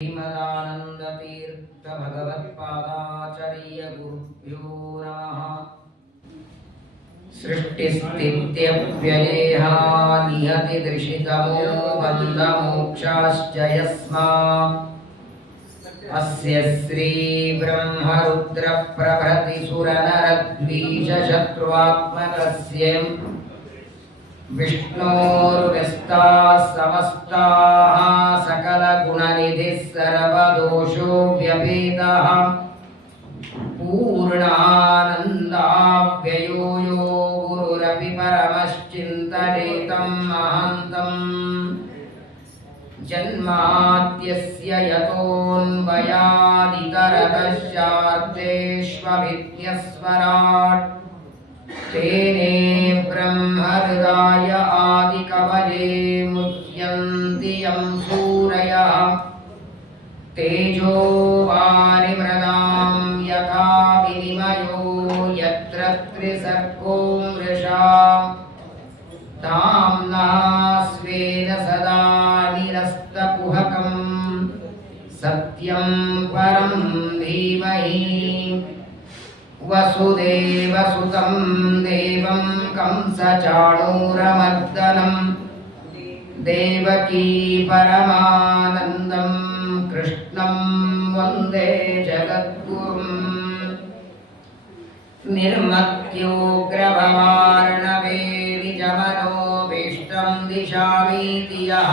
श्रीमदानन्दतीर्थ भगवत्पादाचार्य गुरुभ्यो नमः। सृष्टिस्थित्यप्ययेहा नियतिदृशितमो बन्धमोक्षाश्च यस्मात् अस्य श्रीब्रह्मरुद्रप्रभृतिसुरनरद्वीषशत्रुवात्मकस्य विष्णोर्व्यस्ताः समस्ताः सकलगुणनिधिः सर्वदोषो व्यपेतः पूर्णानन्दाव्ययो यो गुरुरपि परमश्चिन्तयेतं महान्तम् जन्माद्यस्य यतोऽन्वयादितरतश्चार्तेष्वभिज्ञस्वराट् तेने ब्रह्महृदाय आदिकवये मुह्यन्ति यं सूरयः तेजो वारिमृदां यथा विनिमयो यत्र त्रिसर्गो मृषा धाम्ना स्वेन सदा निरस्तकुहकं सत्यं परं धीमहि वसुदेवसुतं देवं कंसचाणूरमर्दनं देवकी परमानन्दं कृष्णं वन्दे जगद्गुरुं निर्मत्योग्रभवार्णवेदिजमनोभीष्टं दिशामीति यः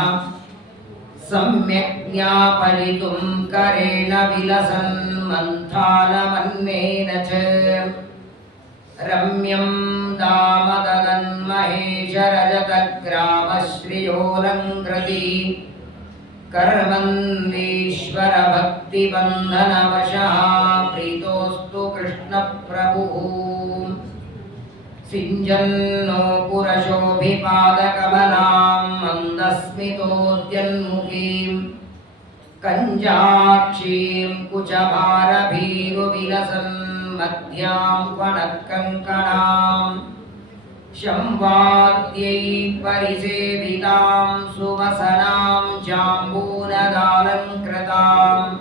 सम्यक् ज्ञापयितुं करेण विलसन् मन्थानमन्नेन च रम्यं दामदगन्महेशरजतग्रामश्रियोऽलङ्कृति कर्मन्वीश्वरभक्तिबन्धनवशः प्रीतोऽस्तु कृष्णप्रभुः सिञ्जन्नो पुरशोभिपादकमलां मन्दस्मितोद्यन्मुखीं कञ्जाक्षीं कुचभारभीरुविलसन् मध्यां वणत्कङ्कणां शंवाद्यैः परिसेवितां सुवसनां जाम्बूनदालङ्कृताम्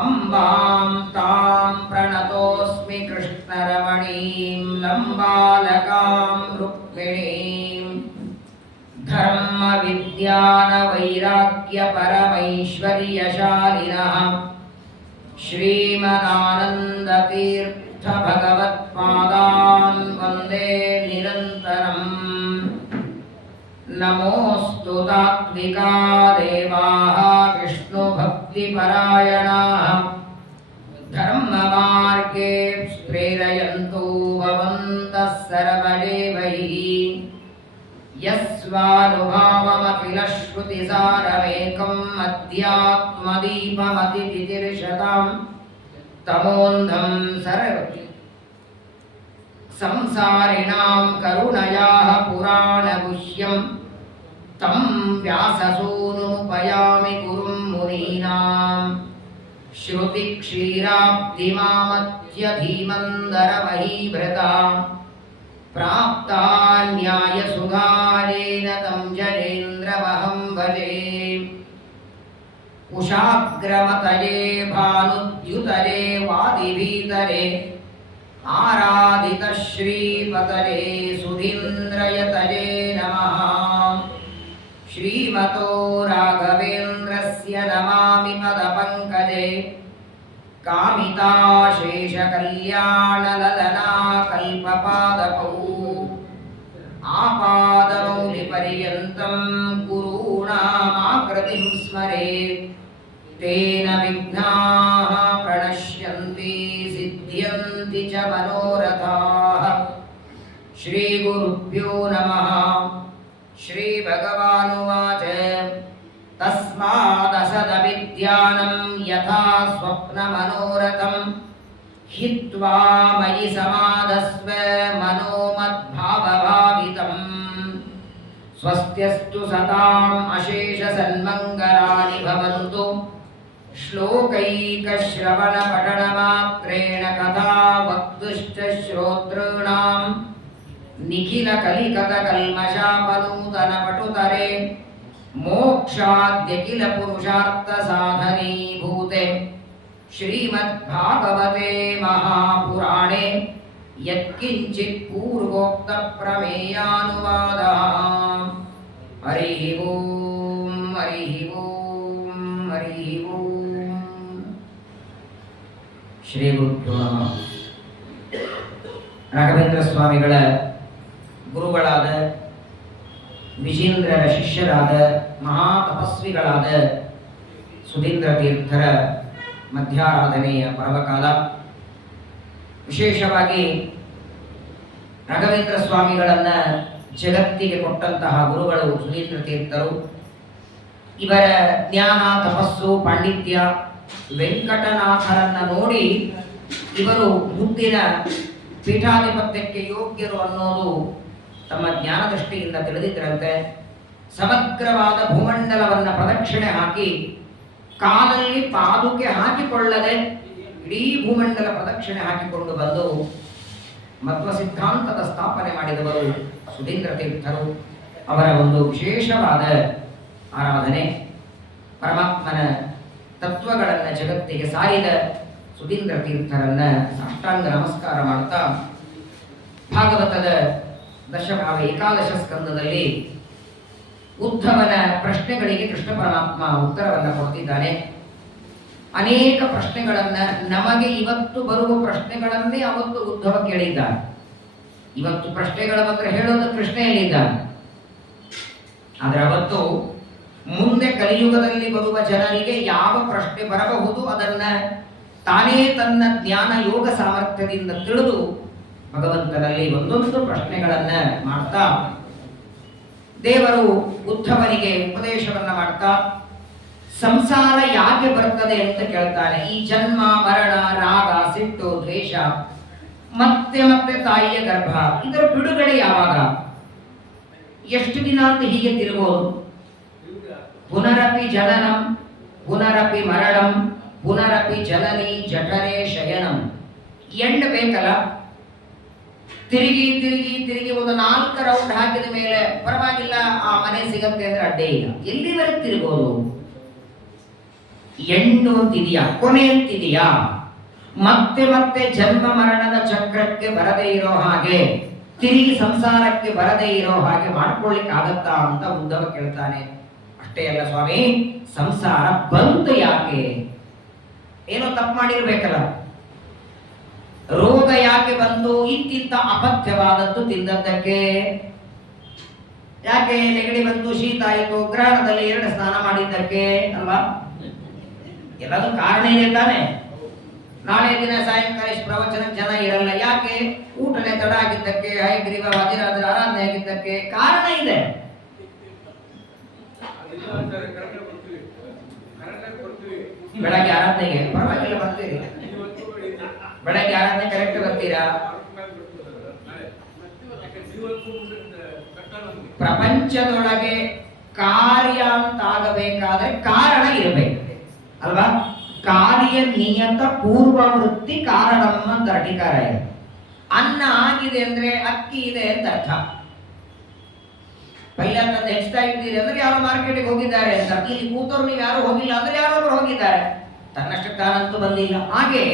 अम्बां तां प्रणतोऽस्मि कृष्णरमणीं लम्बालकां रुक्मिणीं धर्मविज्ञानवैराग्यपरमैश्वर्यशालिनः श्रीमदानन्दतीर्थभगवत्पादान् वन्दे निरन्तरम् नमोऽस्तु तात्विका देवाः विष्णुभक्तिपरायणाः धर्ममार्गे प्रेरयन्तु भवन्तः सर्वदेवैः यस्वानुभावमखिलश्रुतिसारमेकम् अध्यात्मदीपमतितितिर्षतां तमोऽन्धं संसारिणां करुणयाः पुराणगुह्यं तं व्याससूनुमुपयामि गुरुं मुनीनां श्रुतिक्षीराब्धिमामध्यधीमन्दरमहीभृता प्राप्ता न्यायसुधारेण तं जनेन्द्रमहं भजे उषाग्रमतये भानुद्युतरे वादिभीतरे आराधितः श्रीपतये सुधीन्द्रयतये नमः श्रीमतो राघवेन्द्रस्य नमामि पदपङ्कजे कामिताशेषकल्याणललना कल्पपादपौ आपादमौलिपर्यन्तं गुरूणामाकृतिं स्मरेत् तेन विघ्नाः प्रणश्यन्ति सिद्ध्यन्ति च मनोरथाः श्रीगुरुभ्यो नमः। श्रीभगवानुवाच तस्मादसदविद्यानं यथा स्वप्नमनोरथं हित्वा मयि समाधस्व मनोमद्भावभावितम् स्वस्त्यस्तु सताम् अशेषसन्मङ्गलानि भवन्तु श्लोकैकश्रवणपठनमात्रेण कथा वक्तुश्च श्रोतॄणां निखिलकलिकतकल्मषापनूतनपटुतरे ಮೋಕ್ಷಾದ್ಯಖಿಲ ಪುರುಷಾರ್ಥ ಸಾಧನೀಭೂತೆ ಶ್ರೀಮದ್ಭಾಗವತೆ ಮಹಾಪುರಾಣೆ ಯತ್ಕಿಂಚಿತ್ ಪೂರ್ವೋಕ್ತ ಪ್ರಮೇಯಾನುವಾದ. ಹರಿ ಓಂ ಹರಿ ಓಂ ಹರಿ ಓಂ. ಶ್ರೀ ಗುರುಭ್ಯೋ ನಮಃ. ರಾಘವೇಂದ್ರ ಸ್ವಾಮಿಗಳ ಗುರುಗಳಾದ ವಿಜೇಂದ್ರರ ಶಿಷ್ಯರಾದ ಮಹಾ ತಪಸ್ವಿಗಳಾದ ಸುಧೀಂದ್ರ ತೀರ್ಥರ ಮಧ್ಯಾರಾಧನೆಯ ಪರ್ವಕಾಲ. ವಿಶೇಷವಾಗಿ ರಾಘವೇಂದ್ರ ಸ್ವಾಮಿಗಳನ್ನು ಜಗತ್ತಿಗೆ ಕೊಟ್ಟಂತಹ ಗುರುಗಳು ಸುಧೀಂದ್ರ ತೀರ್ಥರು. ಇವರ ಜ್ಞಾನ, ತಪಸ್ಸು, ಪಾಂಡಿತ್ಯ, ವೆಂಕಟನಾಥರನ್ನ ನೋಡಿ ಇವರು ಮುಂದಿನ ಪೀಠಾಧಿಪತ್ಯಕ್ಕೆ ಯೋಗ್ಯರು ಅನ್ನೋದು ತಮ್ಮ ಜ್ಞಾನದೃಷ್ಟಿಯಿಂದ ತಿಳಿದಿದ್ದರಂತೆ. ಸಮಗ್ರವಾದ ಭೂಮಂಡಲವನ್ನು ಪ್ರದಕ್ಷಿಣೆ ಹಾಕಿ ಕಾಲಲ್ಲಿ ಪಾದುಕೆ ಹಾಕಿಕೊಳ್ಳದೆ ಇಡೀ ಭೂಮಂಡಲ ಪ್ರದಕ್ಷಿಣೆ ಹಾಕಿಕೊಂಡು ಬಂದು ಮಧ್ವ ಸಿದ್ಧಾಂತದ ಸ್ಥಾಪನೆ ಮಾಡಿದವರು ಸುಧೀಂದ್ರ ತೀರ್ಥರು. ಅವರ ಒಂದು ವಿಶೇಷವಾದ ಆರಾಧನೆ, ಪರಮಾತ್ಮನ ತತ್ವಗಳನ್ನು ಜಗತ್ತಿಗೆ ಸಾರಿದ ಸುಧೀಂದ್ರ ತೀರ್ಥರನ್ನ ಸಾಷ್ಟಾಂಗ ನಮಸ್ಕಾರ ಮಾಡ್ತಾ, ಭಾಗವತದ ದಶಭಾವ ಏಕಾದಶ ಸ್ಕಂದದಲ್ಲಿ ಉದ್ಧವನ ಪ್ರಶ್ನೆಗಳಿಗೆ ಕೃಷ್ಣ ಪರಮಾತ್ಮ ಉತ್ತರವನ್ನು ಕೊಡ್ತಿದ್ದಾನೆ. ಅನೇಕ ಪ್ರಶ್ನೆಗಳನ್ನ, ನಮಗೆ ಇವತ್ತು ಬರುವ ಪ್ರಶ್ನೆಗಳನ್ನೇ ಅವತ್ತು ಉದ್ಧವ ಕೇಳಿದ್ದಾನೆ. ಇವತ್ತು ಪ್ರಶ್ನೆಗಳ ಬಗ್ಗೆ ಹೇಳೋದು ಕೃಷ್ಣೆಯಲ್ಲಿದ್ದಾನೆ. ಆದರೆ ಅವತ್ತು ಮುಂದೆ ಕಲಿಯುಗದಲ್ಲಿ ಬರುವ ಜನರಿಗೆ ಯಾವ ಪ್ರಶ್ನೆ ಬರಬಹುದು ಅದನ್ನ ತಾನೇ ತನ್ನ ಜ್ಞಾನ ಯೋಗ ಸಾಮರ್ಥ್ಯದಿಂದ ತಿಳಿದು ಭಗವಂತನಲ್ಲಿ ಒಂದೊಂದು ಪ್ರಶ್ನೆಗಳನ್ನ ಮಾಡ್ತಾ ದೇವರು ಉದ್ಧವನಿಗೆ ಉಪದೇಶವನ್ನ ಮಾಡ್ತಾ ಸಂಸಾರ ಯಾಕೆ ಬರ್ತದೆ ಅಂತ ಕೇಳ್ತಾನೆ. ಈ ಜನ್ಮ, ಮರಣ, ರಾಗ, ಸಿಟ್ಟು, ದ್ವೇಷ, ಮತ್ತೆ ಮತ್ತೆ ತಾಯಿಯ ಗರ್ಭ, ಇದರ ಬಿಡುಗಡೆ ಯಾವಾಗ? ಎಷ್ಟು ದಿನ ಅಂತ ಹೀಗೆ ತಿರುಗೋದು? ಪುನರಪಿ ಜನನಂ ಪುನರಪಿ ಮರಣಂ ಪುನರಪಿ ಜನನಿ ಜಠರೇ ಶಯನಂ. ಎಂಡ್ ಬೇಕಲ್ಲ? ತಿರುಗಿ ತಿರುಗಿ ತಿರುಗಿ ಒಂದು 4 ರೌಂಡ್ ಹಾಕಿದ ಮೇಲೆ ಪರವಾಗಿಲ್ಲ, ಆ ಮನೆ ಸಿಗತ್ತೆ ಅಂದ್ರೆ ಅಡ್ಡೇ ಇಲ್ಲ. ಎಲ್ಲಿವರೆಗೆ ತಿರುಗೋದು? ಎಂಡು ಅಂತಿದೆಯಾ? ಕೊನೆ ಅಂತಿದೆಯಾ? ಮತ್ತೆ ಮತ್ತೆ ಜನ್ಮ ಮರಣದ ಚಕ್ರಕ್ಕೆ ಬರದೇ ಇರೋ ಹಾಗೆ, ತಿರುಗಿ ಸಂಸಾರಕ್ಕೆ ಬರದೇ ಇರೋ ಹಾಗೆ ಮಾಡ್ಕೊಳ್ಳಿಕ್ಕೆ ಆಗತ್ತಾ ಅಂತ ಉದ್ಧವ ಕೇಳ್ತಾನೆ. ಅಷ್ಟೇ ಅಲ್ಲ ಸ್ವಾಮಿ, ಸಂಸಾರ ಬಂತು ಯಾಕೆ? ಏನೋ ತಪ್ಪು ಮಾಡಿರ್ಬೇಕಲ್ಲ. ರೋಗ ಯಾಕೆ ಬಂತು? ಇಂತಿಂತ ಅಪಥ್ಯವಾದದ್ದು ತಿಂದದ್ದಕ್ಕೆ. ಯಾಕೆ ನೆಗಡಿ ಬಂತು, ಶೀತ ಆಯಿತು, ಗ್ರಹಣದಲ್ಲಿ 2 ಸ್ನಾನ ಮಾಡಿದ್ದಕ್ಕೆ ಅಲ್ವಾ? ಎಲ್ಲದೂ ಕಾರಣ ಇದೆ ತಾನೆ. ನಾಳೆ ದಿನ ಸಾಯಂಕಾಲ ಪ್ರವಚನ ಜನ ಇರಲ್ಲ. ಯಾಕೆ? ಊಟನೆ ತಡ ಆಗಿದ್ದಕ್ಕೆ, ಹಯಗ್ರೀವ ವಾದಿರಾಜರ ಆರಾಧನೆ ಆಗಿದ್ದಕ್ಕೆ ಕಾರಣ ಇದೆ. ಬೆಳಗ್ಗೆ ಆರಾಧನೆಗೆ ಪರವಾಗಿಲ್ಲ ಬರ್ತೀರಿ, ಬೆಳಗ್ಗೆ ಆರಾಧನೆ ಕರೆಕ್ಟ್ ಬರ್ತೀರಾ? ಪ್ರಪಂಚದೊಳಗೆ ಕಾರ್ಯ ಅಂತಾಗಬೇಕಾದ್ರೆ ಕಾರಣ ಇರಬೇಕು ಅಲ್ವಾ? ಕಾರ್ಯ ನಿಯತ ಪೂರ್ವವೃತ್ತಿ ಕಾರಣಂ ಅಂತ ಅಧಿಕಾರ ಇದೆ. ಅನ್ನ ಆಗಿದೆ ಅಂದ್ರೆ ಅಕ್ಕಿ ಇದೆ ಅಂತ ಅರ್ಥ. ಪಲ್ಯ ತಂದು ಹೆಚ್ಚುತ್ತಾ ಇದ್ದೀರಿ ಅಂದ್ರೆ ಯಾರೋ ಮಾರ್ಕೆಟ್ಗೆ ಹೋಗಿದ್ದಾರೆ ಅಂತ. ಇಲ್ಲಿ ಕೂತವ್ರು ನೀವು ಯಾರು ಹೋಗಿಲ್ಲ ಅಂದ್ರೆ ಯಾರೊಬ್ರು ಹೋಗಿದ್ದಾರೆ, ತನ್ನಷ್ಟು ತಾನಂತೂ ಬಂದಿಲ್ಲ. ಹಾಗೆ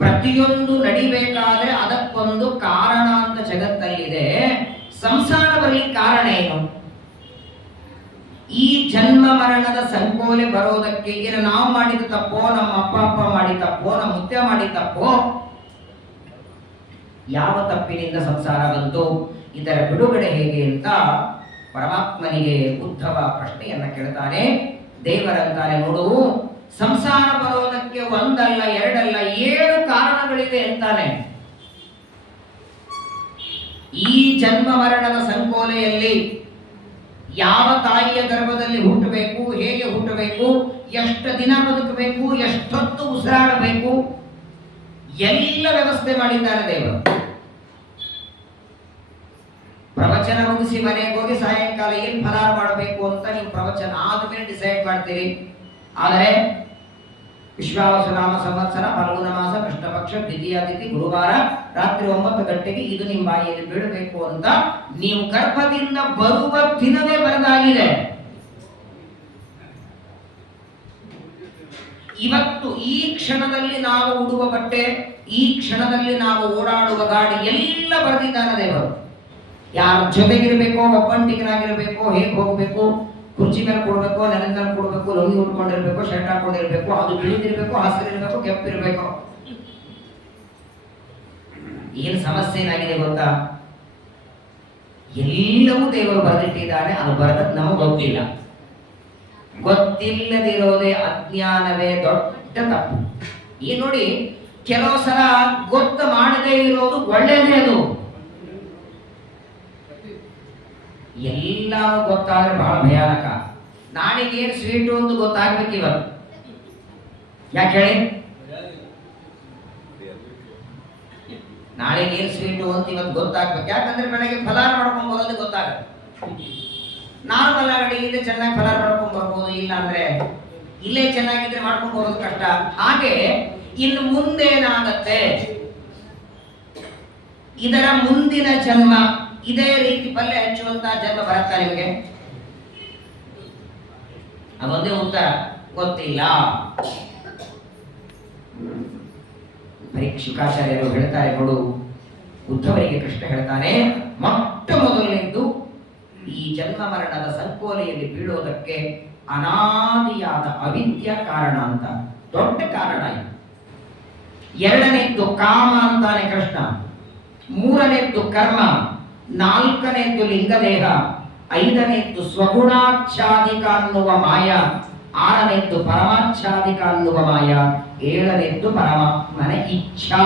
ಪ್ರತಿಯೊಂದು ನಡಿಬೇಕಾದ್ರೆ ಅದಕ್ಕೊಂದು ಕಾರಣ ಅಂತ ಜಗತ್ತಲ್ಲಿದೆ. ಸಂಸಾರ ಬರಲಿಕ್ಕೆ ಕಾರಣ ಏನು? ಈ ಜನ್ಮ ಮರಣದ ಸಂಕೋಲೆ ಬರೋದಕ್ಕೆ ಏನು ನಾವು ಮಾಡಿದ ತಪ್ಪೋ, ನಮ್ಮ ಅಪ್ಪ ಮಾಡಿದ ತಪ್ಪೋ, ನಮ್ಮ ಮುತ್ಯ ಮಾಡಿದ ತಪ್ಪೋ? ಯಾವ ತಪ್ಪಿನಿಂದ ಸಂಸಾರ ಬಂತು? ಇದರ ಬಿಡುಗಡೆ ಹೇಗೆ ಅಂತ ಪರಮಾತ್ಮನಿಗೆ ಉದ್ಧವ ಪ್ರಶ್ನೆಯನ್ನ ಕೇಳ್ತಾನೆ. ದೇವರಂತಾನೆ, ನೋಡು, ಸಂಸಾರ ಬರೋದಕ್ಕೆ 1 ಅಲ್ಲ 2 ಅಲ್ಲ 7 ಕಾರಣಗಳಿವೆ ಅಂತಾನೆ. ಈ ಜನ್ಮ ಮರಣದ ಸಂಕೋಲೆಯಲ್ಲಿ ಯಾವ ತಾಯಿಯ ಗರ್ಭದಲ್ಲಿ ಹುಟ್ಟಬೇಕು, ಹೇಗೆ ಹುಟ್ಟಬೇಕು, ಎಷ್ಟು ದಿನ ಬದುಕಬೇಕು, ಎಷ್ಟೊತ್ತು ಉಸಿರಾಡಬೇಕು, ಎಲ್ಲ ವ್ಯವಸ್ಥೆ ಮಾಡಿದ್ದಾರೆ ದೇವರು. ಪ್ರವಚನ ಮುಗಿಸಿ ಮನೆಗೆ ಹೋಗಿ ಸಾಯಂಕಾಲ ಏನು ಫಲಾರ ಮಾಡಬೇಕು ಅಂತ ನೀವು ಪ್ರವಚನ ಆದ್ಮೇಲೆ ಡಿಸೈಡ್ ಮಾಡ್ತೀರಿ. ಆದರೆ ವಿಶ್ವಾವಸುನಾಮ ಸಂವತ್ಸರ ಫಲ್ಗುಣ ಮಾಸ ಕೃಷ್ಣ ಪಕ್ಷ ದ್ವಿತೀಯ ತಿಥಿ ಗುರುವಾರ ರಾತ್ರಿ 9 ಗಂಟೆಗೆ ಇದು ನಿಮ್ಮ ಬಾಯಿಯಲ್ಲಿ ಬೀಳಬೇಕು ಅಂತ ನೀವು ಗರ್ಭದಿಂದ ಬರುವ ದಿನವೇ ಬರೆದಾಗಿದೆ. ಇವತ್ತು ಈ ಕ್ಷಣದಲ್ಲಿ ನಾವು ಉಡುವ ಬಟ್ಟೆ, ಈ ಕ್ಷಣದಲ್ಲಿ ನಾವು ಓಡಾಡುವ ಗಾಡಿ ಎಲ್ಲ ಬರೆದಿದ್ದಾನೆ ದೇವರು. ಯಾರ ಜೊತೆಗಿರ್ಬೇಕೋ, ಒಬ್ಬಂಟಿಗನಾಗಿರ್ಬೇಕೋ, ಹೇಗೆ ಹೋಗ್ಬೇಕು, ಕುರ್ಚಿ ಮೇಲೆ ಕೊಡ್ಬೇಕು, ನೆಲದ ಮೇಲೆ ಕೊಡ್ಬೇಕು, ಲೊಂಗಿ ಉಟ್ಕೊಂಡಿರ್ಬೇಕು, ಶರ್ಟ್ ಹಾಕೊಂಡಿರ್ಬೇಕು, ಅದು ಬಿಳಿದಿರ್ಬೇಕು, ಹಸಿರಿರ್ಬೇಕು, ಕೆಂಪಿರ್ಬೇಕು. ಏನು ಸಮಸ್ಯೆ ಏನಾಗಿದೆ ಗೊತ್ತಾ? ಎಲ್ಲವೂ ದೇವರು ಬರೆದಿಟ್ಟಿದ್ದಾನೆ, ಅದು ಬರೆದದ್ದು ನಮಗೆ ಗೊತ್ತಿಲ್ಲ. ಗೊತ್ತಿಲ್ಲದಿರೋದೇ ಅಜ್ಞಾನವೇ ದೊಡ್ಡ ತಪ್ಪು. ಈ ನೋಡಿ, ಕೆಲವು ಸಲ ಗೊತ್ತು ಮಾಡದೇ ಇರೋದು ಒಳ್ಳೆಯದೇ. ಅದು ಎಲ್ಲ ಗೊತ್ತಾದ್ರೆ ಬಹಳ ಭಯಾನಕ. ನಾಳೆಗೇನು ಸ್ವೀಟು ಅಂತ ಗೊತ್ತಾಗ್ಬೇಕು ಇವತ್ತು. ಯಾಕೆ ಹೇಳಿ? ನಾಳೆಗೇನು ಸ್ವೀಟು ಅಂತ ಇವತ್ತು ಗೊತ್ತಾಗ್ಬೇಕು. ಯಾಕಂದ್ರೆ ಬೆಳಗ್ಗೆ ಫಲಾರ ಮಾಡ್ಕೊಂಡು ಬರೋದು ಗೊತ್ತಾಗುತ್ತೆ. ನಾರ್ಮಲ್ ಆಗಿ ಇಲ್ಲೇ ಚೆನ್ನಾಗಿ ಫಲಾರ ಮಾಡ್ಕೊಂಡು ಬರ್ಬೋದು, ಇಲ್ಲ ಅಂದ್ರೆ ಇಲ್ಲೇ ಚೆನ್ನಾಗಿದ್ರೆ ಮಾಡ್ಕೊಂಡು ಬರೋದು ಕಷ್ಟ. ಹಾಗೆ ಇನ್ನು ಮುಂದೇನಾಗತ್ತೆ, ಇದರ ಮುಂದಿನ ಜನ್ಮ ಇದೇ ರೀತಿ ಪಲ್ಯ ಹಚ್ಚುವಂತಹ ಜನ್ಮ ಬರುತ್ತಾ ನಿಮಗೆ? ಅದೊಂದೇ ಉತ್ತರ, ಗೊತ್ತಿಲ್ಲ. ಪರೀಕ್ಷಿಕಾಚಾರ್ಯರು ಹೇಳ್ತಾರೆ ನೋಡು, ಉದ್ಧವರಿಗೆ ಕೃಷ್ಣ ಹೇಳ್ತಾನೆ, ಮೊಟ್ಟ ಮೊದಲನೇದ್ದು ಈ ಜನ್ಮ ಮರಣದ ಸಂಕೋಲೆಯಲ್ಲಿ ಬೀಳೋದಕ್ಕೆ ಅನಾದಿಯಾದ ಅವಿದ್ಯ ಕಾರಣ ಅಂತ, ದೊಡ್ಡ ಕಾರಣ ಇದು. ಎರಡನೇದ್ದು ಕಾಮ ಅಂತಾನೆ ಕೃಷ್ಣ, ಮೂರನೇದ್ದು ಕರ್ಮ, ನಾಲ್ಕನೇದ್ದು ಲಿಂಗದೇಹ, ಐದನೇದ್ದು ಸ್ವಗುಣಾಚ್ಛಾದಿಕ ಅನ್ನುವ ಮಾಯ, ಆರನೇದ್ದು ಪರಮಾಚ್ಛಾದಿಕ ಅನ್ನುವ ಮಾಯ, ಏಳನೇದ್ದು ಪರಮಾತ್ಮನ ಇಚ್ಛಾ.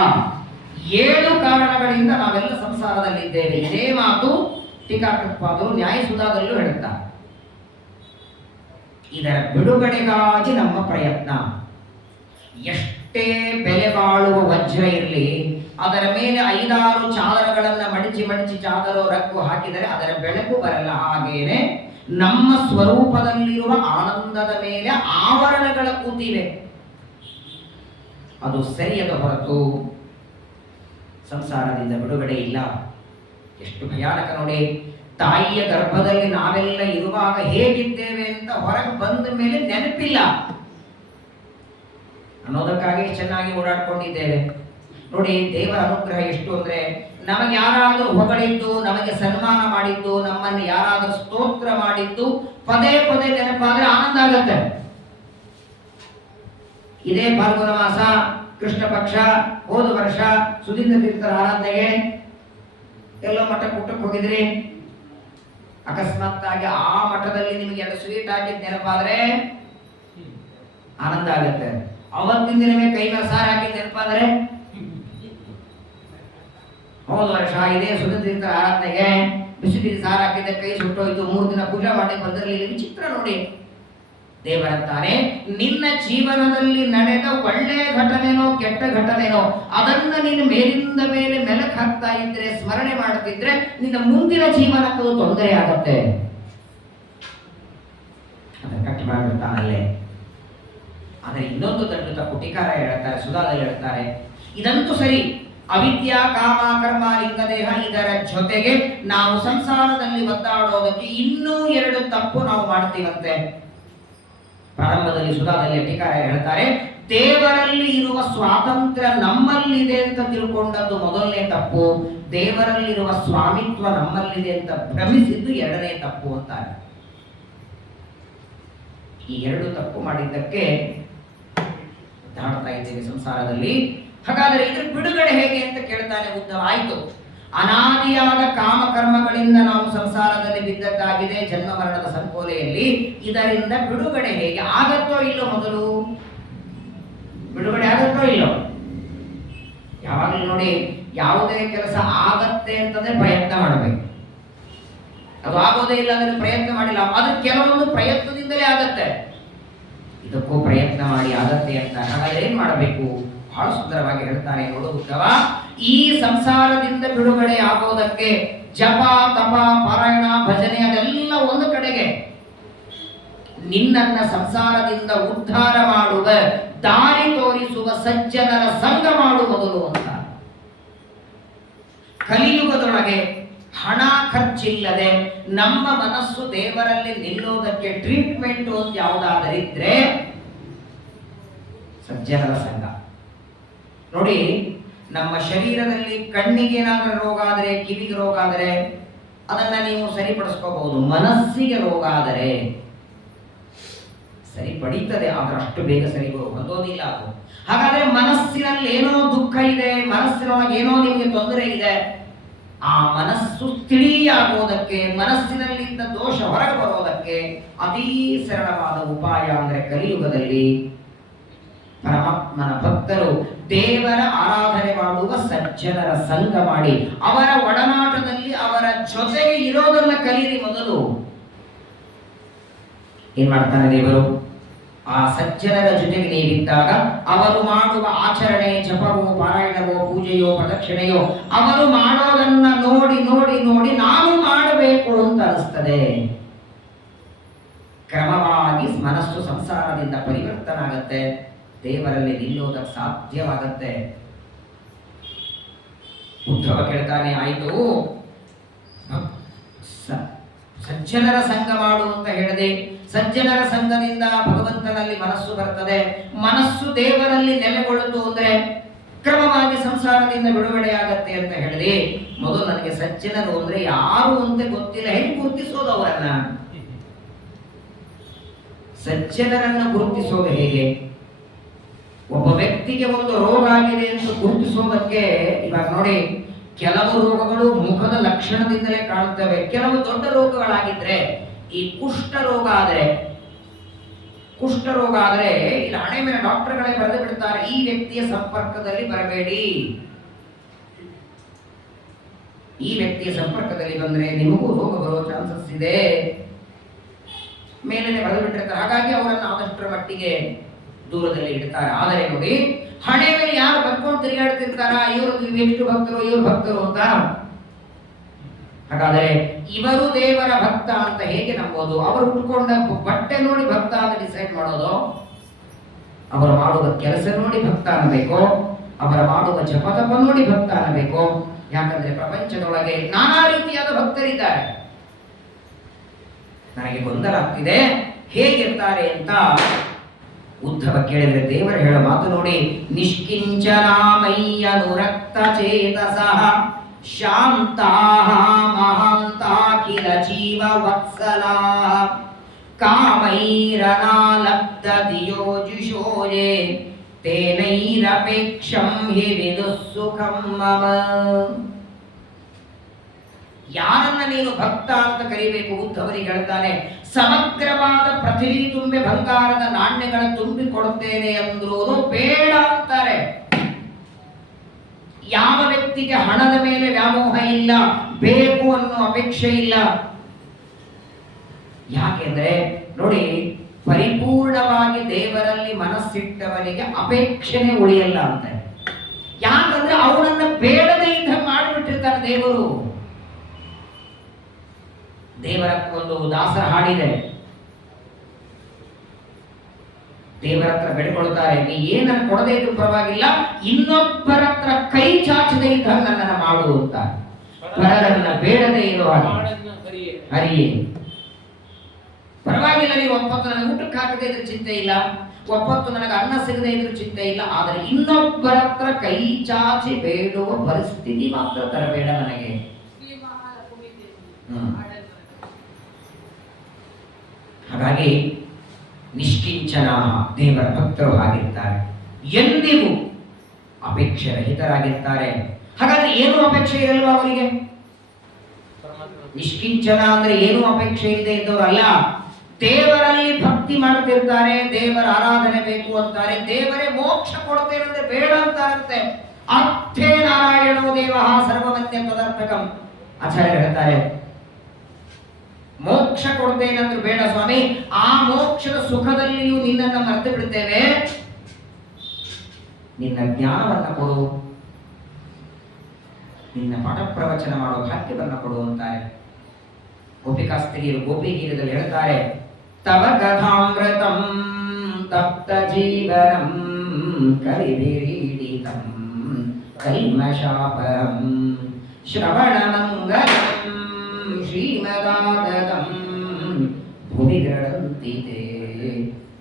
7 ಕಾರಣಗಳಿಂದ ನಾವೆಲ್ಲ ಸಂಸಾರದಲ್ಲಿದ್ದೇವೆ. ಇದೇ ಮಾತು ಟೀಕಾಕೃತ್ಪಾದರು ನ್ಯಾಯಸುಧಾದಲ್ಲೂ ಹೇಳುತ್ತಾರೆ. ಇದರ ಬಿಡುಗಡೆಗಾಗಿ ನಮ್ಮ ಪ್ರಯತ್ನ. ಎಷ್ಟೇ ಬೆಲೆ ಬಾಳುವ ವಜ್ರ ಇರಲಿ, ಅದರ ಮೇಲೆ 5-6 ಚಾದರಗಳನ್ನು ಮಡಿಚಿ ಚಾದರೋ ರಕ್ಕು ಹಾಕಿದರೆ ಅದರ ಬೆಳಕು ಬರಲ್ಲ. ಹಾಗೇನೆ ನಮ್ಮ ಸ್ವರೂಪದಲ್ಲಿರುವ ಆನಂದದ ಮೇಲೆ ಆವರಣಗಳ ಕೂತಿವೆ, ಅದು ಸರಿಯದ ಹೊರತು ಸಂಸಾರದಿಂದ ಬಿಡುಗಡೆ ಇಲ್ಲ. ಎಷ್ಟು ಭಯಾನಕ ನೋಡಿ. ತಾಯಿಯ ಗರ್ಭದಲ್ಲಿ ನಾವೆಲ್ಲ ಇರುವಾಗ ಹೇಗಿದ್ದೇವೆ ಅಂತ ಹೊರಗೆ ಬಂದ ಮೇಲೆ ನೆನಪಿಲ್ಲ ಅನ್ನೋದಕ್ಕಾಗಿ ಚೆನ್ನಾಗಿ ಓಡಾಡ್ಕೊಂಡಿದ್ದೇವೆ ನೋಡಿ. ದೇವರ ಅನುಗ್ರಹ ಎಷ್ಟು ಅಂದ್ರೆ, ನಮಗೆ ಯಾರಾದರೂ ಹೊಗಳಿದ್ದು, ನಮಗೆ ಸನ್ಮಾನ ಮಾಡಿದ್ದು, ನಮ್ಮನ್ನು ಯಾರಾದರೂ ಸ್ತೋತ್ರ ಮಾಡಿದ್ದು ಪದೇ ಪದೇ ನೆನಪಾದ್ರೆ ಆನಂದ ಆಗತ್ತೆ. ಇದೇ ಫಾಲ್ಗುಣ ಮಾಸ ಕೃಷ್ಣ ಪಕ್ಷ, ಹೋದ ವರ್ಷ ಸುಧೀಂದ್ರ ತೀರ್ಥರ ಆರಾಧನೆಗೆ ಎಲ್ಲೋ ಮಠಕ್ಕೆ ಹೋಗಿದ್ರಿ, ಅಕಸ್ಮಾತ್ ಆಗಿ ಆ ಮಠದಲ್ಲಿ ನಿಮಗೆ ಎಲ್ಲ ಸ್ವೀಟ್ ಹಾಕಿದ್ ನೆನಪಾದ್ರೆ ಆನಂದ ಆಗತ್ತೆ. ಅವತ್ತಿನ ದಿನವೇ ಕೈ ಮೇಲೆ ಸಾರು ಹಾಕಿದ್ ನೆನಪಾದ್ರೆ, ಹೋದ ವರ್ಷ ಇದೇ ಸುಧೀಂದ್ರ ತೀರ್ಥರ ಆರಾಧನೆಗೆ ಬಿಸಿ ಬಿಸಿ ಸಾರು ಹಾಕಿದ್ದೆ, ಕೈ ಸುಟ್ಟೋಯ್ತು, 3 ದಿನ ಪೂಜೆ ಮಾಡಿ ಬಂದಿರಲಿಲ್ಲ. ವಿಚಿತ್ರ ನೋಡಿ. ದೇವರಂತಾನೆ, ನಿನ್ನ ಜೀವನದಲ್ಲಿ ನಡೆದ ಒಳ್ಳೆ ಘಟನೆನೋ ಕೆಟ್ಟ ಘಟನೆನೋ ಅದನ್ನ ನೀನು ಮೇಲಿಂದ ಮೇಲೆ ಮೆಲಕ್ ಹಾಕ್ತಾ ಇದ್ರೆ, ಸ್ಮರಣೆ ಮಾಡುತ್ತಿದ್ರೆ, ನಿನ್ನ ಮುಂದಿನ ಜೀವನಕ್ಕೂ ತೊಂದರೆ ಆಗತ್ತೆ. ಅದನ್ನ ಕಟ್ಟಿ ಮಾಡಿರ್ತಾನಲ್ಲೇ. ಆದರೆ ಇನ್ನೊಂದು ದೊಡ್ಡ ತಪ್ಪು ಟೀಕಾರ ಹೇಳ್ತಾರೆ, ಸುಧಾದಲ್ಲಿ ಹೇಳ್ತಾರೆ, ಇದಂತೂ ಸರಿ, ಅವಿದ್ಯಾ ಕಾಮ ಕರ್ಮ ಲಿಂಗದೇಹ ಇದರ ಜೊತೆಗೆ ನಾವು ಸಂಸಾರದಲ್ಲಿ ಒದ್ದಾಡೋದಕ್ಕೆ ಇನ್ನೂ 2 ತಪ್ಪು ನಾವು ಮಾಡ್ತೀವಂತೆ. ಪ್ರಾರಂಭದಲ್ಲಿ ಸುಧಾದಲ್ಲಿ ಟೀಕಾರ ಹೇಳ್ತಾರೆ, ದೇವರಲ್ಲಿ ಇರುವ ಸ್ವಾತಂತ್ರ್ಯ ನಮ್ಮಲ್ಲಿದೆ ಅಂತ ತಿಳ್ಕೊಂಡದ್ದು ಮೊದಲನೇ ತಪ್ಪು, ದೇವರಲ್ಲಿರುವ ಸ್ವಾಮಿತ್ವ ನಮ್ಮಲ್ಲಿದೆ ಅಂತ ಭ್ರಮಿಸಿದ್ದು 2ನೇ ತಪ್ಪು ಅಂತಾರೆ. ಈ 2 ತಪ್ಪು ಮಾಡಿದ್ದಕ್ಕೆ ದಾಡ್ತಾ ಇದ್ದೇವೆ ಸಂಸಾರದಲ್ಲಿ. ಹಾಗಾದರೆ ಇದ್ರ ಬಿಡುಗಡೆ ಹೇಗೆ ಅಂತ ಕೇಳ್ತಾನೆ ಉದ್ಧವ. ಆಯ್ತು, ಅನಾದಿಯಾದ ಕಾಮಕರ್ಮಗಳಿಂದ ನಾವು ಸಂಸಾರದಲ್ಲಿ ಬಿದ್ದದ್ದಾಗಿದೆ, ಜನ್ಮ ಮರಣದ ಸಂಕೋಲೆಯಲ್ಲಿ. ಇದರಿಂದ ಬಿಡುಗಡೆ ಹೇಗೆ ಆಗತ್ತೋ ಇಲ್ಲೋ? ಮೊದಲು ಬಿಡುಗಡೆ ಆಗತ್ತೋ ಇಲ್ಲೋ? ಯಾವಾಗಲೂ ನೋಡಿ, ಯಾವುದೇ ಕೆಲಸ ಆಗತ್ತೆ ಅಂತಂದ್ರೆ ಪ್ರಯತ್ನ ಮಾಡಬೇಕು. ಅದು ಆಗೋದೇ ಇಲ್ಲ ಅಂದ್ರೆ ಪ್ರಯತ್ನ ಮಾಡಿಲ್ಲ, ಅದು ಕೆಲವೊಂದು ಪ್ರಯತ್ನದಿಂದಲೇ ಆಗತ್ತೆ. ಇದಕ್ಕೂ ಪ್ರಯತ್ನ ಮಾಡಿ ಆಗತ್ತೆ ಅಂತ. ಹಾಗಾದ್ರೆ ಏನ್ ಮಾಡಬೇಕು? ಬಹಳ ಸುಂದರವಾಗಿ ಹೇಳ್ತಾರೆ ನೋಡು ಉದ್ಧವ. ಈ ಸಂಸಾರದಿಂದ ಬಿಡುಗಡೆ ಆಗೋದಕ್ಕೆ ಜಪ, ತಪ, ಪಾರಾಯಣ, ಭಜನೆ ಅದೆಲ್ಲ ಒಂದು ಕಡೆಗೆ, ನಿನ್ನನ್ನ ಸಂಸಾರದಿಂದ ಉದ್ಧಾರ ಮಾಡುವ, ದಾರಿ ತೋರಿಸುವ ಸಜ್ಜನರ ಸಂಘ ಮಾಡು ಮೊದಲು ಅಂತ. ಕಲಿಯುಗದೊಳಗೆ ಹಣ ಖರ್ಚಿಲ್ಲದೆ ನಮ್ಮ ಮನಸ್ಸು ದೇವರಲ್ಲಿ ನಿಲ್ಲೋದಕ್ಕೆ ಟ್ರೀಟ್ಮೆಂಟ್ ಅಂತ ಯಾವುದಾದರಿದ್ರೆ ಸಜ್ಜನರ ಸಂಘ. ನೋಡಿ, ನಮ್ಮ ಶರೀರದಲ್ಲಿ ಕಣ್ಣಿಗೆ ಏನಾದರೂ ರೋಗ ಆದರೆ, ಕಿವಿಗೆ ರೋಗ ಆದರೆ ಅದನ್ನ ನೀವು ಸರಿಪಡಿಸ್ಕೋಬಹುದು. ಮನಸ್ಸಿಗೆ ರೋಗ ಆದರೆ ಸರಿಪಡೀತದೆ, ಆದ್ರೆ ಅಷ್ಟು ಬೇಗ ಸರಿ ಹೊಂದೋದಿಲ್ಲ ಅದು. ಹಾಗಾದ್ರೆ ಮನಸ್ಸಿನಲ್ಲಿ ಏನೋ ದುಃಖ ಇದೆ, ಮನಸ್ಸಿನೊಳಗೆ ಏನೋ ನಿಮಗೆ ತೊಂದರೆ ಇದೆ, ಆ ಮನಸ್ಸು ತಿಳಿಯಾಗುವುದಕ್ಕೆ, ಮನಸ್ಸಿನಲ್ಲಿದ್ದ ದೋಷ ಹೊರಗೆ ಬರೋದಕ್ಕೆ ಅತೀ ಸರಳವಾದ ಉಪಾಯ ಅಂದ್ರೆ ಕಲಿಯುಗದಲ್ಲಿ ಪರಮಾತ್ಮನ ಭಕ್ತರು ದೇವರ ಆರಾಧನೆ ಮಾಡುವ ಸಜ್ಜನರ ಸಂಘ ಮಾಡಿ ಅವರ ಒಡನಾಟದಲ್ಲಿ ಅವರ ಜೊತೆಗೆ ಇರೋದನ್ನ ಕಲೀರಿ. ಮೊದಲು ಏನ್ ಮಾಡ್ತಾನೆ ದೇವರು? ಆ ಸಜ್ಜನರ ಜೊತೆಗೆ ನೀವಿದ್ದಾಗ ಅವರು ಮಾಡುವ ಆಚರಣೆ, ಜಪವೋ, ಪಾರಾಯಣವೋ, ಪೂಜೆಯೋ, ಪ್ರದಕ್ಷಿಣೆಯೋ ಅವರು ಮಾಡೋದನ್ನ ನೋಡಿ ನೋಡಿ ನೋಡಿ ನಾನು ಮಾಡಬೇಕು ಅಂತ ಅನಿಸ್ತದೆ. ಕ್ರಮವಾಗಿ ಮನಸ್ಸು ಸಂಸಾರದಿಂದ ಪರಿವರ್ತನೆ ಆಗತ್ತೆ, ದೇವರಲ್ಲಿ ನಿಲ್ಲೋದಕ್ಕೆ ಸಾಧ್ಯವಾಗತ್ತೆ. ಉದ್ಧವ ಕೇಳ್ತಾನೆ, ಆಯಿತು ಸಜ್ಜನರ ಸಂಘ ಮಾಡು ಅಂತ ಹೇಳಿದೆ. ಸಜ್ಜನರ ಸಂಘದಿಂದ ಭಗವಂತನಲ್ಲಿ ಮನಸ್ಸು ಬರ್ತದೆ, ಮನಸ್ಸು ದೇವರಲ್ಲಿ ನೆಲೆಗೊಳ್ಳುತ್ತು ಅಂದ್ರೆ ಕ್ರಮವಾಗಿ ಸಂಸಾರದಿಂದ ಬಿಡುಗಡೆ ಆಗತ್ತೆ ಅಂತ ಹೇಳಿದೆ. ಮೊದಲು ನನಗೆ ಸಜ್ಜನರು ಅಂದ್ರೆ ಯಾರು ಅಂತ ಗೊತ್ತಿಲ್ಲ, ಹೆಂಗೆ ಗುರುತಿಸೋದು ಅವರನ್ನ? ಸಜ್ಜನರನ್ನು ಗುರುತಿಸೋದು ಹೇಗೆ? ಒಬ್ಬ ವ್ಯಕ್ತಿಗೆ ಒಂದು ರೋಗ ಆಗಿದೆ ಅಂತ ಗುರುತಿಸೋದಕ್ಕೆ ಇವಾಗ ನೋಡಿ, ಕೆಲವು ರೋಗಗಳು ಮುಖದ ಲಕ್ಷಣದಿಂದಲೇ ಕಾಣುತ್ತವೆ. ಕೆಲವು ದೊಡ್ಡ ರೋಗಗಳಾಗಿದ್ರೆ, ಈ ಕುಷ್ಠ ರೋಗ ಆದರೆ ಇಲ್ಲಿ ಹಣೆ ಮೇಲೆ ಡಾಕ್ಟರ್ಗಳೇ ಬರೆದು ಬಿಡ್ತಾರೆ, ಈ ವ್ಯಕ್ತಿಯ ಸಂಪರ್ಕದಲ್ಲಿ ಬರಬೇಡಿ, ಈ ವ್ಯಕ್ತಿಯ ಸಂಪರ್ಕದಲ್ಲಿ ಬಂದ್ರೆ ನಿಮಗೂ ರೋಗ ಬರೋ ಚಾನ್ಸಸ್ ಇದೆ, ಮೇಲೆ ಬರೆದು ಬಿಟ್ಟಿರ್ತಾರೆ. ಹಾಗಾಗಿ ಅವರನ್ನು ಆದಷ್ಟರ ಮಟ್ಟಿಗೆ ದೂರದಲ್ಲಿ ಇಡ್ತಾರೆ. ಆದರೆ ನೋಡಿ, ಹಣೆ ಮೇಲೆ ಯಾರು ಬರ್ಕೊಂಡು ತಿರುಗಾಡ್ತಿರ್ತಾರ, ಇವರು ಎಷ್ಟು ಭಕ್ತರು, ಇವರು ಭಕ್ತರು ಅಂತ. ಹಾಗಾದರೆ ಇವರು ದೇವರ ಭಕ್ತ ಅಂತ ಹೇಗೆ ನಂಬೋದು? ಅವರು ಉಟ್ಕೊಂಡ ಬಟ್ಟೆ ನೋಡಿ ಭಕ್ತ ಅಂತ ಡಿಸೈಡ್ ಮಾಡೋದು? ಅವರು ಮಾಡುವ ಕೆಲಸ ನೋಡಿ ಭಕ್ತ ಅನ್ನಬೇಕು, ಅವರ ಮಾಡುವ ಜಪತಪ ನೋಡಿ ಭಕ್ತ ಅನ್ನಬೇಕು. ಯಾಕಂದ್ರೆ ಪ್ರಪಂಚದೊಳಗೆ ನಾನಾ ರೀತಿಯಾದ ಭಕ್ತರಿದ್ದಾರೆ. ನನಗೆ ಗೊಂದಲ ಆಗ್ತಿದೆ, ಹೇಗಿರ್ತಾರೆ ಅಂತ ಉದ್ಧವ ಕೇಳಿದ್ರೆ ದೇವರು ಹೇಳೋ ಮಾತು ನೋಡಿ, ನಿಷ್ಕಿಂಚನಾಮಯ್ಯನುರಕ್ತ ಚೇತಸಃ ಶಾಂತಾಃ ಮಹಾಂತಾಖಿಲ ಜೀವ ವತ್ಸಲಾಃ ಕಾಮೈರನಾಲಬ್ಧ ದಿಯೋಜುಷೋಯೇ ತೇನೈರಪೇಕ್ಷಂ ಹಿ ವಿದುಃ ಸುಖಂ ಮಮ. ಯಾರನ್ನ ನೀನು ಭಕ್ತ ಅಂತ ಕರಿಬೇಕು? ಉದ್ಧವರಿಗೆ ಹೇಳ್ತಾನೆ, ಸಮಗ್ರವಾದ ಪೃಥ್ವಿ ತುಂಬೆ ಬಂಗಾರದ ನಾಣ್ಯಗಳ ತುಂಬಿ ಕೊಡುತ್ತೇನೆ ಅಂದ್ರೂ ಬೇಡ ಅಂತಾರೆ. ಯಾವ ವ್ಯಕ್ತಿಗೆ ಹಣದ ಮೇಲೆ ವ್ಯಾಮೋಹ ಇಲ್ಲ, ಬೇಕು ಅನ್ನೋ ಅಪೇಕ್ಷೆ ಇಲ್ಲ. ಯಾಕೆಂದ್ರೆ ನೋಡಿ, ಪರಿಪೂರ್ಣವಾಗಿ ದೇವರಲ್ಲಿ ಮನಸ್ಸಿಟ್ಟವನಿಗೆ ಅಪೇಕ್ಷೆನೇ ಉಳಿಯಲ್ಲ ಅಂತ. ಯಾಕಂದ್ರೆ ಅವನನ್ನ ಬೇಡದೇ ಇದ್ದ ಮಾಡಿಬಿಟ್ಟಿರ್ತಾರೆ ದೇವರು. ದೇವರ ಒಂದು ದಾಸರ ಹಾಡಿದೆ, ದೇವರ ಹತ್ರ ಬೇಡಿಕೊಳ್ತಾರೆ, ನೀ ಏನನ್ನು ಕೊಡದೇ ಇದ್ರು ಪರವಾಗಿಲ್ಲ, ಇನ್ನೊಬ್ಬರ ಹತ್ರ ಕೈ ಚಾಚದೆ ಇದ್ದ ನನ್ನನ್ನು ಮಾಡು ಅಂತ. ಪರರನ್ನ ಬೇಡದೇ ಇರುವ ಹರಿಯೇ, ಪರವಾಗಿಲ್ಲ, ನೀವು ಒಪ್ಪತ್ತು ನನಗೆ ಊಟಕ್ಕೆ ಹಾಕದೇ ಇದ್ರೆ ಚಿಂತೆ ಇಲ್ಲ, ಒಪ್ಪತ್ತು ನನಗೆ ಅನ್ನ ಸಿಗದೇ ಇದ್ರು ಚಿಂತೆ ಇಲ್ಲ, ಆದರೆ ಇನ್ನೊಬ್ಬರ ಹತ್ರ ಕೈ ಚಾಚಿ ಬೇಡುವ ಪರಿಸ್ಥಿತಿ ಮಾತ್ರ ತರಬೇಡ ನನಗೆ. ಹಾಗಾಗಿ ನಿಷ್ಕಿಂಚನ ದೇವರ ಭಕ್ತರು ಆಗಿರ್ತಾರೆ, ಎಂದಿಗೂ ಅಪೇಕ್ಷೆ ರಹಿತರಾಗಿರ್ತಾರೆ. ಹಾಗಾದ್ರೆ ಏನು ಅಪೇಕ್ಷೆ ಇರಲ್ವಾ ಅವರಿಗೆ? ನಿಷ್ಕಿಂಚನ ಅಂದ್ರೆ ಏನು ಅಪೇಕ್ಷೆ ಇಲ್ಲದೆ ಇದ್ದವರಲ್ಲ. ದೇವರಲ್ಲಿ ಭಕ್ತಿ ಮಾಡ್ತಿರ್ತಾರೆ, ದೇವರ ಆರಾಧನೆ ಬೇಕು ಅಂತಾರೆ, ದೇವರೇ ಮೋಕ್ಷ ಕೊಡ್ತೇನಂದ್ರೆ ಬೇಡ ಅಂತಾರಂತೆ. ಅರ್ಥೇ ನಾರಾಯಣೋ ದೇವ ಸರ್ವಮನ್ಯ ತದರ್ಥಕಂ. ಆಚಾರ್ಯ ಹೇಳ್ತಾರೆ, ಮೋಕ್ಷ ಕೊಡ್ತೇನಂದ್ರೆ ಬೇಡ ಸ್ವಾಮಿ, ಆ ಮೋಕ್ಷದ ಸುಖದಲ್ಲಿಯೂ ನಿನ್ನನ್ನ ಮರೆತು ಬಿಡ್ತೇವೆ, ನಿನ್ನ ಜ್ಞಾನವನ್ನ ಕೊಡು, ನಿನ್ನ ಪಾಠ ಪ್ರವಚನ ಮಾಡೋ ಭಾಗ್ಯವನ್ನ ಕೊಡು ಅಂತಾರೆ. ಗೋಪಿಕಾಸ್ತ್ರೀಯರು ಗೋಪಿಗೀರದಲ್ಲಿ ಹೇಳ್ತಾರೆ, ತವ ಕಥಾಮೃತಂ ತಪ್ತ ಜೀವನಂ ಕಲಿವಿರೀಡಿತಂ ಕಲ್ಮಶಾಪಂ ಶ್ರವಣ ಮಂಗಲಂ ಶ್ರೀಮದಾದದಂ ಭುವಿ ಗೃಢಂತಿ ತೇ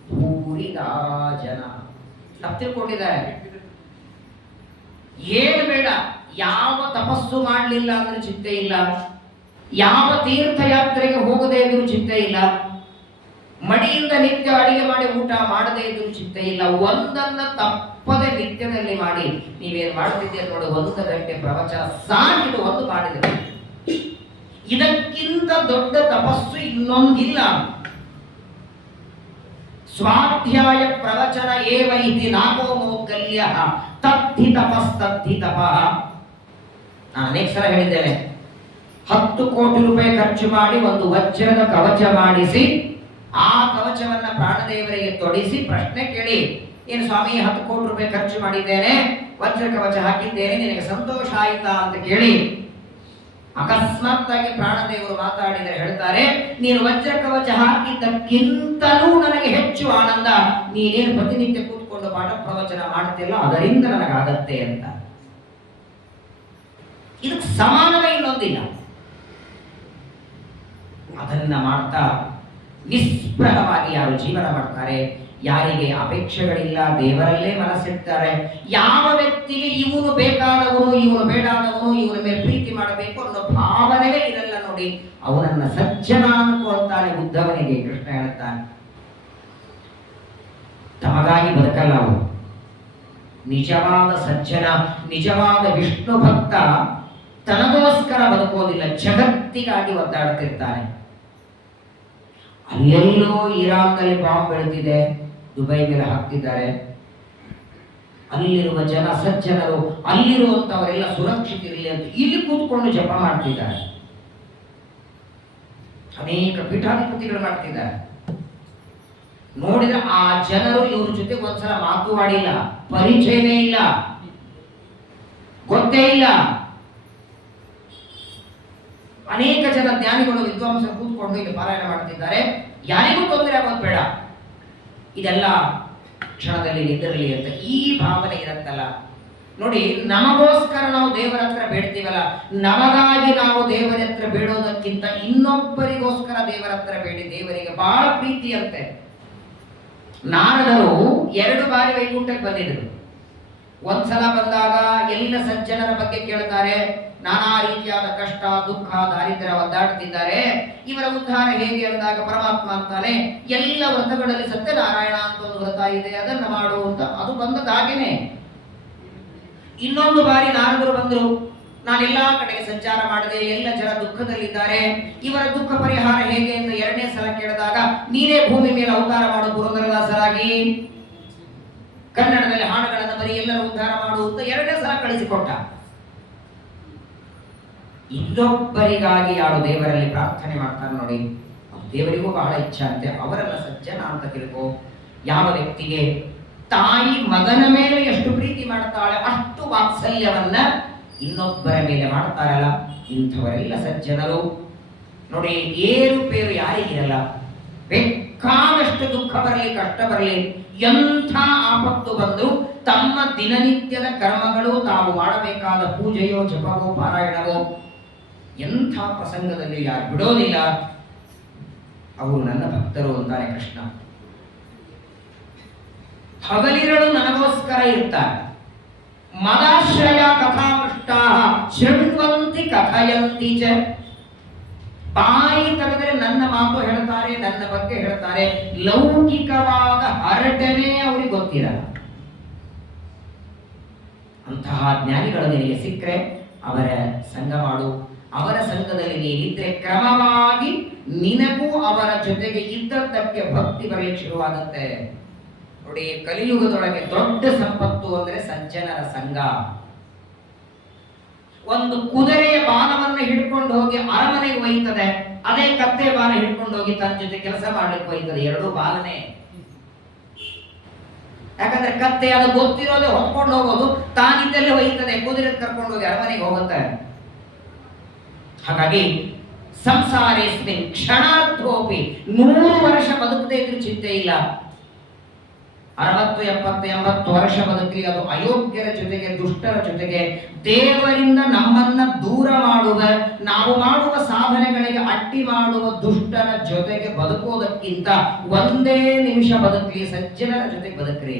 ಭೂರಿದಾ ಜನ. ತಪ್ಪು ತಿಳ್ಕೊಂಡಿದ್ದಾರೆ. ಏನು ಬೇಡ, ಯಾವ ತಪಸ್ಸು ಮಾಡಲಿಲ್ಲ ಅಂದ್ರೆ ಚಿಂತೆ ಇಲ್ಲ, ಯಾವ ತೀರ್ಥಯಾತ್ರೆಗೆ ಹೋಗದೇ ಇದ್ರೂ ಚಿಂತೆ ಇಲ್ಲ, ಮಡಿಯಿಂದ ನಿತ್ಯ ಅಡಿಗೆ ಮಾಡಿ ಊಟ ಮಾಡದೇ ಇದ್ರೂ ಚಿಂತೆ ಇಲ್ಲ. ಒಂದನ್ನ ತಪ್ಪದೆ ನಿತ್ಯದಲ್ಲಿ ಮಾಡಿ. ನೀವೇನ್ ಮಾಡ್ತಿದ್ದೀರಿ ನೋಡಿ, 1 ಗಂಟೆ ಪ್ರವಚನ ಸಾಕಿದು ಒಂದು ಮಾಡಿದ್ರೆ ಇದಕ್ಕಿಂತ ದೊಡ್ಡ ತಪಸ್ಸು ಇನ್ನೊಂದಿಲ್ಲ. ಸ್ವಾಧ್ಯಾಯ ಪ್ರವಚನ ಏವ ಇತಿ ನಾಗೋ ಮೌದ್ಗಲ್ಯ ತತ್ಥಿ ತಪಸ್ತತ್ಥಿ ತಪಃ. ನಾನು ಅನೇಕ ಸಲ ಹೇಳಿದ್ದೇನೆ, 10 ಕೋಟಿ ರೂಪಾಯಿ ಖರ್ಚು ಮಾಡಿ ಒಂದು ವಜ್ರದ ಕವಚ ಮಾಡಿಸಿ ಆ ಕವಚವನ್ನ ಪ್ರಾಣದೇವರಿಗೆ ತೊಡಿಸಿ ಪ್ರಶ್ನೆ ಕೇಳಿ, ಏನು ಸ್ವಾಮಿ 10 ಕೋಟಿ ರೂಪಾಯಿ ಖರ್ಚು ಮಾಡಿದ್ದೇನೆ, ವಜ್ರ ಕವಚ ಹಾಕಿದ್ದೇನೆ, ನಿನಗೆ ಸಂತೋಷ ಆಯ್ತಾ ಅಂತ ಕೇಳಿ ಅಕಸ್ಮಾತ್ತಾಗಿ ಪ್ರಾಣದೇವರು ಮಾತಾಡಿದರೆ ಹೇಳ್ತಾರೆ, ನೀನು ವಜ್ರ ಕವಚ ಹಾಕಿದ್ದಕ್ಕಿಂತಲೂ ನನಗೆ ಹೆಚ್ಚು ಆನಂದ, ನೀನೇನು ಪ್ರತಿನಿತ್ಯ ಕೂತ್ಕೊಂಡು ಪಾಠ ಪ್ರವಚನ ಮಾಡ್ತಿಲ್ಲ ಅದರಿಂದ ನನಗಾಗತ್ತೆ ಅಂತ. ಇದಕ್ಕೆ ಸಮಾನವೇ ಇನ್ನೊಂದಿಲ್ಲ. ಅದನ್ನ ಮಾಡ್ತಾ ನಿಸ್ಪೃಹವಾಗಿ ಯಾರು ಜೀವನ ಮಾಡ್ತಾರೆ, ಯಾರಿಗೆ ಅಪೇಕ್ಷೆಗಳಿಲ್ಲ, ದೇವರಲ್ಲೇ ಮನಸ್ಸಿಡ್ತಾರೆ, ಯಾವ ವ್ಯಕ್ತಿಗೆ ಇವನು ಬೇಕಾದವನು ಇವನು ಬೇಡಾದವನು, ಇವನ ಮೇಲೆ ಪ್ರೀತಿ ಮಾಡಬೇಕು ಅನ್ನೋ ಭಾವನೆಯೇ ಇರಲ್ಲ ನೋಡಿ, ಅವನನ್ನ ಸಜ್ಜನ ಅನ್ಕೊಳ್ತಾನೆ. ಉದ್ಧವನಿಗೆ ಕೃಷ್ಣ ಹೇಳ್ತಾನೆ, ತಮಗಾಗಿ ಬದುಕಲ್ಲ ಅವನು. ನಿಜವಾದ ಸಜ್ಜನ, ನಿಜವಾದ ವಿಷ್ಣು ಭಕ್ತ ತನಗೋಸ್ಕರ ಬದುಕೋದಿಲ್ಲ, ಜಗತ್ತಿಗಾಗಿ ಒದ್ದಾಡ್ತಿರ್ತಾನೆ. ಅಲ್ಲೆಲ್ಲೋ ಇರಾನ್ನಲ್ಲಿ ಬಾಂಬ್ ಬೆಳೆದಿದೆ, ದುಬೈ ಮೇಲೆ ಹಾಕ್ತಿದ್ದಾರೆ, ಅಲ್ಲಿರುವ ಜನ ಸಜ್ಜನರು, ಅಲ್ಲಿರುವಂತವರೆಲ್ಲ ಸುರಕ್ಷಿತರಿರಲಿ ಅಂತ ಇಲ್ಲಿ ಕೂತ್ಕೊಂಡು ಜಪ ಮಾಡ್ತಿದ್ದಾರೆ. ಅನೇಕ ಪೀಠಾಧಿಪತಿಗಳು ಮಾಡ್ತಿದ್ದಾರೆ. ನೋಡಿದ್ರೆ ಆ ಜನರು ಇವ್ರ ಜೊತೆ ಒಂದ್ಸಲ ಮಾತು ಆಡಿಲ್ಲ, ಪರಿಚಯನೇ ಇಲ್ಲ, ಗೊತ್ತೇ ಇಲ್ಲ. ಅನೇಕ ಜನ ಜ್ಞಾನಿಗಳು ವಿದ್ವಾಂಸರು ಕೂತ್ಕೊಂಡು ಇಲ್ಲಿ ಪಾರಾಯಣ ಮಾಡ್ತಿದ್ದಾರೆ, ಯಾರಿಗೂ ತೊಂದರೆ ಆಗೋದು ಬೇಡ, ಇದೆಲ್ಲ ಕ್ಷಣದಲ್ಲಿ ನಿದ್ದಿರಲಿ ಅಂತ ಈ ಭಾವನೆ ಇರುತ್ತಲ್ಲ ನೋಡಿ. ನಮಗೋಸ್ಕರ ನಾವು ದೇವರ ಹತ್ರ ಬೇಡ್ತೀವಲ್ಲ, ನಮಗಾಗಿ ನಾವು ದೇವರ ಹತ್ರ ಬೇಡೋದಕ್ಕಿಂತ ಇನ್ನೊಬ್ಬರಿಗೋಸ್ಕರ ದೇವರ ಹತ್ರ ಬೇಡಿ ದೇವರಿಗೆ ಬಹಳ ಪ್ರೀತಿ ಅಂತೆ. ನಾರದರು 2 ಬಾರಿ ವೈಕುಂಠಕ್ಕೆ ಬಂದಿದ್ರು. ಒಂದ್ಸಲ ಬಂದಾಗ ಎಲ್ಲ ಸಜ್ಜನರ ಬಗ್ಗೆ ಕೇಳ್ತಾರೆ, ನಾನಾ ರೀತಿಯಾದ ಕಷ್ಟ ದುಃಖ ದಾರಿದ್ರ್ಯ ಒದ್ದಾಡ್ತಿದ್ದಾರೆ, ಇವರ ಉದ್ಧಾರ ಹೇಗೆ ಅಂದಾಗ ಪರಮಾತ್ಮ ಅಂತಾನೆ, ಎಲ್ಲ ವ್ರತಗಳಲ್ಲಿ ಸತ್ಯನಾರಾಯಣ ಅಂತ ಒಂದು ವ್ರತ ಇದೆ, ಅದನ್ನ ಮಾಡು ಅಂತ. ಅದು ಬಂದದಾಗೇನೆ. ಇನ್ನೊಂದು ಬಾರಿ ನಾರದರು ಬಂದರು, ನಾನೆಲ್ಲಾ ಕಡೆಗೆ ಸಂಚಾರ ಮಾಡಿದೆ, ಎಲ್ಲ ಜನ ದುಃಖದಲ್ಲಿದ್ದಾರೆ, ಇವರ ದುಃಖ ಪರಿಹಾರ ಹೇಗೆ ಅಂತ 2ನೇ ಸಲ ಕೇಳಿದಾಗ, ನೀನೇ ಭೂಮಿ ಮೇಲೆ ಅವತಾರ ಮಾಡು ಪುರಂದರದಾಸರಾಗಿ, ಕನ್ನಡದಲ್ಲಿ ಹಾಡುಗಳನ್ನು ಬರೀ ಎಲ್ಲರ ಉದ್ಧಾರ ಮಾಡು ಅಂತ 2ನೇ ಸಲ ಕಳಿಸಿಕೊಟ್ಟ. ಇನ್ನೊಬ್ಬರಿಗಾಗಿ ಯಾರು ದೇವರಲ್ಲಿ ಪ್ರಾರ್ಥನೆ ಮಾಡ್ತಾರೆ ನೋಡಿ, ದೇವರಿಗೂ ಬಹಳ ಇಚ್ಛೆ ಅಂತೆ, ಅವರೆಲ್ಲ ಸಜ್ಜನ ಅಂತ ತಿಳ್ಕೋ. ಯಾವ ವ್ಯಕ್ತಿಗೆ ತಾಯಿ ಮಗನ ಮೇಲೆ ಎಷ್ಟು ಪ್ರೀತಿ ಮಾಡ್ತಾಳೆ ಅಷ್ಟು ವಾತ್ಸಲ್ಯವನ್ನ ಇನ್ನೊಬ್ಬರ ಮೇಲೆ ಮಾಡ್ತಾರಲ್ಲ, ಇಂಥವರೆಲ್ಲ ಸಜ್ಜನರು ನೋಡಿ. ಏರುಪೇರು ಯಾರಿಗಿರಲ್ಲ, ಬೇಕಾದಷ್ಟು ದುಃಖ ಬರಲಿ ಕಷ್ಟ ಬರಲಿ, ಎಂಥ ಆಪತ್ತು ಬಂದು ತಮ್ಮ ದಿನನಿತ್ಯದ ಕರ್ಮಗಳು, ತಾವು ಮಾಡಬೇಕಾದ ಪೂಜೆಯೋ ಜಪವೋ ಪಾರಾಯಣವೋ ಎಂಥ ಪ್ರಸಂಗದಲ್ಲಿ ಯಾರು ಬಿಡೋದಿಲ್ಲ, ಅವರು ನನ್ನ ಭಕ್ತರು ಅಂತಾನೆ ಕೃಷ್ಣ. ಹಗಲಿರಳು ನನಗೋಸ್ಕರ ಇರ್ತಾರೆ. ಮದಾಶ್ರಯ ಕಥಾಮೃಷ್ಟಾ ಶೃಣ್ವಂತಿ ಕಥಯಂತಿ ಚ. ಬಾಯಿ ತೆಗೆದರೆ ನನ್ನ ಮಾತು ಹೇಳ್ತಾರೆ, ನನ್ನ ಬಗ್ಗೆ ಹೇಳ್ತಾರೆ, ಲೌಕಿಕವಾದ ಹರಟನೆ ಅವರಿಗೆ ಗೊತ್ತಿರಲ್ಲ. ಅಂತಹ ಜ್ಞಾನಿಗಳು ನಿನಗೆ ಸಿಕ್ಕರೆ ಅವರ ಸಂಗ ಮಾಡು. ಅವರ ಸಂಘದಲ್ಲಿ ನೀನಿದ್ರೆ ಕ್ರಮವಾಗಿ ನಿನಗೂ ಅವರ ಜೊತೆಗೆ ಇದ್ದದ್ದಕ್ಕೆ ಭಕ್ತಿ ಬರಲಿಕ್ಕೆ ಶುರುವಾಗುತ್ತೆ ನೋಡಿ. ಕಲಿಯುಗದೊಳಗೆ ದೊಡ್ಡ ಸಂಪತ್ತು ಅಂದ್ರೆ ಸಜ್ಜನರ ಸಂಘ. ಒಂದು ಕುದುರೆಯ ಬಾಲವನ್ನು ಹಿಡ್ಕೊಂಡು ಹೋಗಿ ಅರಮನೆಗೆ ಒಯ್ತದೆ, ಅದೇ ಕತ್ತೆ ಬಾಲ ಹಿಡ್ಕೊಂಡು ಹೋಗಿ ತನ್ನ ಜೊತೆ ಕೆಲಸ ಮಾಡ್ಲಿಕ್ಕೆ ಒಯ್ತದೆ. 2 ಬಾಲನೆ. ಯಾಕಂದ್ರೆ ಕತ್ತೆ ಅದು ಗೊತ್ತಿರೋದೇ ಹೊತ್ಕೊಂಡು ಹೋಗೋದು, ತಾನಿದ್ದಲ್ಲೇ ಒಯ್ತದೆ, ಕುದುರೆ ಕರ್ಕೊಂಡು ಹೋಗಿ ಅರಮನೆಗೆ ಹೋಗುತ್ತೆ. ಹಾಗಾಗಿ ಸಂಸಾರೇಸ್ಮಿನ್ ಕ್ಷಣಾರ್ಧೋಪಿ 100 ವರ್ಷ ಬದುಕದೇ ಇದ್ರೂ ಚಿಂತೆ ಇಲ್ಲ. 60, 70, 80 ವರ್ಷ ಬದುಕಲಿ, ಅದು ಅಯೋಗ್ಯರ ಜೊತೆಗೆ ದುಷ್ಟರ ಜೊತೆಗೆ ದೇವರಿಂದ ನಮ್ಮನ್ನ ದೂರ ಮಾಡುವ, ನಾವು ಮಾಡುವ ಸಾಧನೆಗಳಿಗೆ ಅಡ್ಡಿ ಮಾಡುವ ದುಷ್ಟರ ಜೊತೆಗೆ ಬದುಕೋದಕ್ಕಿಂತ 1 ನಿಮಿಷ ಬದುಕಲಿ, ಸಜ್ಜನರ ಜೊತೆಗೆ ಬದುಕ್ರಿ.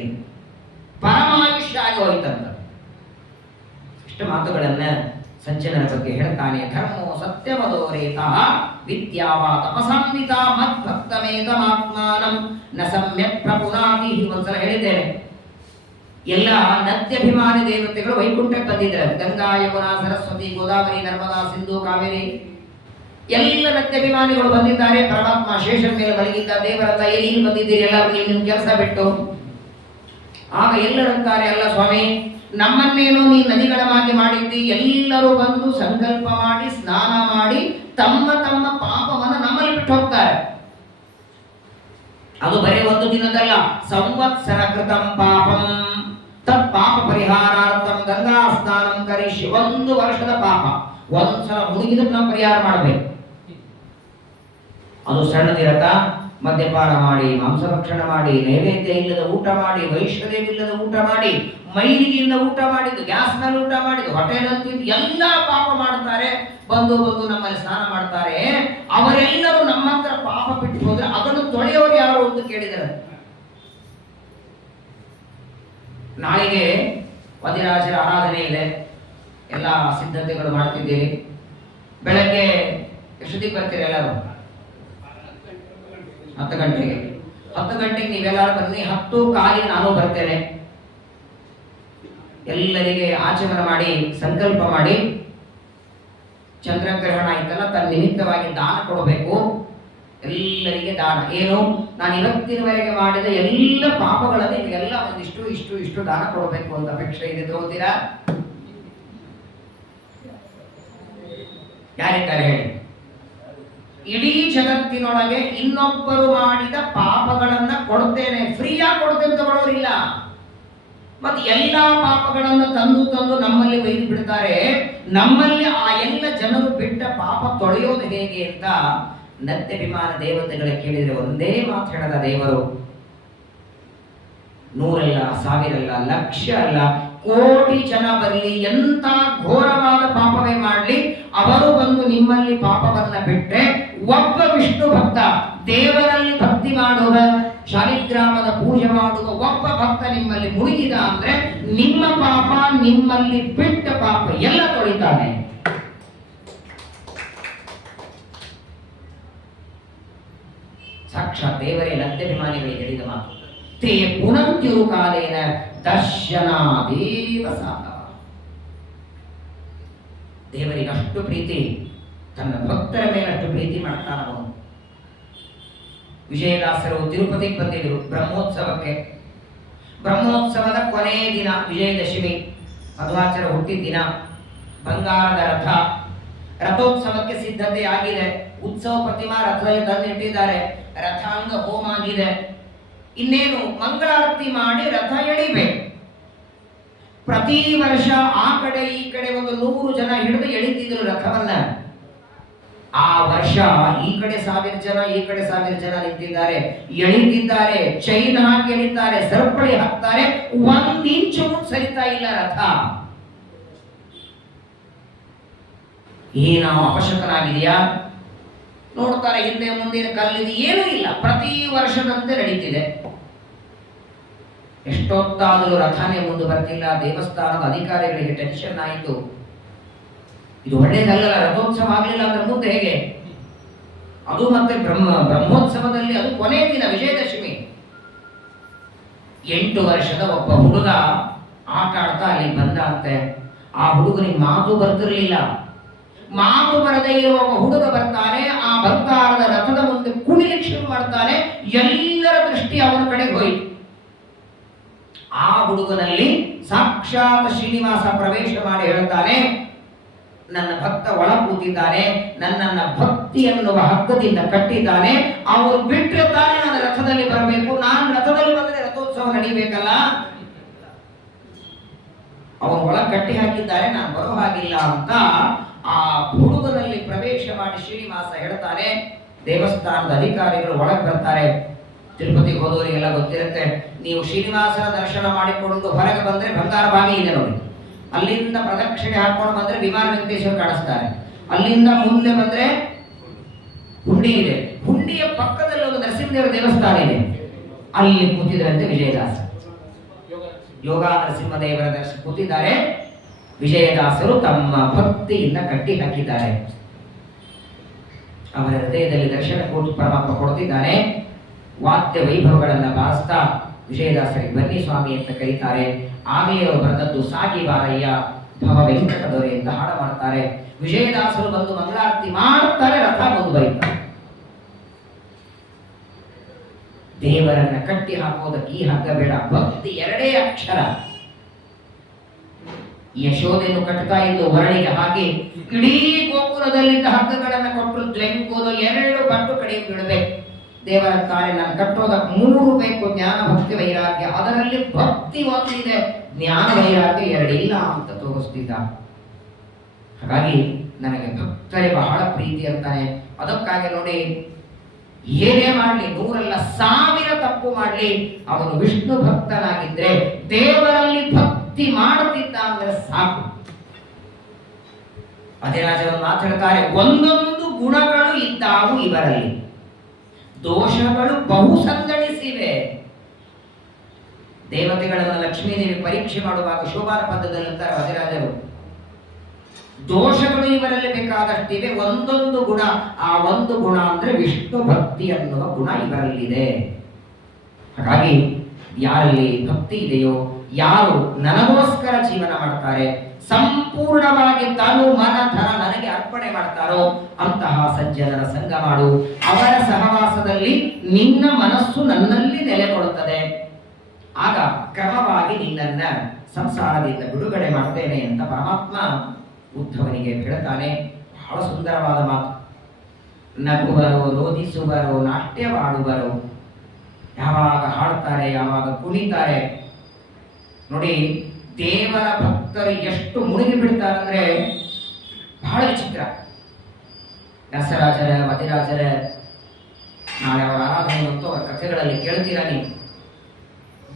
ಪರಮಾಯುಷ್ಯ ಆಗಿ ಹೋಯ್ತಂತ. ಇಷ್ಟು ಮಾತುಗಳನ್ನ ಸಜ್ಜನರ ಬಗ್ಗೆ ಹೇಳ್ತಾನೆ. ಧರ್ಮೋ ಸತ್ಯವದೋರೇತ ವಿದ್ಯಾವ ತಪಸಾನ್ವಿತ ಮದ್ಭಕ್ತಮೇತಮಾತ್ಮಾನಂ ನ ಸಮ್ಯಕ್ ಪ್ರಪುನಾತಿ. ಒಂದ್ಸಲ ಹೇಳಿದ್ದೇನೆ, ಎಲ್ಲ ನದ್ಯಭಿಮಾನಿ ದೇವತೆಗಳು ವೈಕುಂಠಕ್ಕೆ ಬಂದಿದ್ದಾರೆ. ಗಂಗಾ, ಯಮುನಾ, ಸರಸ್ವತಿ, ಗೋದಾವರಿ, ನರ್ಮದಾ, ಸಿಂಧು, ಕಾವೇರಿ ಎಲ್ಲ ನದ್ಯಭಿಮಾನಿಗಳು ಬಂದಿದ್ದಾರೆ. ಪರಮಾತ್ಮ ಶೇಷನ ಮೇಲೆ ಮಲಗಿದ್ದ. ದೇವರನ್ನ ಎಲ್ಲಿ ಬಂದಿದ್ದೀರಿ ಎಲ್ಲರೂ ನಿಮ್ಮ ಕೆಲಸ ಬಿಟ್ಟು. ಆಗ ಎಲ್ಲರಂತಾರೆ, ಅಲ್ಲ ಸ್ವಾಮಿ, ನಮ್ಮನ್ನೇನೋ ನೀ ನದಿಗಳವಾಗಿ ಮಾಡಿದ್ದಿ. ಎಲ್ಲರೂ ಬಂದು ಸಂಕಲ್ಪ ಮಾಡಿ ಸ್ನಾನ ಮಾಡಿ ತಮ್ಮ ತಮ್ಮ ಪಾಪವನ್ನು ನಮ್ಮಲ್ಲಿ ಬಿಟ್ಟು ಹೋಗ್ತಾರೆ. ಅದು ಬರೀ ಒಂದು ದಿನದಲ್ಲ, ಸಂವತ್ಸರ ಕೃತಂ ಪಾಪಂ ತತ್ ಪಾಪ ಪರಿಹಾರಾರ್ಥಂ ಗಂಗಾ ಸ್ನಾನಂ ಕರಿಷ್ಯ. ಒಂದು ವರ್ಷದ ಪಾಪ ಒಂದ್ಸಲ ಮುಳುಗಿದ್ರೆ ನಾವು ಪರಿಹಾರ ಮಾಡಬೇಕು. ಅದು ಸಣ್ಣದಿರತ್ತ, ಮದ್ಯಪಾನ ಮಾಡಿ, ಮಾಂಸಭಕ್ಷಣ ಮಾಡಿ, ನೈವೇದ್ಯ ಇಲ್ಲದ ಊಟ ಮಾಡಿ, ವೈಶ್ವದೇವಿಲ್ಲದ ಊಟ ಮಾಡಿ, ಮೈಲಿಗೆಯಿಂದ ಊಟ ಮಾಡಿದ್ದು, ಗ್ಯಾಸ್ನಲ್ಲಿ ಊಟ ಮಾಡಿದ್ದು, ಹೋಟೆಲಲ್ಲಿ ತಿಂದು ಎಲ್ಲ ಪಾಪ ಮಾಡ್ತಾರೆ. ಬಂದು ನಮ್ಮಲ್ಲಿ ಸ್ನಾನ ಮಾಡ್ತಾರೆ. ಅವರೆಲ್ಲರೂ ನಮ್ಮ ಹತ್ರ ಪಾಪ ಬಿಟ್ಟು ಹೋದ್ರೆ ಅದನ್ನು ತೊಳೆಯೋರು ಯಾರು ಅಂತ ಕೇಳಿದರೆ, ನಾಳೆಗೆ ವದಿರಾಜರ ಆರಾಧನೆ ಇದೆ, ಎಲ್ಲ ಸಿದ್ಧತೆಗಳು ಮಾಡ್ತಿದ್ದೀರಿ. ಬೆಳಗ್ಗೆ ಎಷ್ಟೊತ್ತಿಗೆ ಬರ್ತೀರಿ ಎಲ್ಲರೂ? 10 ಗಂಟೆಗೆ. 10 ಗಂಟೆಗೆ ನೀವೆಲ್ಲರೂ ಬನ್ನಿ. 10:15 ನಾನು ಬರ್ತೇನೆ. ಎಲ್ಲರಿಗೆ ಆಚಮನ ಮಾಡಿ ಸಂಕಲ್ಪ ಮಾಡಿ, ಚಂದ್ರಗ್ರಹಣ ಆಯ್ತಲ್ಲ, ತನ್ನ ನಿಮಿತ್ತವಾಗಿ ದಾನ ಕೊಡಬೇಕು. ಎಲ್ಲರಿಗೆ ದಾನ ಏನು, ನಾನು ಇವತ್ತಿನವರೆಗೆ ಮಾಡಿದ ಎಲ್ಲ ಪಾಪಗಳನ್ನು ನಿಮಗೆಲ್ಲ ಒಂದಿಷ್ಟು ಇಷ್ಟು ದಾನ ಕೊಡಬೇಕು ಅಂತ ಅಪೇಕ್ಷೆ ಇದೆ. ತಗೋತೀರಾ? ಯಾರಿದ್ದಾರೆ ಹೇಳಿ? ಇಡೀ ಜಗತ್ತಿನೊಳಗೆ ಇನ್ನೊಬ್ಬರು ಮಾಡಿದ ಪಾಪಗಳನ್ನ ಕೊಡ್ತೇನೆ, ಫ್ರೀಯಾಗಿ ಕೊಡ್ತೇನೆ, ತಗೊಳ್ಳೋರಿಲ್ಲ. ಮತ್ತೆ ಎಲ್ಲಾ ಪಾಪಗಳನ್ನು ತಂದು ನಮ್ಮಲ್ಲಿ ಒಯ್ದು ಬಿಡ್ತಾರೆ. ನಮ್ಮಲ್ಲಿ ಆ ಎಲ್ಲ ಜನರು ಬಿಟ್ಟ ಪಾಪ ತೊಳೆಯೋದು ಹೇಗೆ ಅಂತ ನತ್ಯಭಿಮಾನ ದೇವತೆಗಳ ಕೇಳಿದರೆ ಒಂದೇ ಮಾತು ಹೇಳದ ದೇವರು. 100 ಅಲ್ಲ, 1000 ಅಲ್ಲ, 1,00,000 ಅಲ್ಲ, ಕೋಟಿ ಜನ ಬರಲಿ, ಎಂತ ಘೋರವಾದ ಪಾಪವೇ ಮಾಡಲಿ, ಅವರು ಬಂದು ನಿಮ್ಮಲ್ಲಿ ಪಾಪವನ್ನ ಬಿಟ್ಟರೆ, ಒಬ್ಬ ವಿಷ್ಣು ಭಕ್ತ, ದೇವರಲ್ಲಿ ಭಕ್ತಿ ಮಾಡುವ, ಶಾಲಿಗ್ರಾಮದ ಪೂಜೆ ಮಾಡುವ ಒಬ್ಬ ಭಕ್ತ ನಿಮ್ಮಲ್ಲಿ ಮುಳುಗಿದ ಅಂದ್ರೆ ನಿಮ್ಮ ಪಾಪ, ನಿಮ್ಮಲ್ಲಿ ಬಿಟ್ಟ ಪಾಪ ಎಲ್ಲ ತೊಳಿತಾನೆ. ಸಾಕ್ಷಾತ್ ದೇವರೇ ನತ್ಯಭಿಮಾನಿಗಳಿಗೆ ಹೇಳಿದ ಮಾತು. ತೇ ಪುನಂತ್ಯುರು ಕಾಲೇನ ದರ್ಶನಾದೇವ ಸಾಧವ. ದೇವರಿಗೆ ಅಷ್ಟು ಪ್ರೀತಿ, ತನ್ನ ಭಕ್ತರ ಮೇಲೆ ಅಷ್ಟು ಪ್ರೀತಿ ಮಾಡ್ತಾನವನು. ವಿಜಯದಾಸರು ತಿರುಪತಿಗೆ ಬಂದಿದ್ರು ಬ್ರಹ್ಮೋತ್ಸವಕ್ಕೆ. ಬ್ರಹ್ಮೋತ್ಸವದ ಕೊನೆಯ ದಿನ ವಿಜಯದಶಮಿ, ಮಧ್ವಾಚಾರ್ಯ ಹುಟ್ಟಿದ ದಿನ. ಬಂಗಾರದ ರಥ, ರಥೋತ್ಸವಕ್ಕೆ ಸಿದ್ಧತೆ ಆಗಿದೆ. ಉತ್ಸವ ಪ್ರತಿಮಾ ರಥದಲ್ಲಿ ತಂದಿಟ್ಟಿದ್ದಾರೆ. ರಥಾಂಗ ಹೋಮ ಆಗಿದೆ. ಇನ್ನೇನು ಮಂಗಳಾರತಿ ಮಾಡಿ ರಥ ಎಳಿಬೇಕು. ಪ್ರತಿ ವರ್ಷ ಆ ಕಡೆ ಈ ಕಡೆ ಒಂದು 100 ಜನ ಹಿಡಿದು ಎಳಿತಿದ್ರು ರಥವನ್ನ. ಆ ವರ್ಷ ಈ ಕಡೆ 1000 ಜನ, ಈ ಕಡೆ 1000 ಜನ ನಿಂತಿದ್ದಾರೆ, ಎಳಿತಿದ್ದಾರೆ, ಚೈನ್ ಹಾಕಿ ಎಳಿತಾರೆ, ಸರಪಳಿ ಹಾಕ್ತಾರೆ. 1 ಇಂಚು ಸರಿತಾ ಇಲ್ಲ ರಥ. ನಾವು ಅಪಶಕನಾಗಿದೆಯಾ ನೋಡ್ತಾರೆ. ಹಿಂದೆ ಮುಂದಿನ ಕಲ್ಲಿದೆ, ಏನೂ ಇಲ್ಲ, ಪ್ರತಿ ವರ್ಷದಂತೆ ನಡೀತಿದೆ. ಎಷ್ಟೊತ್ತಾದರೂ ರಥನೇ ಮುಂದೆ ಬರ್ತಿಲ್ಲ. ದೇವಸ್ಥಾನದ ಅಧಿಕಾರಿಗಳಿಗೆ ಟೆನ್ಷನ್ ಆಯಿತು. ಇದು ಒಳ್ಳೇದಲ್ಲ, ರಥೋತ್ಸವ ಆಗಲಿಲ್ಲ ಅಂದ್ರೆ ಮುಂದೆ ಹೇಗೆ? ಅದು ಮತ್ತೆ ಬ್ರಹ್ಮೋತ್ಸವದಲ್ಲಿ ಅದು ಕೊನೆಯ ದಿನ ವಿಜಯದಶಮಿ. 8 ವರ್ಷದ ಒಬ್ಬ ಹುಡುಗ ಆಟ ಆಡ್ತಾ ಅಲ್ಲಿ ಬಂದ ಅಂತೆ. ಆ ಹುಡುಗನಿಗೆ ಮಾತು ಬರ್ತಿರ್ಲಿಲ್ಲ. ಮಾತು ಬರದೇ ಇರುವ ಒಬ್ಬ ಹುಡುಗ ಬರ್ತಾನೆ. ಆ ಬಂಗಾರದ ರಥದ ಮುಂದೆ ಕುಣಿಲಿಕ್ಕೆ ಶುರು ಮಾಡ್ತಾನೆ. ಎಲ್ಲರ ದೃಷ್ಟಿ ಅವನ ಕಡೆಗೆ ಹೋಯಿತು. ಆ ಹುಡುಗನಲ್ಲಿ ಸಾಕ್ಷಾತ್ ಶ್ರೀನಿವಾಸ ಪ್ರವೇಶ ಮಾಡಿ ಹೇಳ್ತಾನೆ, ನನ್ನ ಭಕ್ತ ಒಳ ಕೂತಿದ್ದಾನೆ, ನನ್ನನ್ನ ಭಕ್ತಿ ಎನ್ನುವ ಹಗ್ಗದಿಂದ ಕಟ್ಟಿದ್ದಾನೆ, ಅವರು ಬಿಟ್ಟರೆ ತಾನೇ ನನ್ನ ರಥದಲ್ಲಿ ಬರಬೇಕು, ನಾನು ರಥದಲ್ಲಿ ಬಂದರೆ ರಥೋತ್ಸವ ನಡೀಬೇಕಲ್ಲ, ಅವನು ಒಳ ಕಟ್ಟಿ ಹಾಕಿದ್ದಾರೆ, ನಾನು ಬರೋ ಹಾಗಿಲ್ಲ ಅಂತ ಆ ಹುಡುಗನಲ್ಲಿ ಪ್ರವೇಶ ಮಾಡಿ ಶ್ರೀನಿವಾಸ ಹೇಳ್ತಾನೆ. ದೇವಸ್ಥಾನದ ಅಧಿಕಾರಿಗಳು ಒಳಗೆ ಬರ್ತಾರೆ. ತಿರುಪತಿಗೆ ಹೋದವರಿಗೆಲ್ಲ ಗೊತ್ತಿರುತ್ತೆ, ನೀವು ಶ್ರೀನಿವಾಸನ ದರ್ಶನ ಮಾಡಿಕೊಂಡು ಹೊರಗೆ ಬಂದ್ರೆ ಬಂಗಾರ ಬಾವಿ ಇದೆ ನೋಡಿ, ಅಲ್ಲಿಂದ ಪ್ರದಕ್ಷಿಣೆ ಹಾಕೊಂಡು ಬಂದ್ರೆ ವಿಮಾನ ವೆಂಕಟೇಶ್ವರ ಕಾಣಿಸ್ತಾರೆ. ಅಲ್ಲಿಂದ ಮುಂದೆ ಬಂದ್ರೆ ಹುಂಡಿ ಇದೆ, ಹುಂಡಿಯ ಪಕ್ಕದಲ್ಲಿ ಒಂದು ನರಸಿಂಹದೇವರ ದೇವಸ್ಥಾನ ಇದೆ, ಅಲ್ಲಿ ಕೂತಿದ್ರಂತೆ ವಿಜಯದಾಸ. ಯೋಗ ನರಸಿಂಹದೇವರ ದರ್ಶನ ಕೂತಿದ್ದಾರೆ. ವಿಜಯದಾಸರು ತಮ್ಮ ಭಕ್ತಿಯಿಂದ ಕಟ್ಟಿ ಹಾಕಿದ್ದಾರೆ. ಅವರ ಹೃದಯದಲ್ಲಿ ದರ್ಶನ ಕೊಟ್ಟು ಪರಮಾತ್ಮ ಕೊಡ್ತಿದ್ದಾನೆ. ವಾದ್ಯ ವೈಭವಗಳನ್ನು ಬಾರಿಸ್ತಾ ವಿಜಯದಾಸರಿಗೆ ಬನ್ನಿ ಸ್ವಾಮಿ ಅಂತ ಕರೀತಾರೆ. ಆಗಲೇ ಅವರು ಬರೆದದ್ದು ಸಾಗಿ ಬಾರಯ್ಯ ಭವ ವೆಂಕಟ ದೊರೆ ಅಂತ ಹಾಡು ಮಾಡ್ತಾರೆ. ವಿಜಯದಾಸರು ಬಂದು ಮಂಗಳಾರತಿ ಮಾಡ್ತಾರೆ, ರಥ ಬಂದು ಬರೀತಾರೆ. ದೇವರನ್ನ ಕಟ್ಟಿ ಹಾಕೋದಕ್ಕೆ ಈ ಹಗ್ಗ ಬೇಡ, ಭಕ್ತಿ ಎರಡೇ ಅಕ್ಷರ. ಯಶೋಧೆಯನ್ನು ಕಟ್ತಾ ಇದ್ದು ಹೊರಳಿಗೆ ಹಾಕಿ ಇಡೀ ಗೋಪುರದಲ್ಲಿದ್ದ ಹಗ್ಗಗಳನ್ನು ಕೊಟ್ಟರು ದ್ವೆಂಕೋದು 2 ಪಟ್ಟು ಕಡೆ ಬಿಡಬೇಕು. ದೇವರ ಕಾರ್ಯ ನಾನು ಕಟ್ಟೋದಕ್ಕೆ 3 ಬೇಕು, ಜ್ಞಾನ ಭಕ್ತಿ ವೈರಾಗ್ಯ. ಅದರಲ್ಲಿ ಭಕ್ತಿ ಒಂದಿದೆ, ಜ್ಞಾನ ವೈರಾಗ್ಯ 2 ಇಲ್ಲ ಅಂತ ತೋರಿಸ್ತಿದ್ದ. ಹಾಗಾಗಿ ನನಗೆ ಭಕ್ತರೇ ಬಹಳ ಪ್ರೀತಿ ಅಂತಾನೆ. ಅದಕ್ಕಾಗಿ ನೋಡಿ, ಏನೇ ಮಾಡಲಿ 100 1000 ತಪ್ಪು ಮಾಡಲಿ, ಅವನು ವಿಷ್ಣು ಭಕ್ತನಾಗಿದ್ರೆ ದೇವರಲ್ಲಿ ಭಕ್ತಿ ಮಾಡುತ್ತಿದ್ದ ಅಂದ್ರೆ ಸಾಕು. ಅಧಿರಾಜರು ಮಾತಾಡ್ತಾರೆ, ಒಂದೊಂದು ಗುಣಗಳು ಇದ್ದಾವು ಇವರಲ್ಲಿ, ದೋಷಗಳು ಬಹು ಸಂಗಣಿಸಿವೆ. ದೇವತೆಗಳನ್ನು ಲಕ್ಷ್ಮೀದೇವಿ ಪರೀಕ್ಷೆ ಮಾಡುವಾಗ ಶೋಭಾನ ಪದ್ಯದಲ್ಲಿ ಅಂತಾರೆ ಅಧಿರಾಜರು, ದೋಷಗಳು ಇವರಲ್ಲಿ ಬೇಕಾದಷ್ಟಿವೆ, ಒಂದೊಂದು ಗುಣ, ಆ ಒಂದು ಗುಣ ಅಂದ್ರೆ ವಿಷ್ಣು ಭಕ್ತಿ ಅನ್ನುವ ಗುಣ ಇವರಲ್ಲಿದೆ. ಹಾಗಾಗಿ ಯಾರಲ್ಲಿ ಭಕ್ತಿ ಇದೆಯೋ, ಯಾರು ನನಗೋಸ್ಕರ ಜೀವನ ಮಾಡ್ತಾರೆ, ಸಂಪೂರ್ಣವಾಗಿ ತನು ಮನ ಧನ ನನಗೆ ಅರ್ಪಣೆ ಮಾಡ್ತಾರೋ ಅಂತಹ ಸಜ್ಜನರ ಸಂಗ ಮಾಡು. ಅವರ ಸಹವಾಸದಲ್ಲಿ ನಿನ್ನ ಮನಸ್ಸು ನನ್ನಲ್ಲಿ ನೆಲೆಗೊಳ್ಳುತ್ತದೆ. ಆಗ ಕ್ರಮವಾಗಿ ನಿನ್ನನ್ನ ಸಂಸಾರದಿಂದ ಬಿಡುಗಡೆ ಮಾಡ್ತೇನೆ ಅಂತ ಪರಮಾತ್ಮ ಉದ್ಧವನಿಗೆ ಹೇಳ್ತಾನೆ. ಬಹಳ ಸುಂದರವಾದ ಮಾತು. ನಗುವರು, ರೋಧಿಸುವರು, ನಾಟ್ಯವಾಡುವರು, ಯಾವಾಗ ಹಾಡ್ತಾರೆ, ಯಾವಾಗ ಕುಣಿತಾರೆ. ನೋಡಿ, ದೇವರ ಭಕ್ತರು ಎಷ್ಟು ಮುಳುಗಿ ಬಿಡ್ತಾರೆ ಅಂದ್ರೆ ಬಹಳ ವಿಚಿತ್ರ. ವ್ಯಾಸರಾಜರ, ಮತಿರಾಜರ, ನಾಳೆ ಅವರ ಆರಾಧನೆ ಮತ್ತು ಅವರ ಕಥೆಗಳಲ್ಲಿ ಕೇಳ್ತೀರಾ ನೀವು.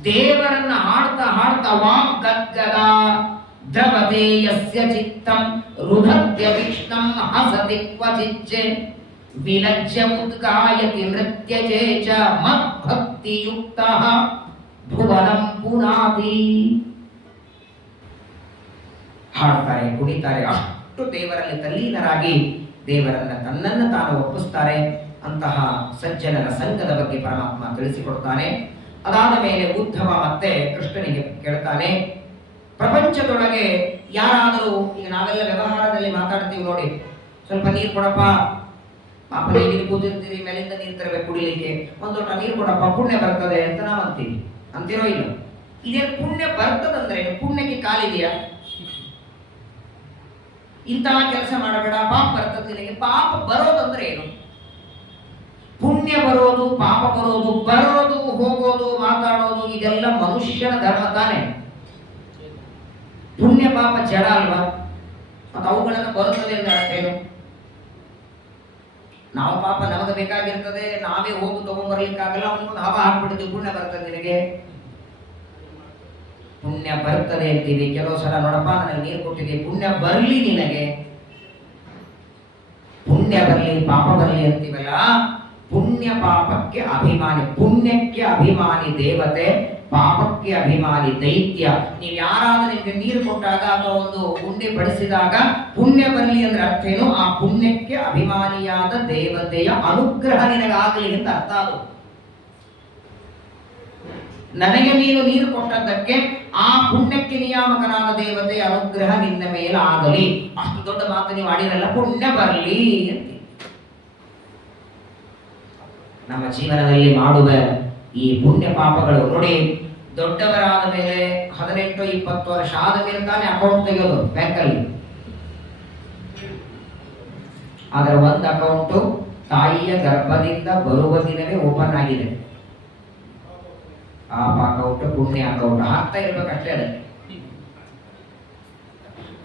ದೇವರನ್ನ ಹಾಡ್ತಾ ಹಾಡ್ತಾ ವಾಗ್ಗದ್ಗದ ದ್ರವತೆ ಯಸ್ಯ ಚಿತ್ತಂ ರುಧತ್ಯ ವಿಷ್ಣಂ ಹಸತಿ ಕ್ವಚಿಚ್ಚೆ ವಿಲಜ್ಯ ಉದ್ಗಾಯತಿ ನೃತ್ಯಜೇ ಚ ಮದ್ಭಕ್ತಿಯುಕ್ತಃ ಭುವನಂ ಪುನಾತಿ. ಹಾಡ್ತಾರೆ, ಕುಣಿತಾರೆ, ಅಷ್ಟು ದೇವರಲ್ಲಿ ತಲ್ಲೀನರಾಗಿ ದೇವರನ್ನ ತನ್ನನ್ನು ತಾನು ಒಪ್ಪಿಸ್ತಾರೆ. ಅಂತಹ ಸಜ್ಜನರ ಸಂಘದ ಬಗ್ಗೆ ಪರಮಾತ್ಮ ತಿಳಿಸಿಕೊಡ್ತಾನೆ. ಅದಾದ ಮೇಲೆ ಉದ್ಧವ ಮತ್ತೆ ಕೃಷ್ಣನಿಗೆ ಕೇಳ್ತಾನೆ, ಪ್ರಪಂಚದೊಳಗೆ ಯಾರಾದರೂ, ಈಗ ನಾವೆಲ್ಲ ವ್ಯವಹಾರದಲ್ಲಿ ಮಾತಾಡ್ತೀವಿ ನೋಡಿ, ಸ್ವಲ್ಪ ನೀರು ಕೊಡಪ್ಪ, ಪಾಪ ನೀರು ಕೂತಿರ್ತೀರಿ, ಮೇಲಿಂದ ನೀರು ತರಬೇಕು ಕುಡಿಲಿಕ್ಕೆ, ಒಂದು ಲೋಟ ನೀರು ಕೊಡಪ್ಪ, ಪುಣ್ಯ ಬರ್ತದೆ ಅಂತ ನಾವು ಅಂತೀವಿ. ಅಂತೀರೋ ಇಲ್ಲ? ಇದೇನು ಪುಣ್ಯ ಬರ್ತದಂದ್ರೆ ಪುಣ್ಯಕ್ಕೆ ಕಾಲಿದೆಯಾ? ಇಂತಹ ಕೆಲಸ ಮಾಡಬೇಡ, ಪಾಪ ಬರ್ತದೆ ನಿನಗೆ. ಪಾಪ ಬರೋದಂದ್ರೆ ಏನು? ಪುಣ್ಯ ಬರೋದು, ಪಾಪ ಬರೋದು, ಬರೋದು, ಹೋಗೋದು, ಮಾತಾಡೋದು, ಇದೆಲ್ಲ ಮನುಷ್ಯನ ಧರ್ಮ ತಾನೆ. ಪುಣ್ಯ ಪಾಪ ಜಡ ಅಲ್ವಾ? ಮತ್ತು ಅವುಗಳನ್ನು ಬರುತ್ತದೆ ಅಂತ ಅರ್ಥ ಏನು? ನಾವು ಪಾಪ ನಮಗೆ ಬೇಕಾಗಿರ್ತದೆ, ನಾವೇ ಹೋಗಿ ತಗೊಂಡ್ಬರ್ಲಿಕ್ಕಾಗಲ್ಲ, ಅವನಿಗೊಂದು ಹವ ಹಾಕ್ಬಿಟ್ಟಿದ್ದು ಪುಣ್ಯ ಬರ್ತದೆ ನಿನಗೆ. ಪುಣ್ಯ ಬರ್ತದೆ ಅಂತೀವಿ. ಕೆಲವು ಸಲ ನೋಡಪ್ಪ ನನಗೆ ನೀರು ಕೊಟ್ಟಿದೆ, ಪುಣ್ಯ ಬರಲಿ ನಿನಗೆ, ಪುಣ್ಯ ಬರಲಿ ಪಾಪ ಬರಲಿ ಅಂತೀವಲ್ಲ. ಪುಣ್ಯ ಪಾಪಕ್ಕೆ ಅಭಿಮಾನಿ, ಪುಣ್ಯಕ್ಕೆ ಅಭಿಮಾನಿ ದೇವತೆ, ಪಾಪಕ್ಕೆ ಅಭಿಮಾನಿ ದೈತ್ಯ. ನೀವು ಯಾರಾದ್ರೂ ನಿಮ್ಗೆ ನೀರು ಕೊಟ್ಟಾಗ ಅಥವಾ ಒಂದು ಉಂಡೆ ಬಡಿಸಿದಾಗ ಪುಣ್ಯ ಬರಲಿ ಅಂದ್ರೆ ಅರ್ಥ ಏನು? ಆ ಪುಣ್ಯಕ್ಕೆ ಅಭಿಮಾನಿಯಾದ ದೇವತೆಯ ಅನುಗ್ರಹ ನಿನಗಾಗಲಿ ಅಂತ ಅರ್ಥ. ಅದು ನನಗೆ ನೀನು ನೀರು ಕೊಟ್ಟದ್ದಕ್ಕೆ ಆ ಪುಣ್ಯಕ್ಕೆ ನಿಯಾಮಕನಾದ ದೇವತೆಯ ಅನುಗ್ರಹ ನಿನ್ನ ಮೇಲೆ ಆಗಲಿ. ಅಷ್ಟು ದೊಡ್ಡ ಮಾತು ನೀವು ಆಡಿರಲ್ಲ, ಪುಣ್ಯ ಬರಲಿ ಅಂತ. ನಮ್ಮ ಜೀವನದಲ್ಲಿ ಮಾಡುವ ಈ ಪುಣ್ಯ ಪಾಪಗಳು ನೋಡಿ, ದೊಡ್ಡವರಾದ ಮೇಲೆ 18-20 ವರ್ಷ ಆದ ಮೇಲೆ ತಾನೇ ಅಕೌಂಟ್ ತೆಗೆಯೋದು ಬ್ಯಾಂಕಲ್ಲಿ. ಅದರ ಒಂದು ಅಕೌಂಟು ತಾಯಿಯ ಗರ್ಭದಿಂದ ಬರುವ ದಿನವೇ ಓಪನ್ ಆಗಿದೆ. ಆ ಅಕೌಂಟ್ ಪುಣ್ಯ ಅಕೌಂಟ್ ಹಾಕ್ತಾ ಇರ್ಬೇಕಷ್ಟೇ. ಅದಕ್ಕೆ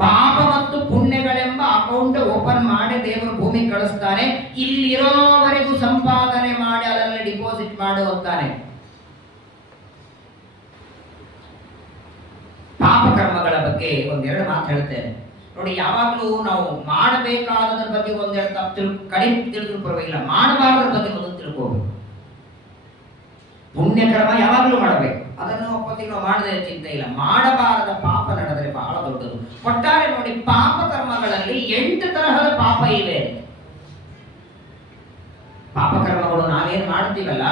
ಪಾಪ ಮತ್ತು ಪುಣ್ಯಗಳೆಂಬ ಅಕೌಂಟ್ ಓಪನ್ ಮಾಡಿ ದೇವರು ಭೂಮಿ ಕಳಿಸ್ತಾನೆ. ಇಲ್ಲಿರೋವರೆಗೂ ಸಂಪಾದನೆ ಮಾಡಿ ಅದರಲ್ಲಿ ಡಿಪಾಸಿಟ್ ಮಾಡು ಅಂತಾನೆ. ಪಾಪ ಕರ್ಮಗಳ ಬಗ್ಗೆ ಒಂದೆರಡು ಮಾತು ಹೇಳ್ತೇನೆ ನೋಡಿ. ಯಾವಾಗಲೂ ನಾವು ಮಾಡಬೇಕಾದದ್ರ ಬಗ್ಗೆ ಒಂದೆರಡು ತಪ್ಪು ಕಡಿಮೆ ತಿಳಿದ್ರು ಪರವಾಗಿಲ್ಲ, ಮಾಡಬಾರದ್ರ ಬಗ್ಗೆ ಮೊದಲು ತಿಳ್ಕೋಬೇಕು. ಪುಣ್ಯ ಕರ್ಮ ಯಾವಾಗಲೂ ಮಾಡಬೇಕು. ಅದನ್ನು ಒಪ್ಪತ್ತಿಗೆ ನಾವು ಮಾಡದೇ ಚಿಂತೆ ಇಲ್ಲ. ಮಾಡಬಾರದ ಪಾಪ ನಡೆದರೆ ಬಹಳ ದೊಡ್ಡದು. ಒಟ್ಟಾರೆ ನೋಡಿ, ಪಾಪ ಕರ್ಮಗಳಲ್ಲಿ 8 ತರಹದ ಪಾಪ ಇವೆ. ಪಾಪಕರ್ಮಗಳು ನಾವೇನು ಮಾಡ್ತೀವಲ್ಲ,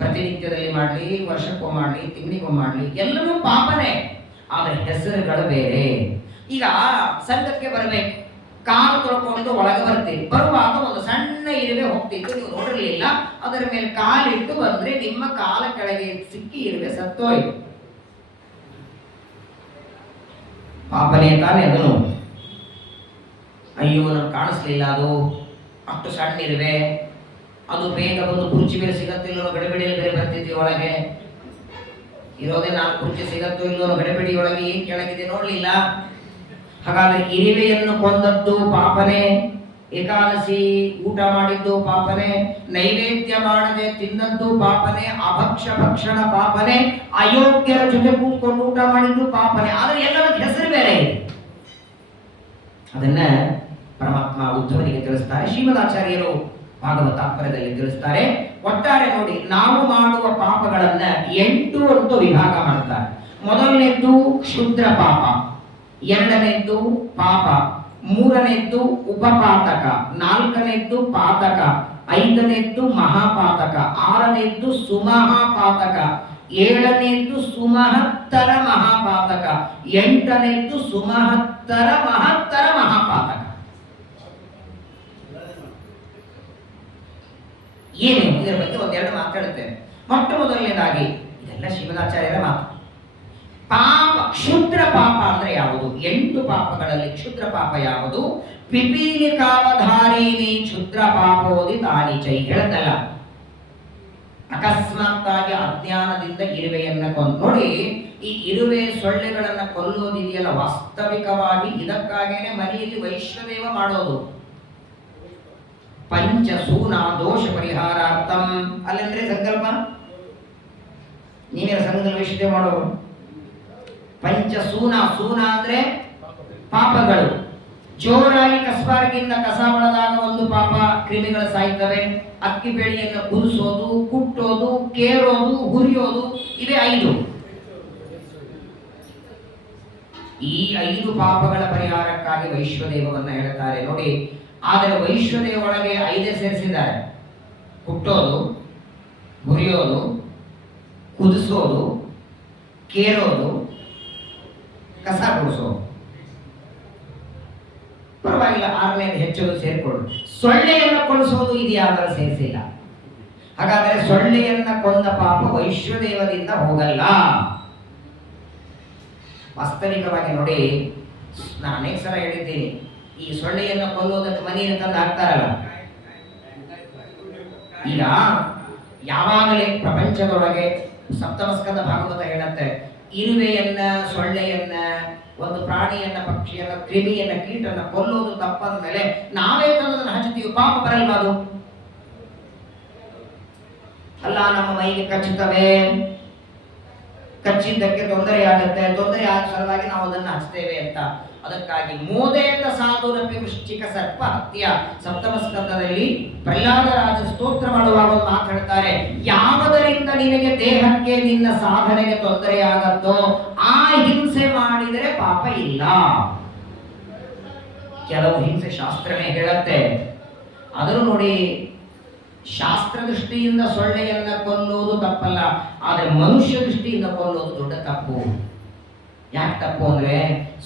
ಪ್ರತಿನಿತ್ಯದಲ್ಲಿ ಮಾಡಲಿ, ವರ್ಷಕ್ಕೂ ಮಾಡಲಿ, ತಿಂಗಳಿಗೂ ಮಾಡಲಿ, ಎಲ್ಲವೂ ಪಾಪನೇ. ಆದರೆ ಹೆಸರುಗಳು ಬೇರೆ. ಈಗ ಸಂಘಕ್ಕೆ ಬರಬೇಕು, ಕಾಲು ತೊಳ್ಕೊಂಡು ಒಳಗೆ ಬರ್ತೀರಿ. ಬರುವಾಗ ಒಂದು ಸಣ್ಣ ಇರುವೆ ಹೋಗ್ತಿತ್ತು, ನೀವು ನೋಡಿರ್ಲಿಲ್ಲ. ಅದರ ಮೇಲೆ ಕಾಲಿಟ್ಟು ಬಂದ್ರೆ ನಿಮ್ಮ ಕಾಲ ಕೆಳಗೆ ಸಿಕ್ಕಿ ಇರುವೆ ಸತ್ತೋಯ್ತು. ಪಾಪನೇ ತಾನೇ ಅದನ್ನು. ಅಯ್ಯೋ, ನಮ್ಗೆ ಕಾಣಿಸ್ಲಿಲ್ಲ, ಅದು ಅಷ್ಟು ಸಣ್ಣ ಇರುವೆ, ಅದು ಬೇಗ ಬಂದು ಕುರ್ಚಿ ಬೇರೆ ಸಿಗತ್ತಿಲ್ಲೋ ಗಡಿಬಿಡಿಯಲ್ಲಿ ಬೇರೆ ಬರ್ತಿದ್ವಿ ಒಳಗೆ. ಇರೋದೇ 4 ಕುರ್ಚಿ ಸಿಗತ್ತೋ ಇಲ್ಲೋ ಗಡಿಬಿಡಿಯೊಳಗೆ ಏನ್ ಕೆಳಗಿದೆ ನೋಡ್ಲಿಲ್ಲ. ಹಾಗಾದ್ರೆ ಇರುವೆಯನ್ನು ಕೊಂದದ್ದು ಪಾಪನೇ, ಏಕಾದಶಿ ಊಟ ಮಾಡಿದ್ದು ಪಾಪನೇ, ನೈವೇದ್ಯ ಮಾಡದೆ ತಿನ್ನದ್ದು ಪಾಪನೇ, ಅಭಕ್ಷ ಭಕ್ಷಣ ಪಾಪನೇ, ಅಯೋಗ್ಯರ ಜೊತೆ ಕೂತ್ಕೊಂಡು ಊಟ ಮಾಡಿದ್ದು ಪಾಪನೇ. ಆದ್ರೆ ಎಲ್ಲದಕ್ಕೆ ಹೆಸರು ಬೇರೆ ಇದೆ. ಅದನ್ನ ಪರಮಾತ್ಮ ಉದ್ಧವನಿಗೆ ತಿಳಿಸ್ತಾರೆ, ಶ್ರೀಮದಾಚಾರ್ಯರು ಭಾಗವತ ತಾತ್ಪರ್ಯದಲ್ಲಿ ತಿಳಿಸ್ತಾರೆ. ಒಟ್ಟಾರೆ ನೋಡಿ, ನಾವು ಮಾಡುವ ಪಾಪಗಳನ್ನ 8 ಅಂತ ವಿಭಾಗ ಮಾಡ್ತಾರೆ. ಮೊದಲನೇದ್ದು ಕ್ಷುದ್ರ ಪಾಪ, ಎರಡನೇದ್ದು ಪಾಪ, ಮೂರನೇದ್ದು ಉಪಪಾತಕ, ನಾಲ್ಕನೇದ್ದು ಪಾತಕ, ಐದನೇದ್ದು ಮಹಾಪಾತಕ, ಆರನೇದ್ದು ಸುಮಹಾಪಾತಕ, ಏಳನೇದ್ದು ಸುಮಹತ್ತರ ಮಹಾಪಾತಕ, ಎಂಟನೇದ್ದು ಸುಮಹತ್ತರ ಮಹತ್ತರ ಮಹಾಪಾತಕ. ಏನು ಇದರ ಬಗ್ಗೆ ಒಂದೆರಡು ಮಾತಾಡುತ್ತೇನೆ. ಮೊಟ್ಟ ಮೊದಲನೇದಾಗಿ ಇದೆಲ್ಲ ಶಿವನಾಚಾರ್ಯರ ಮಾತು. ಪಾಪ, ಕ್ಷುದ್ರ ಪಾಪ ಅಂದ್ರೆ ಯಾವುದು? 8 ಪಾಪಗಳಲ್ಲಿ ಕ್ಷುದ್ರ ಪಾಪ ಯಾವುದು? ಪಿಪೀಲಿಕಾವಧಾರಿಣಿ ಕ್ಷುದ್ರ ಪಾಪೋದಿ ತಾನಿಚೈ ಹೇಳದಲ್ಲ. ಅಕಸ್ಮಾತ್ತಾಗಿ ಅಜ್ಞಾನದಿಂದ ಇರುವೆಯನ್ನ ನೋಡಿ, ಈ ಇರುವೆ ಸೊಳ್ಳೆಗಳನ್ನ ಕೊಲ್ಲೋದಿದೆಯಲ್ಲ, ವಾಸ್ತವಿಕವಾಗಿ ಇದಕ್ಕಾಗೇನೆ ಮನೆಯಲ್ಲಿ ವೈಶ್ವದೇವ ಮಾಡೋದು. ಪಂಚಸೂನ ದೋಷ ಪರಿಹಾರಾರ್ಥಂ ಅಲ್ಲಂದ್ರೆ ಸಂಕಲ್ಪ. ನೀವೇನ ಸಂಘದಲ್ಲಿ ವೈಶ್ವದೇವ ಮಾಡೋರು? ಪಂಚಸೂನ, ಸೂನ ಅಂದ್ರೆ ಪಾಪಗಳು. ಜೋರಾಗಿ ಕಸಬಾರಗಿಂದ ಕಸ ಬಳದಾಗ ಒಂದು ಪಾಪ, ಕ್ರಿಮಿಗಳು ಸಾಯ್ತವೆ. ಅಕ್ಕಿ ಬೇಳೆಯನ್ನು ಕುದಿಸೋದು, ಕುಟ್ಟೋದು, ಕೇರೋದು, ಹುರಿಯೋದು, ಇವೇ 5. ಈ 5 ಪಾಪಗಳ ಪರಿಹಾರಕ್ಕಾಗಿ ವೈಶ್ವದೇವವನ್ನ ಹೇಳ್ತಾರೆ ನೋಡಿ. ಆದರೆ ವೈಶ್ವದೇವ ಒಳಗೆ 5 ಸೇರಿಸಿದ್ದಾರೆ: ಕುಟ್ಟೋದು, ಹುರಿಯೋದು, ಕುದಿಸೋದು, ಕೇರೋದು, ಕಸ ಗುಡಿಸೋದು. ಪರವಾಗಿಲ್ಲ, 6ನೇದು ಹೆಚ್ಚೋದು ಸೇರಿಕೊಳ್ಳು. ಸೊಳ್ಳೆಯನ್ನ ಕೊಡಿಸೋದು ಇದು ಯಾವ್ದಾರು ಸೇರಿಸಿಲ್ಲ. ಹಾಗಾದರೆ ಸೊಳ್ಳೆಯನ್ನ ಕೊಂದ ಪಾಪ ವೈಶ್ವದೇವದಿಂದ ಹೋಗಲ್ಲ. ವಾಸ್ತವಿಕವಾಗಿ ನೋಡಿ, ನಾನು ಅನೇಕ ಸಲ ಹೇಳಿದ್ದೀನಿ, ಈ ಸೊಳ್ಳೆಯನ್ನು ಕೊಲ್ಲೋದಕ್ಕೆ ಮನೆಯನ್ನು ತಂದು ಹಾಕ್ತಾರಲ್ಲ. ಈಗ ಯಾವಾಗಲೇ ಪ್ರಪಂಚದೊಳಗೆ ಸಪ್ತಮಸ್ಕಂದ ಭಾಗವತ ಹೇಳುತ್ತೆ, ಇರುವೆಯನ್ನ, ಸೊಳ್ಳೆಯನ್ನ, ಒಂದು ಪ್ರಾಣಿಯನ್ನ, ಪಕ್ಷಿಯನ್ನ, ಕ್ರಿಮಿಯನ್ನ, ಕೀಟನ್ನ ಕೊಲ್ಲೋದು ತಪ್ಪಾದ ಮೇಲೆ ನಾವೇ ತಂದದನ್ನು ಹಚ್ಚುತ್ತೀವಿ, ಪಾಪ ಬರಲ್ವಾ ಅದು? ಅಲ್ಲ, ನಮ್ಮ ಮೈಗೆ ಕಚ್ಚುತ್ತವೆ, ಕಚ್ಚಿದ್ದಕ್ಕೆ ತೊಂದರೆಯಾಗುತ್ತೆ, ತೊಂದರೆ ಆದ ಸಲುವಾಗಿ ನಾವು ಅದನ್ನು ಹಚ್ತೇವೆ ಅಂತ. ಅದಕ್ಕಾಗಿ ಮೋದೇತ ಸಾಧುರಪಿ ವೃಶ್ಚಿಕ ಸರ್ಪ ಹತ್ಯ ಸಪ್ತಮ ಸ್ಕಂದದಲ್ಲಿ ಪ್ರಹ್ಲಾದರಾಜ ಸ್ತೋತ್ರ ಮಾಡುವಾಗ ಒಂದು ಮಾತು ಹೇಳ್ತಾರೆ, ಯಾವುದರಿಂದ ನಿನಗೆ ದೇಹಕ್ಕೆ, ನಿನ್ನ ಸಾಧನೆಗೆ ತೊಂದರೆಯಾಗತ್ತೋ ಆ ಹಿಂಸೆ ಮಾಡಿದರೆ ಪಾಪ ಇಲ್ಲ. ಕೆಲವು ಹಿಂಸೆ ಶಾಸ್ತ್ರನೇ ಹೇಳುತ್ತೆ. ಅದನ್ನು ನೋಡಿ, ಶಾಸ್ತ್ರ ದೃಷ್ಟಿಯಿಂದ ಸೊಳ್ಳೆಯನ್ನ ಕೊಲ್ಲೋದು ತಪ್ಪಲ್ಲ, ಆದರೆ ಮನುಷ್ಯ ದೃಷ್ಟಿಯಿಂದ ಕೊಲ್ಲೋದು ದೊಡ್ಡ ತಪ್ಪು. ಯಾಕೆ ತಪ್ಪು ಅಂದ್ರೆ,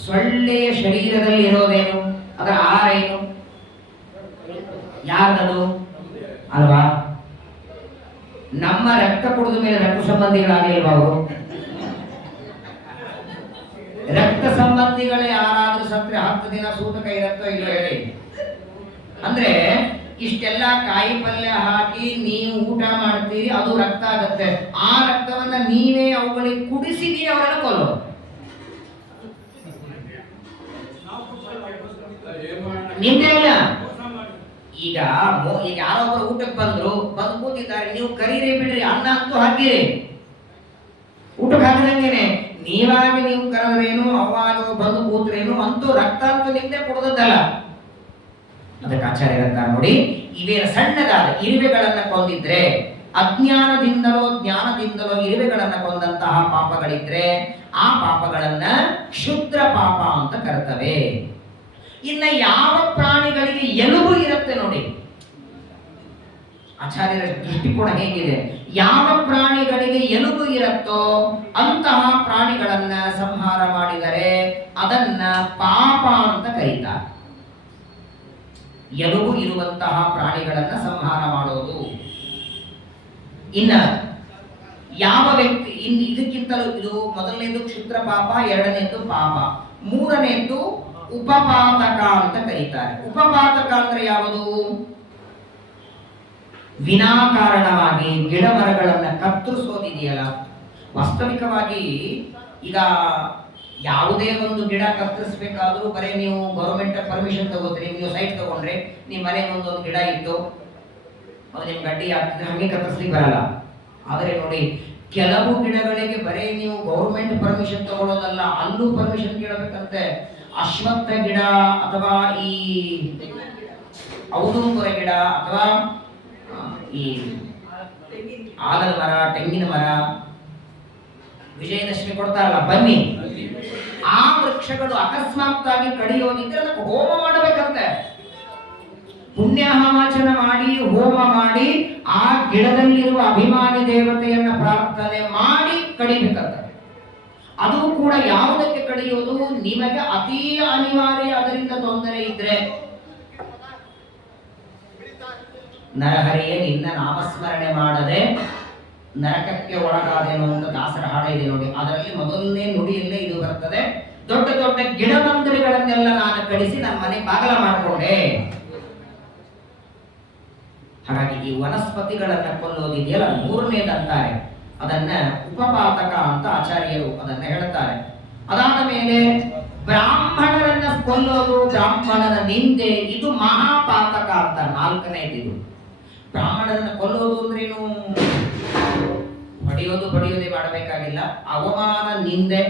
ಸೊಳ್ಳೆಯ ಶರೀರದಲ್ಲಿ ಇರೋದೇನು? ಅದರ ಆಹಾರ ಏನು? ಯಾರ್ದದು ಅಲ್ವಾ? ನಮ್ಮ ರಕ್ತ ಕುಡಿದ ಮೇಲೆ ರಕ್ತ ಸಂಬಂಧಿಗಳಾಗಲಿಲ್ವಾ ಅವರು? ರಕ್ತ ಸಂಬಂಧಿಗಳೇ ಯಾರಾದ್ರೂ ಸತ್ರೆ 10 ದಿನ ಸೂತಕ ಇರತ್ತೋ ಇಲ್ಲೋ ಹೇಳಿ. ಅಂದ್ರೆ ಇಷ್ಟೆಲ್ಲ ಕಾಯಿ ಪಲ್ಯ ಹಾಕಿ ನೀವು ಊಟ ಮಾಡ್ತೀರಿ, ಅದು ರಕ್ತ ಆಗತ್ತೆ. ಆ ರಕ್ತವನ್ನ ನೀವೇ ಅವುಗಳಿಗೆ ಕುಡಿಸಿದೀರಿ, ಅವರನ್ನ ಕೊಲ್ಲೋ. ನಿಮ್ದೇ ಅಲ್ಲ. ಈಗ ಯಾರೊಬ್ಬರು ಊಟಕ್ಕೆ ಬಂದು ಕೂತಿದ್ದಾರೆ, ನೀವು ಕರೀರಿ ಬಿಡ್ರಿ, ಅನ್ನ ಅಂತೂ ಹಾಕಿರಿ, ಊಟಕ್ಕೆ ಹಾಕಿದಂಗೆನೆ ನೀವಾಗಿ ನೀವು ಕರೆದ್ರೇನು, ಅವಾಗ ಬಂದು ಕೂತ್ರೇನು, ಅಂತೂ ರಕ್ತ ಅಂತೂ ನಿಮ್ದೇ ಕೊಡೋದಲ್ಲ. ಅದಕ್ಕೆ ಆಚಾರ್ಯ ಹೇಳ್ತಾರೆ ನೋಡಿ, ಇವೇನು ಸಣ್ಣದಾದ ಇರುವೆಗಳನ್ನ ಕೊಂದಿದ್ರೆ ಅಜ್ಞಾನದಿಂದಲೋ ಜ್ಞಾನದಿಂದಲೋ ಇರುವೆಗಳನ್ನು ಕೊಂದಂತಹ ಪಾಪಗಳಿದ್ರೆ ಆ ಪಾಪಗಳನ್ನ ಕ್ಷುದ್ರ ಪಾಪ ಅಂತ ಕರ್ತವೆ. ಇನ್ನ ಯಾವ ಪ್ರಾಣಿಗಳಿಗೆ ಎಲುಬು ಇರುತ್ತೆ ನೋಡಿ, ಆಚಾರ್ಯರ ದೃಷ್ಟಿಕೋನ ಹೇಗಿದೆ, ಯಾವ ಪ್ರಾಣಿಗಳಿಗೆ ಎಲುಬು ಇರುತ್ತೋ ಅಂತಹ ಪ್ರಾಣಿಗಳನ್ನ ಸಂಹಾರ ಮಾಡಿದರೆ ಅದನ್ನ ಪಾಪ ಅಂತ ಕರೀತಾರೆ. ಎಲುಬು ಇರುವಂತಹ ಪ್ರಾಣಿಗಳನ್ನ ಸಂಹಾರ ಮಾಡೋದು. ಇನ್ನ ಯಾವ ವ್ಯಕ್ತಿ ಇದಕ್ಕಿಂತಲೂ ಇದು ಮೊದಲನೇದು ಕ್ಷುದ್ರ ಪಾಪ, ಎರಡನೇದು ಪಾಪ, ಮೂರನೇದು ಉಪಪಾತಕ ಅಂತ ಕರೀತಾರೆ. ಉಪಪಾತಕ ಅಂದ್ರೆ ಯಾವುದು? ವಿನಾಕಾರಣವಾಗಿ ಗಿಡ ಮರಗಳನ್ನ ಕತ್ತರಿಸೋದಿದೆಯಲ್ಲ. ವಾಸ್ತವಿಕವಾಗಿ ಈಗ ಯಾವುದೇ ಒಂದು ಗಿಡ ಕತ್ತರಿಸಬೇಕಾದ್ರೂ ಬರೀ ನೀವು ಗೌರ್ಮೆಂಟ್ ಪರ್ಮಿಷನ್ ತಗೋತೀರಿ. ನೀವು ಸೈಟ್ ತಗೊಂಡ್ರೆ ನಿಮ್ಮ ಮನೆ ಒಂದು ಗಿಡ ಇತ್ತು, ನಿಮ್ ಗಡ್ಡಿ ಆಗ್ತಿದ್ರೆ ಹಂಗೆ ಕತ್ತರಿಸ್ಲಿಕ್ಕೆ ಬರಲ್ಲ. ಆದರೆ ನೋಡಿ, ಕೆಲವು ಗಿಡಗಳಿಗೆ ಬರೀ ನೀವು ಗೌರ್ಮೆಂಟ್ ಪರ್ಮಿಷನ್ ತಗೊಳ್ಳೋದಲ್ಲ, ಅಲ್ಲೂ ಪರ್ಮಿಷನ್ ಕೇಳಬೇಕಂತೆ. ಅಶ್ವತ್ಥ ಗಿಡ ಅಥವಾ ಈ ಔದುಂಬರ ಗಿಡ ಅಥವಾ ಈ ಆಲದ ಮರ, ತೆಂಗಿನ ಮರ, ವಿಜಯದಶಮಿ ಕೊಡ್ತಾರಲ್ಲ ಬನ್ನಿ, ಆ ವೃಕ್ಷಗಳು ಅಕಸ್ಮಾತ್ತಾಗಿ ಕಡಿಯೋದಿದ್ರೆ ಅದಕ್ಕೆ ಹೋಮ ಮಾಡಬೇಕಂತೆ. ಪುಣ್ಯಾಹವಾಚನ ಮಾಡಿ ಹೋಮ ಮಾಡಿ ಆ ಗಿಡದಲ್ಲಿರುವ ಅಭಿಮಾನಿ ದೇವತೆಯನ್ನ ಪ್ರಾರ್ಥನೆ ಮಾಡಿ ಕಡಿಬೇಕಂತೆ. ಅದು ಕೂಡ ಯಾವುದಕ್ಕೆ ಕಡಿಯೋದು? ನಿಮಗೆ ಅತೀ ಅನಿವಾರ್ಯ, ಅದರಿಂದ ತೊಂದರೆ ಇದ್ರೆ. ನರಹರಿಯೇ ನಿನ್ನ ನಾಮಸ್ಮರಣೆ ಮಾಡದೆ ನರಕಕ್ಕೆ ಒಳಗಾದೇನೋ ಅಂತ ದಾಸರ ಹಾಡ ಇದೆ ನೋಡಿ. ಅದರಲ್ಲಿ ಮೊದಲನೇ ನುಡಿಯಲ್ಲೇ ಇದು ಬರ್ತದೆ. ದೊಡ್ಡ ದೊಡ್ಡ ಗಿಡ ಮಂದಿರಗಳನ್ನೆಲ್ಲ ನಾನು ಕಡಿಸಿ ನನ್ನ ಮನೆ ಬಾಗಲ ಮಾಡಿಕೊಂಡೆ. ಹಾಗಾಗಿ ಈ ವನಸ್ಪತಿಗಳನ್ನ ಕೊಲ್ಲೋದಿದೆಯಲ್ಲ, ಮೂರನೇದಂತಾರೆ, ಅದನ್ನ ಉಪಪಾತಕ ಅಂತ ಆಚಾರ್ಯರು ಅದನ್ನ ಹೇಳ್ತಾರೆ. ಅದಾದ ಮೇಲೆ ಬ್ರಾಹ್ಮಣರನ್ನ ಕೊಲ್ಲೋದು, ಬ್ರಾಹ್ಮಣನ ನಿಂದೆ, ಇದು ಮಹಾಪಾತಕ ಅಂತ ನಾಲ್ಕನೇದಿದು. ಬ್ರಾಹ್ಮಣರನ್ನ ಕೊಲ್ಲೋದು ಅಂದ್ರೇನು? ಹೊಡೆಯೋದು ಬಡಿಯೋದೇ ಮಾಡಬೇಕಾಗಿಲ್ಲ. ಅವಮಾನ, ನಿಂದೆ,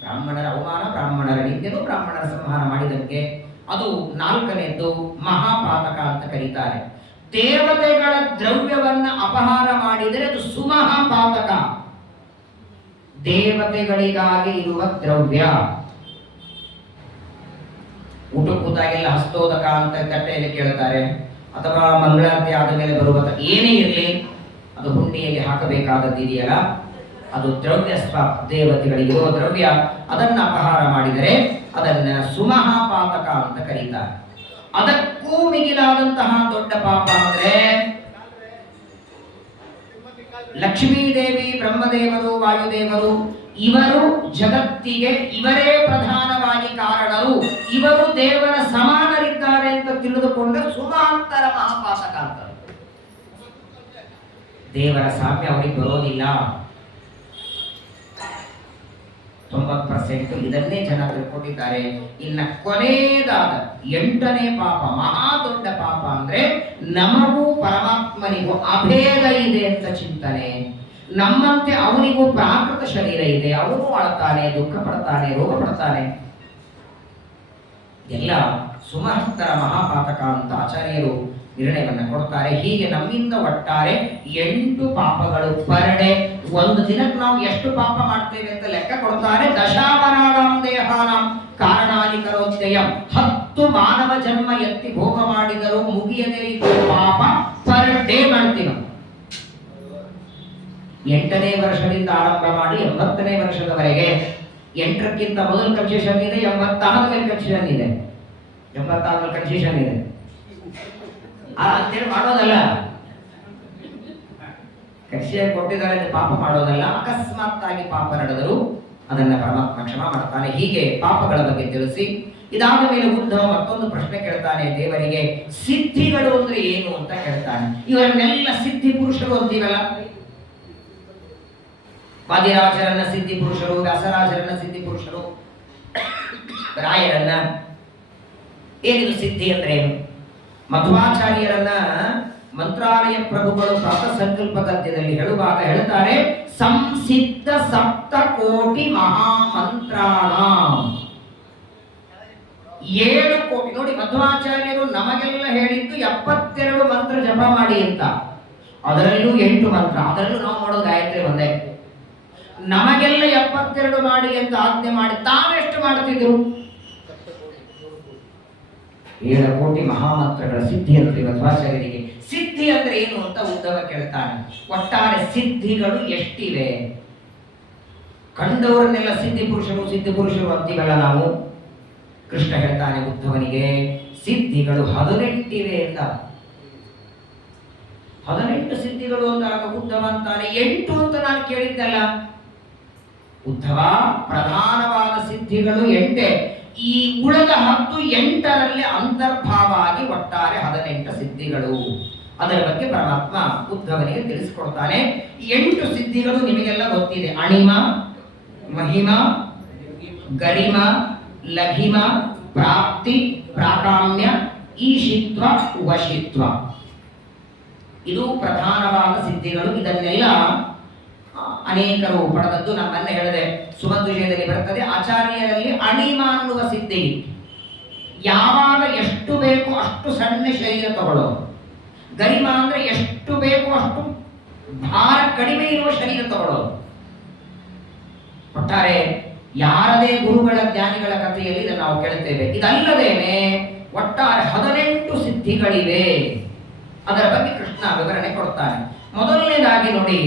ಬ್ರಾಹ್ಮಣರ ಅವಮಾನ, ಬ್ರಾಹ್ಮಣರ ನಿಂದೆನು, ಬ್ರಾಹ್ಮಣರ ಸಂಹಾರ ಮಾಡಿದಂತೆ, ಅದು ನಾಲ್ಕನೇದ್ದು ಮಹಾಪಾತಕ ಅಂತ ಕರೀತಾರೆ. ದೇವತೆಗಳ ದ್ರವ್ಯವನ್ನ ಅಪಹಾರ ಮಾಡಿದರೆ ಅದು ಸುಮಹಾಪಾತಕ. ದೇವತೆಗಳಿಗಾಗಿ ಇರುವ ದ್ರವ್ಯ, ಊಟ ಕೂತಾಗೆಲ್ಲ ಹಸ್ತೋದಕ ಅಂತ ತಟ್ಟೆಯಲ್ಲಿ ಕೇಳ್ತಾರೆ, ಅಥವಾ ಮಂಗಳಾರತಿ ಆದ ಮೇಲೆ ಬರುವ ಏನೇ ಇರಲಿ ಅದು ಹುಂಡಿಯಲ್ಲಿ ಹಾಕಬೇಕಾದದ್ದು ಇದೆಯಲ್ಲ, ಅದು ದ್ರವ್ಯ ದೇವತೆಗಳಿಗಿರುವ ದ್ರವ್ಯ, ಅದನ್ನ ಅಪಹಾರ ಮಾಡಿದರೆ ಅದನ್ನ ಸುಮಹಾಪಾತಕ ಅಂತ ಕರೀತಾರೆ. ಅದಕ್ಕೂ ಮಿಗಿಲಾದಂತಹ ದೊಡ್ಡ ಪಾಪ ಅಂದ್ರೆ ಲಕ್ಷ್ಮೀದೇವಿ, ಬ್ರಹ್ಮದೇವರು, ವಾಯುದೇವರು ಇವರು ಜಗತ್ತಿಗೆ ಇವರೇ ಪ್ರಧಾನವಾಗಿ ಕಾರಣರು, ಇವರು ದೇವರ ಸಮಾನರಿದ್ದಾರೆ ಅಂತ ತಿಳಿದುಕೊಂಡ್ರೆ ಸುಮಾಂತರ ಮಹಾಪಾತಕ ಅಂತಾರೆ. ದೇವರ ಸಾಮ್ಯ ಅವರಿಗೆ ಬರೋದಿಲ್ಲ. 90% ಇದನ್ನೇ ಜನ ತಿಳ್ಕೊಂಡಿದ್ದಾರೆ. ಇನ್ನ ಕೊನೆಯದಾದ 8ನೇ ಪಾಪ, ಮಹಾ ದೊಡ್ಡ ಪಾಪ ಅಂದ್ರೆ ನಮಗೂ ಪರಮಾತ್ಮನಿಗೂ ಅಭೇದ ಇದೆ ಅಂತ ಚಿಂತನೆ. ನಮ್ಮಂತೆ ಅವನಿಗೂ ಪ್ರಾಕೃತ ಶರೀರ ಇದೆ, ಅವನು ಅಳ್ತಾನೆ, ದುಃಖ ಪಡ್ತಾನೆ, ರೋಗ ಪಡ್ತಾನೆ. ಎಲ್ಲ ಸುಮಹತ್ತರ ಮಹಾಪಾತಕ ಅಂತ ಆಚಾರ್ಯರು ನಿರ್ಣಯವನ್ನ ಕೊಡ್ತಾರೆ. ಹೀಗೆ ನಮ್ಮಿಂದ ಒಟ್ಟಾರೆ 8 ಪಾಪಗಳು ಪರ್ ಡೇ. ಒಂದು ದಿನಕ್ಕೆ ನಾವು ಎಷ್ಟು ಪಾಪ ಮಾಡ್ತೇವೆ ಅಂತ ಲೆಕ್ಕ ಕೊಡ್ತಾರೆ. ದಶಾವರಾಣಾಂ ದೇಹಾನಾಂ ಕಾರಣಾನಿ ಕರೋತ್ಯಯಂ. 10 ಮಾನವ ಜನ್ಮ ಎತ್ತಿ ಭೋಗ ಮಾಡಿದರೂ ಮುಗಿಯದೇ ಇರುವ ಪಾಪ ಪರ್ ಡೇ ಮಾಡ್ತೀವಿ. 8ನೇ ವರ್ಷದಿಂದ ಆರಂಭ ಮಾಡಿ 80ನೇ ವರ್ಷದವರೆಗೆ. 8ಕ್ಕಿಂತ ಮೊದಲು ಕನ್ಸೆಷನ್ ಇದೆ, 80 ಆದ್ಮೇಲೆ ಕನ್ಸೆಷನ್ ಇದೆ, 80 ಆದ್ಮೇಲೆ ಕನ್ಸೆಷನ್ ಇದೆ ಅಂತೇಳಿ ಮಾಡೋದಲ್ಲ. ಕನ್ಸೆಷನ್ ಕೊಟ್ಟಿದ್ದಾರೆ ಪಾಪ ಮಾಡೋದಲ್ಲ. ಅಕಸ್ಮಾತ್ ಆಗಿ ಪಾಪ ನಡೆದರೂ ಅದನ್ನ ಪರಮಾತ್ಮ ಕ್ಷಮ ಮಾಡ್ತಾನೆ. ಹೀಗೆ ಪಾಪಗಳ ಬಗ್ಗೆ ತಿಳಿಸಿ, ಇದಾದ ಮೇಲೆ ಉದ್ಧವ ಮತ್ತೊಂದು ಪ್ರಶ್ನೆ ಕೇಳ್ತಾನೆ ದೇವರಿಗೆ. ಸಿದ್ಧಿಗಳು ಅಂದ್ರೆ ಏನು ಅಂತ ಕೇಳ್ತಾನೆ. ಇವರನ್ನೆಲ್ಲ ಸಿದ್ಧಿ ಪುರುಷರು ಅಂತೀವಲ್ಲ, ವಾದಿರಾಜರನ್ನ ಸಿದ್ಧಿ ಪುರುಷರು, ವ್ಯಾಸರಾಜರನ್ನ ಸಿದ್ಧಿ ಪುರುಷರು, ರಾಯರನ್ನ. ಏನಿದು ಸಿದ್ಧಿ ಅಂದ್ರೆ ಏನು? ಮಧ್ವಾಚಾರ್ಯರನ್ನ ಮಂತ್ರಾಲಯ ಪ್ರಭುಗಳು ಪ್ರಾತಃ ಸಂಕಲ್ಪ ಗದ್ಯದಲ್ಲಿ ಹೇಳುವಾಗ ಹೇಳ್ತಾರೆ, ಸಂಸಿದ್ಧ 7 ಕೋಟಿ ಮಹಾಮಂತ್ರಾಣ. 7 ಕೋಟಿ. ನೋಡಿ, ಮಧ್ವಾಚಾರ್ಯರು ನಮಗೆಲ್ಲ ಹೇಳಿದ್ದು 72 ಮಂತ್ರ ಜಪ ಮಾಡಿ ಅಂತ. ಅದರಲ್ಲೂ 8 ಮಂತ್ರ, ಅದರಲ್ಲೂ ನಾವು ಮಾಡೋದು ಗಾಯತ್ರಿ ಒಂದೇ. ನಮಗೆಲ್ಲ 72 ಮಾಡಿ ಅಂತ ಆಜ್ಞೆ ಮಾಡಿ ತಾವೆಷ್ಟು ಮಾಡ್ತಿದ್ರು? 7 ಕೋಟಿ ಮಹಾಮಂತ್ರಗಳ ಸಿದ್ಧಿ ಅಂತ ಮಧ್ವಾಚಾರ್ಯರಿಗೆ. ಸಿದ್ಧಿ ಅಂದ್ರೆ ಏನು ಅಂತ ಉದ್ಧವ ಕೇಳ್ತಾನೆ. ಒಟ್ಟಾರೆ ಸಿದ್ಧಿಗಳು ಎಷ್ಟಿವೆ? ಕಂಡವರನ್ನೆಲ್ಲ ಸಿದ್ಧಿ ಪುರುಷರು ಅಂತೀವಲ್ಲ ನಾವು. ಕೃಷ್ಣ ಹೇಳ್ತಾನೆ ಉದ್ಧವನಿಗೆ, ಸಿದ್ಧಿಗಳು 18 ಇವೆ ಅಂತ. 18 ಸಿದ್ಧಿಗಳು ಅಂದಾಗ ಉದ್ಧವ ಅಂತಾನೆ 8 ಅಂತ ನಾನು ಕೇಳಿದ್ದಲ್ಲ. ಉದ್ಧವ, ಪ್ರಧಾನವಾದ ಸಿದ್ಧಿಗಳು 8. ಈ ಉಳಿದ 10 8ರಲ್ಲಿ ಅಂತರ್ಭಾವ ಆಗಿ ಒಟ್ಟಾರೆ 18 ಸಿದ್ಧಿಗಳು. ಅದರ ಬಗ್ಗೆ ಪರಮಾತ್ಮ ಉದ್ಧವನಿಗೆ ತಿಳಿಸಿಕೊಡ್ತಾನೆ. 8 ಸಿದ್ಧಿಗಳು ನಿಮಗೆಲ್ಲ ಗೊತ್ತಿದೆ. ಅಣಿಮ, ಮಹಿಮ, ಗರಿಮ, ಲಘಿಮ, ಪ್ರಾಪ್ತಿ, ಪ್ರಾಕಾಮ್ಯ, ಈಶಿತ್ವ, ವಶಿತ್ವ. ಇದು ಪ್ರಧಾನವಾದ ಸಿದ್ಧಿಗಳು. ಇದನ್ನೆಲ್ಲ ಅನೇಕರು ಪಡೆದದ್ದು. ನಮ್ಮನ್ನೇ ಹೇಳಿದೆ, ಸುಮಂತ್ ವಿಷಯದಲ್ಲಿ ಬರುತ್ತದೆ. ಆಚಾರ್ಯರಲ್ಲಿ ಅಣಿಮ ಅನ್ನುವ ಸಿದ್ಧಿ, ಯಾವಾಗ ಎಷ್ಟು ಬೇಕು ಅಷ್ಟು ಸಣ್ಣ ಶರೀರ ತಗೊಳ್ಳೋದು. ಗರಿಮ ಅಂದ್ರೆ ಎಷ್ಟು ಬೇಕು ಅಷ್ಟು ಭಾರ ಕಡಿಮೆ ಇರುವ ಶರೀರ ತಗೊಳ್ಳೋದು. ಒಟ್ಟಾರೆ ಯಾರದೇ ಗುರುಗಳ ಜ್ಞಾನಿಗಳ ಕಥೆಯಲ್ಲಿ ಇದನ್ನು ನಾವು ಕೇಳುತ್ತೇವೆ. ಇದಲ್ಲದೇನೆ ಒಟ್ಟಾರೆ 18 ಸಿದ್ಧಿಗಳಿವೆ. ಅದರ ಬಗ್ಗೆ ಕೃಷ್ಣ ವಿವರಣೆ ಕೊಡ್ತಾನೆ. ಮೊದಲನೇದಾಗಿ ನೋಡಿ,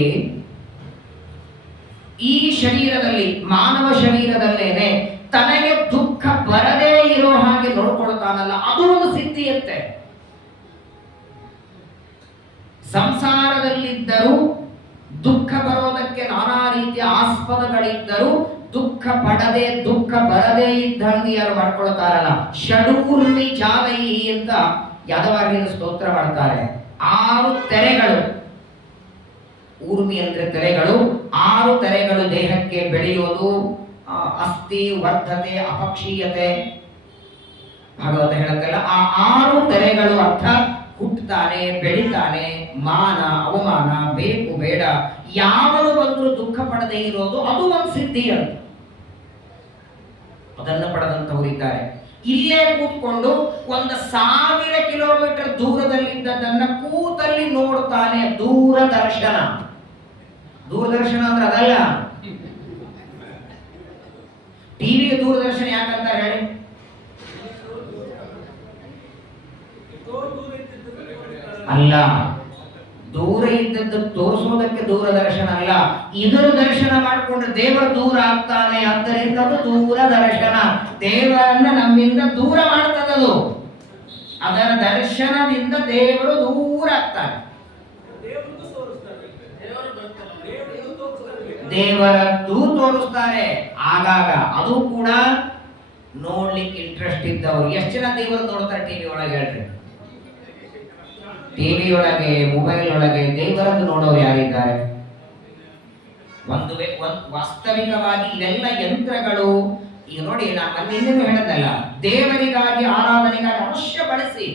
ಈ ಶರೀರದಲ್ಲಿ, ಮಾನವ ಶರೀರದಲ್ಲೇನೆ ತನಗೆ ದುಃಖ ಬರದೇ ಇರೋ ಹಾಗೆ ನೋಡ್ಕೊಳ್ತಾನಲ್ಲ, ಅದು ಒಂದು ಸಿದ್ಧಿಯಂತೆ. ಸಂಸಾರದಲ್ಲಿದ್ದರೂ ದುಃಖ ಬರೋದಕ್ಕೆ ನಾನಾ ರೀತಿಯ ಆಸ್ಪದಗಳಿದ್ದರೂ ದುಃಖ ಪಡದೆ, ದುಃಖ ಬರದೇ ಇದ್ದಂಗೆ ಯಾರು ಮಾಡ್ಕೊಳ್ತಾರಲ್ಲ, ಷಡೂರ್ಮಿ ಚಾಲಯಿ ಅಂತ ಯಾದವಾರ್ಯರು ಸ್ತೋತ್ರ ಮಾಡ್ತಾರೆ. 6 ತೆರೆಗಳು, ಊರ್ಮಿ ಅಂದ್ರೆ ತೆರೆಗಳು, 6 ತೆರೆಗಳು ದೇಹಕ್ಕೆ ಬೆಳೆಯೋದು. ಅಸ್ಥಿ ವರ್ಧತೆ ಅಪಕ್ಷೀಯತೆ ಭಾಗವತ ಹೇಳುತ್ತಲ್ಲ. ಆ 6 ತೆರೆಗಳು ಅರ್ಥಾತ್ ಹುಟ್ಟುತ್ತಾನೆ, ಬೆಳಿತಾನೆ, ಮಾನ ಅವಮಾನ, ಬೇಕು ಬೇಡ ಯಾವನು ಬಂದರೂ ದುಃಖ ಪಡದೇ ಇರೋದು, ಅದು ಒಂದು ಸಿದ್ಧಿ ಅಂತ. ಅದನ್ನು ಪಡೆದಂತವರಿದ್ದಾರೆ. ಇಲ್ಲೇ ಕೂತ್ಕೊಂಡು 1000 ಕಿಲೋಮೀಟರ್ ದೂರದಲ್ಲಿದ್ದದನ್ನ ಕೂತಲ್ಲಿ ನೋಡ್ತಾನೆ. ದೂರದರ್ಶನ. ದೂರದರ್ಶನ ಅಂದ್ರೆ ಅದಲ್ಲ. ಟಿವಿಗೆ ದೂರದರ್ಶನ ಯಾಕಂತ ಹೇಳಿ? ಅಲ್ಲ, ದೂರ ಇದ್ದದ್ದು ತೋರಿಸೋದಕ್ಕೆ ದೂರದರ್ಶನ ಅಲ್ಲ. ಇದರ ದರ್ಶನ ಮಾಡಿಕೊಂಡ್ರೆ ದೇವರ ದೂರ ಆಗ್ತಾನೆ, ಆದ್ದರಿಂದ ಅದು ದೂರದರ್ಶನ. ದೇವರನ್ನ ನಮ್ಮಿಂದ ದೂರ ಮಾಡ್ತದದು. ಅದರ ದರ್ಶನದಿಂದ ದೇವರು ದೂರ ಆಗ್ತಾನೆ. ದೇವರದ್ದು ತೋರಿಸ್ತಾರೆ ಆಗಾಗ. ಅದು ಕೂಡ ನೋಡ್ಲಿಕ್ಕೆ ಇಂಟ್ರೆಸ್ಟ್ ಇದ್ದವರು. ಎಷ್ಟು ಜನ ದೇವರು ನೋಡ್ತಾರೆ ಟಿವಿ ಒಳಗೆ ಹೇಳ್ರಿ? ಟಿವಿ ಒಳಗೆ, ಮೊಬೈಲ್ ಒಳಗೆ ದೇವರನ್ನು ನೋಡೋರು ಯಾರಿದ್ದಾರೆ? ವಾಸ್ತವಿಕವಾಗಿ ಇದೆಲ್ಲ ಯಂತ್ರಗಳು. ಈಗ ನೋಡಿ, ನಾನು ನಿನ್ನೆ ಹೇಳದಲ್ಲ, ದೇವರಿಗಾಗಿ ಆರಾಧನೆಗಾಗಿ ಅವಶ್ಯ ಬಳಸಿ,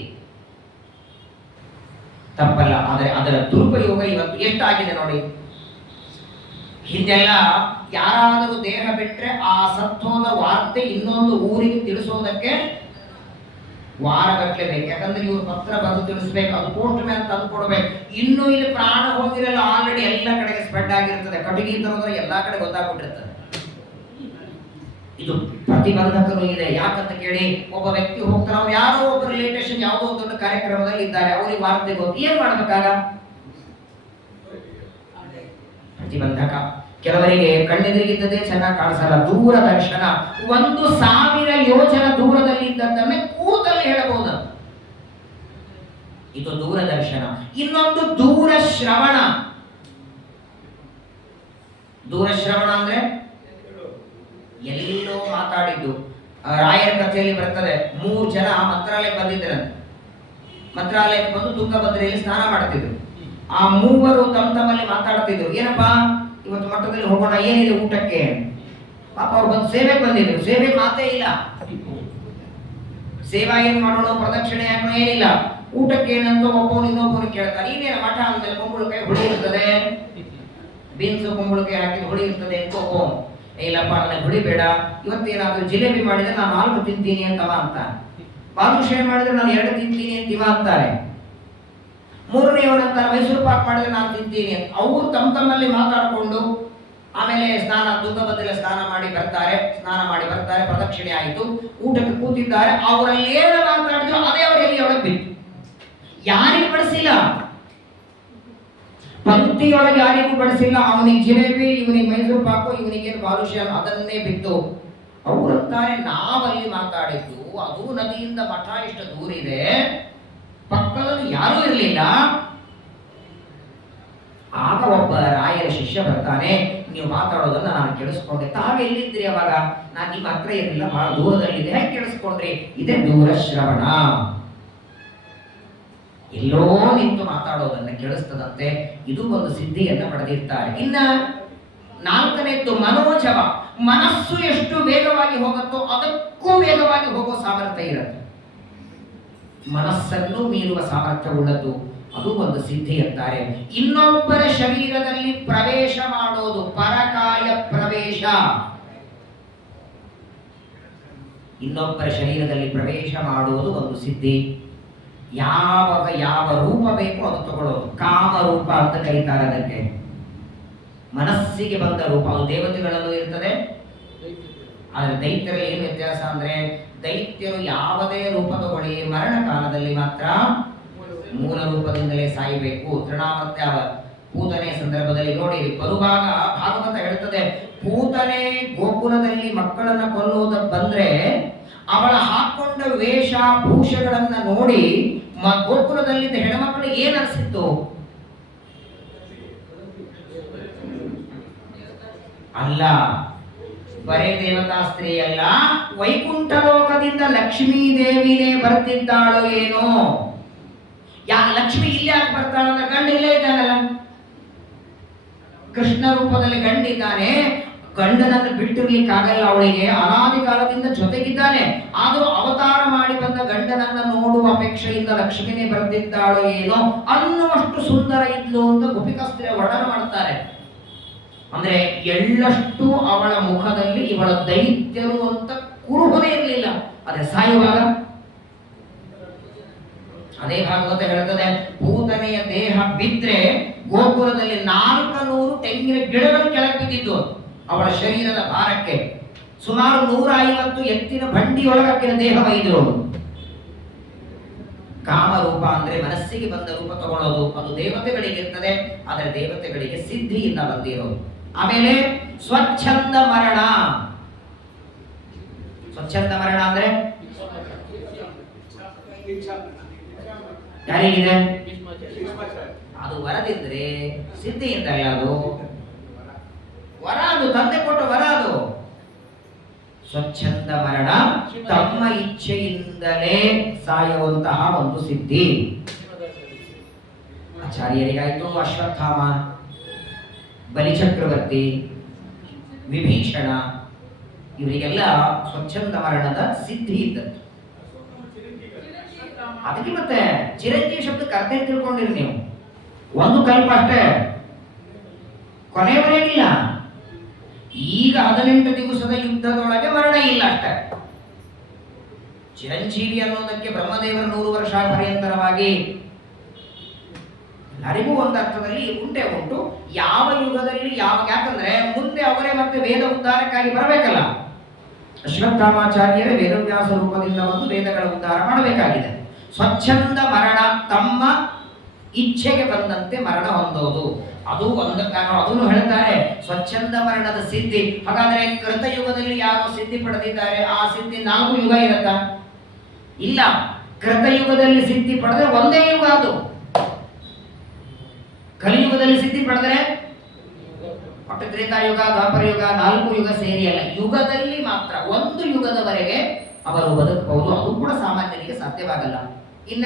ತಪ್ಪಲ್ಲ. ಆದರೆ ಅದರ ದುರುಪಯೋಗ ಇವತ್ತು ಎಷ್ಟಾಗಿದೆ ನೋಡಿ. ಹಿಂದೆಲ್ಲ ಯಾರಾದರೂ ದೇಹ ಬಿಟ್ರೆ ಆ ಸತ್ತೋದ ವಾರ್ತೆ ಇನ್ನೊಂದು ಊರಿಗೆ ತಿಳಿಸೋದಕ್ಕೆ ವಾರಗಟ್ಟಲೆ ಬೇಕು. ಯಾಕಂದ್ರೆ ಇವ್ರು ಪತ್ರ ಬರೆದು ತಿಳಿಸ್ಬೇಕು, ಅದು ಪೋಸ್ಟ್ ಮ್ಯಾನ್ ತಂದು ಕೊಡ್ಬೇಕು. ಇನ್ನು ಇಲ್ಲಿ ಪ್ರಾಣ ಹೋಗಿರಲ್ಲ, ಆಲ್ರೆಡಿ ಎಲ್ಲ ಕಡೆಗೆ ಸ್ಪ್ರೆಡ್ ಆಗಿರ್ತದೆ. ಕಟ್ಟಿಗೆ ತರೋದ್ರೆ ಎಲ್ಲಾ ಕಡೆ ಗೊತ್ತಾಗ್ಬಿಟ್ಟಿರ್ತದೆ. ಇದು ಪ್ರತಿಬಂಧಕರು ಇದೆ. ಯಾಕಂತ ಕೇಳಿ, ಒಬ್ಬ ವ್ಯಕ್ತಿ ಹೋಗ್ತಾರೆ, ಅವ್ರು ಯಾರೋ ಒಬ್ಬ ರಿಲೇಟೇಷನ್ ಯಾವುದೋ ದೊಡ್ಡ ಕಾರ್ಯಕ್ರಮದಲ್ಲಿ ಇದ್ದಾರೆ, ಅವ್ರಿಗೆ ವಾರ್ತೆ ಗೊತ್ತು, ಏನ್ ಮಾಡ್ಬೇಕಾಗ? ಪ್ರತಿಬಂಧಕ. ಕೆಲವರಿಗೆ ಕಣ್ಣೆದುರಿಗಿದ್ದದೇ ಚೆನ್ನಾಗಿ ಕಾಣಿಸಲ್ಲ. ದೂರದರ್ಶನ. 1000 ಯೋಜನ ದೂರದಲ್ಲಿ ಇದ್ದದ್ದನ್ನೇ ಕೂತಲ್ಲಿ ಹೇಳಬಹುದು. ಇದು ದೂರದರ್ಶನ. ಇನ್ನೊಂದು ದೂರಶ್ರವಣ. ದೂರಶ್ರವಣ ಅಂದ್ರೆ ಎಲ್ಲೋ ಮಾತಾಡಿದ್ದು. ರಾಯರ ಕಥೆಯಲ್ಲಿ ಬರ್ತದೆ, 3 ಜನ ಮಂತ್ರಾಲಯಕ್ಕೆ ಬಂದಿದ್ರಂತೆ. ಮಂತ್ರಾಲಯಕ್ಕೆ ಬಂದು ತುಂಗಭದ್ರೆಯಲ್ಲಿ ಸ್ನಾನ ಮಾಡ್ತಿದ್ರು. ಆ 3 ತಮ್ಮಲ್ಲಿ ಮಾತಾಡ್ತಿದ್ರು. ಏನಪ್ಪಾ ಇವತ್ತು ಮಠದಲ್ಲಿ ಹೋಗೋಣ, ಏನಿದೆ ಊಟಕ್ಕೆ? ಪಾಪ ಅವ್ರು ಬಂದು ಸೇವೆಗೆ ಬಂದಿದ್ರು. ಸೇವೆ ಮಾತೇ ಇಲ್ಲ. ಸೇವಾ ಏನ್ ಮಾಡೋಣ, ಪ್ರದಕ್ಷಿಣೆ ಹಾಕೋಣ, ಏನಿಲ್ಲ. ಊಟಕ್ಕೆ ಏನಂತ ಒಬ್ಬನು ಇನ್ನೊಬ್ಬರು ಕೇಳ್ತಾರೆ. ಇನ್ನೇನು ಮಠ ಅಂದ್ಮೇಲೆ ಕುಂಬಳಕಾಯಿ ಹುಳಿ ಇರ್ತದೆ, ಬೀನ್ಸು ಕುಂಬಳಕಾಯಿ ಹಾಕಿದ ಹುಳಿ ಇರ್ತದೆ ಅಂತ ಒಬ್ಬ, ಇಲ್ಲಪ್ಪ ನನಗೆ ಹುಳಿ ಬೇಡ, ಇವತ್ತೇನಾದ್ರೂ ಜಿಲೇಬಿ ಮಾಡಿದ್ರೆ ನಾನು 4 ತಿಂತೀನಿ ಅಂತವ ಅಂತ. ಬಾದುಷೆ ಮಾಡಿದ್ರೆ ನಾನು 2 ತಿಂತೀನಿ ಅಂತಿವ ಅಂತಾರೆ. ಮೂರನೆಯವರಂತ ಮೈಸೂರು ಪಾಕ್ ಮಾಡಿದ್ರೆ ನಾನು ತಿಂತೀನಿ ಅಂತ. ಅವರು ತಮ್ಮಲ್ಲಿ ಮಾತಾಡಿಕೊಂಡು ಆಮೇಲೆ ತುಂಗಭದ್ರೆಯಲ್ಲಿ ಸ್ನಾನ ಮಾಡಿ ಬರ್ತಾರೆ, ಪ್ರದಕ್ಷಿಣೆ ಆಯಿತು, ಊಟಕ್ಕೆ ಕೂತಿದ್ದಾರೆ. ಅವರಲ್ಲಿ ಏನು ಮಾತಾಡಿದ್ರು ಅದೇ ಅವರಲ್ಲಿ ಒಳಗೆ ಬಿತ್ತು. ಯಾರಿಗೂ ಬಡಿಸಿಲ್ಲ, ಪಂಕ್ತಿಯೊಳಗೆ ಯಾರಿಗೂ ಬಡಿಸಿಲ್ಲ. ಅವನಿಗೆ ಜಿಲೇಬಿ, ಇವನಿಗೆ ಮೈಸೂರು ಪಾಕು, ಇವನಿಗೇನು ಬಾಲುಷ್ಯ, ಅದನ್ನೇ ಬಿತ್ತು. ಅವರಂತಾರೆ ನಾವಲ್ಲಿ ಮಾತಾಡಿದ್ದು ಅದು ನದಿಯಿಂದ ಮಠ ಎಷ್ಟು ದೂರ ಇದೆ, ಪಕ್ಕದಲ್ಲಿ ಯಾರೂ ಇರಲಿಲ್ಲ. ಆಗ ಒಬ್ಬ ರಾಯರ ಶಿಷ್ಯ ಬರ್ತಾನೆ, ನೀವು ಮಾತಾಡೋದನ್ನ ನಾನು ಕೇಳಿಸ್ಕೊಂಡೆ. ತಾವೆಲ್ಲಿದ್ರಿ ಅವಾಗ? ನಾನು ನಿಮ್ಮ ಹತ್ರ ಇರಲಿಲ್ಲ, ಬಹಳ ದೂರದಲ್ಲಿದೆ. ಹೇಗೆ ಕೇಳಿಸ್ಕೊಂಡ್ರಿ? ಇದೇ ದೂರ ಶ್ರವಣ. ಎಲ್ಲೋ ನಿಂತು ಮಾತಾಡೋದನ್ನ ಕೇಳಿಸ್ತದಂತೆ. ಇದು ಒಂದು ಸಿದ್ಧಿಯನ್ನ ಪಡೆದಿರ್ತಾರೆ. ಇನ್ನ ನಾಲ್ಕನೇದ್ದು ಮನೋಜವ. ಮನಸ್ಸು ಎಷ್ಟು ವೇಗವಾಗಿ ಹೋಗುತ್ತೋ ಅದಕ್ಕೂ ವೇಗವಾಗಿ ಹೋಗೋ ಸಾಮರ್ಥ್ಯ ಇರುತ್ತೆ. ಮನಸ್ಸನ್ನು ಮೀರುವ ಸಾಮರ್ಥ್ಯವುಳ್ಳದ್ದು, ಅದು ಒಂದು ಸಿದ್ಧಿ ಅಂತಾರೆ. ಇನ್ನೊಬ್ಬರ ಶರೀರದಲ್ಲಿ ಪ್ರವೇಶ ಮಾಡೋದು ಪರಕಾಯ ಪ್ರವೇಶ. ಇನ್ನೊಬ್ಬರ ಶರೀರದಲ್ಲಿ ಪ್ರವೇಶ ಮಾಡುವುದು ಒಂದು ಸಿದ್ಧಿ. ಯಾವಾಗ ಯಾವ ರೂಪ ಬೇಕೋ ಅದು ತಗೊಳ್ಳೋದು. ಕಾಮರೂಪ ಅಂತ ಕರೀತಾರೆ ಅದಕ್ಕೆ. ಮನಸ್ಸಿಗೆ ಬಂದ ರೂಪ ಅದು ದೇವತೆಗಳಲ್ಲೂ ಇರ್ತದೆ. ಆದರೆ ದೈತ್ಯರಲ್ಲಿ ಏನು ವ್ಯತ್ಯಾಸ ಅಂದ್ರೆ, ದೈತ್ಯರು ಯಾವುದೇ ರೂಪ ತಗೊಳ್ಳಿ ಮರಣ ಕಾಲದಲ್ಲಿ ಮಾತ್ರ ಮೂಲ ರೂಪದಿಂದಲೇ ಸಾಯಬೇಕು. ತೃಣಾವರ್ತ್ಯ ಪೂತನೆ ಸಂದರ್ಭದಲ್ಲಿ ನೋಡಿರಿ, ಬರುವಾಗ ಭಾಗವತ ಹೇಳ್ತದೆ, ಪೂತನೆ ಗೋಕುಲದಲ್ಲಿ ಮಕ್ಕಳನ್ನ ಕೊಲ್ಲುವುದಕ್ಕೆ ಬಂದ್ರೆ ಅವಳ ಹಾಕೊಂಡ ವೇಷ ಭೂಷಗಳನ್ನ ನೋಡಿ ಗೋಕುಲದಲ್ಲಿದ್ದ ಹೆಣ್ಮಕ್ಳಿಗೆ ಏನ್ ಅನಿಸಿತ್ತು? ಅಲ್ಲ, ಬರೇ ದೇವತಾ ಸ್ತ್ರೀ ಅಲ್ಲ, ವೈಕುಂಠ ಲೋಕದಿಂದ ಲಕ್ಷ್ಮೀ ದೇವಿನೇ ಬರ್ತಿದ್ದಾಳೋ ಏನೋ. ಲಕ್ಷ್ಮಿ ಇಲ್ಲೇ ಯಾಕೆ ಬರ್ತಾಳಂದ್ರೆ ಗಂಡ ಇಲ್ಲೇ ಇದ್ದಾನಲ್ಲ, ಕೃಷ್ಣ ರೂಪದಲ್ಲಿ ಗಂಡಿದ್ದಾನೆ. ಗಂಡನನ್ನು ಬಿಟ್ಟಿರ್ಲಿಕ್ಕಾಗಲ್ಲ ಅವಳಿಗೆ, ಅನಾದಿ ಕಾಲದಿಂದ ಜೊತೆಗಿದ್ದಾನೆ. ಆದರೂ ಅವತಾರ ಮಾಡಿ ಬಂದ ಗಂಡನನ್ನ ನೋಡುವ ಅಪೇಕ್ಷೆಯಿಂದ ಲಕ್ಷ್ಮಿನೇ ಬರ್ತಿದ್ದಾಳೋ ಏನೋ ಅನ್ನುವಷ್ಟು ಸುಂದರ ಇದ್ಲು ಅಂತ ಗೋಪಿಕಾಸ್ತ್ರೀಯ ವರ್ಣನೆ ಮಾಡ್ತಾರೆ. ಅಂದ್ರೆ ಎಳ್ಳಷ್ಟು ಅವಳ ಮುಖದಲ್ಲಿ ಇವಳ ದೈತ್ಯರು ಅಂತ ಕುರುಹುನೇ ಇರಲಿಲ್ಲ. ಅದೇ ಸಾಯುವಾಗ ಅದೇ ಭಾಗವತ ಹೇಳ್ತದೆ, ಪೂತನೆಯ ದೇಹ ಬಿದ್ರೆ ಗೋಕುಲದಲ್ಲಿ 400 ತೆಂಗಿನ ಗಿಡಗಳು ಕೆಳಗೆ ಬಿದ್ದಿದ್ದು ಅವಳ ಶರೀರದ ಭಾರಕ್ಕೆ. ಸುಮಾರು 150 ಎತ್ತಿನ ಬಂಡಿಯೊಳಗಿನ ದೇಹ ಒಯ್ದರು. ಕಾಮರೂಪ ಅಂದ್ರೆ ಮನಸ್ಸಿಗೆ ಬಂದ ರೂಪ ತಗೊಳ್ಳೋದು, ಅದು ದೇವತೆಗಳಿಗೆ ಇರ್ತದೆ. ಆದರೆ ದೇವತೆಗಳಿಗೆ ಸಿದ್ಧಿಯಿಂದ ಬಂದಿರೋದು. ಆಮೇಲೆ ಸ್ವಚ್ಛಂದ ಮರಣ. ಸ್ವಚ್ಛಂದ ಮರಣ ಅಂದ್ರೆ ಯಾರಿಗಿದೆ? ಅದು ವರದಿದ್ರೆ ಸಿದ್ಧಿಯಿಂದಲೇ. ಅದು ವರ, ಅದು ತಂದೆ ಕೊಟ್ಟ ವರ. ಅದು ಸ್ವಚ್ಛಂದ ಮರಣ, ತಮ್ಮ ಇಚ್ಛೆಯಿಂದಲೇ ಸಾಯುವಂತಹ ಒಂದು ಸಿದ್ಧಿ. ಆಚಾರ್ಯರಿಗಾಯ್ತು, ಅಶ್ವತ್ಥಾಮ, ಬಲಿಚಕ್ರವರ್ತಿ, ವಿಭೀಷಣ, ಇವರಿಗೆಲ್ಲ ಸ್ವಚ್ಛಂದ ಮರಣದ ಸಿದ್ಧಿ ಇದ್ದದ್ದು. ಅದಕ್ಕೆ ಮತ್ತೆ ಚಿರಂಜೀವಿ ಶಬ್ದಕ್ಕೆ ಅರ್ಥ ತಿಳ್ಕೊಂಡಿರಿ ನೀವು. ಒಂದು ಕಲ್ಪ ಅಷ್ಟೇ, ಕೊನೆಯವರೆಗಿಲ್ಲ. ಈಗ 18 ದಿವಸದ ಯುದ್ಧದೊಳಗೆ ಮರಣ ಇಲ್ಲ ಅಷ್ಟೇ. ಚಿರಂಜೀವಿ ಅನ್ನೋದಕ್ಕೆ ಬ್ರಹ್ಮದೇವರ 100 ವರ್ಷ ಪರ್ಯಂತರವಾಗಿ ಎಲ್ಲರಿಗೂ ಒಂದು ಅರ್ಥದಲ್ಲಿ ಉಂಟೆ ಉಂಟು. ಯಾವ ಯುಗದಲ್ಲಿ ಯಾಕಂದ್ರೆ ಮುಂದೆ ಅವರೇ ಮತ್ತೆ ವೇದ ಉದ್ಧಾರಕ್ಕಾಗಿ ಬರಬೇಕಲ್ಲ. ಅಶ್ವತ್ಥಾಮಾಚಾರ್ಯರೇ ವೇದವ್ಯಾಸ ರೂಪದಿಂದ ಬಂದು ವೇದಗಳ ಉದ್ಧಾರ ಮಾಡಬೇಕಾಗಿದೆ. ಸ್ವಚ್ಛಂದ ಮರಣ, ತಮ್ಮ ಇಚ್ಛೆಗೆ ಬಂದಂತೆ ಮರಣ ಹೊಂದೋದು, ಅದು ಒಂದು ಕಾರಣ. ಅದನ್ನು ಹೇಳ್ತಾರೆ ಸ್ವಚ್ಛಂದ ಮರಣದ ಸಿದ್ಧಿ. ಹಾಗಾದ್ರೆ ಕೃತಯುಗದಲ್ಲಿ ಯಾರು ಸಿದ್ಧಿ ಪಡೆದಿದ್ದಾರೆ, ಆ ಸಿದ್ಧಿ 4 ಯುಗ ಇರುತ್ತಾ? ಇಲ್ಲ. ಕೃತಯುಗದಲ್ಲಿ ಸಿದ್ಧಿ ಪಡೆದ್ರೆ ಒಂದೇ ಯುಗ ಅದು. ಕಲಿಯುಗದಲ್ಲಿ ಸಿದ್ಧಿ ಪಡೆದರೆ ಒಟ್ಟು ತ್ರೇತಾಯುಗ, ದ್ವಾಪರ ಯುಗ, 4 ಯುಗ ಸೇರಿ ಅಲ್ಲ, ಯುಗದಲ್ಲಿ ಮಾತ್ರ 1 ಯುಗದವರೆಗೆ ಅವರು ಬದುಕಬಹುದು. ಅದು ಕೂಡ ಸಾಮಾನ್ಯರಿಗೆ ಸಾಧ್ಯವಾಗಲ್ಲ. ಇನ್ನ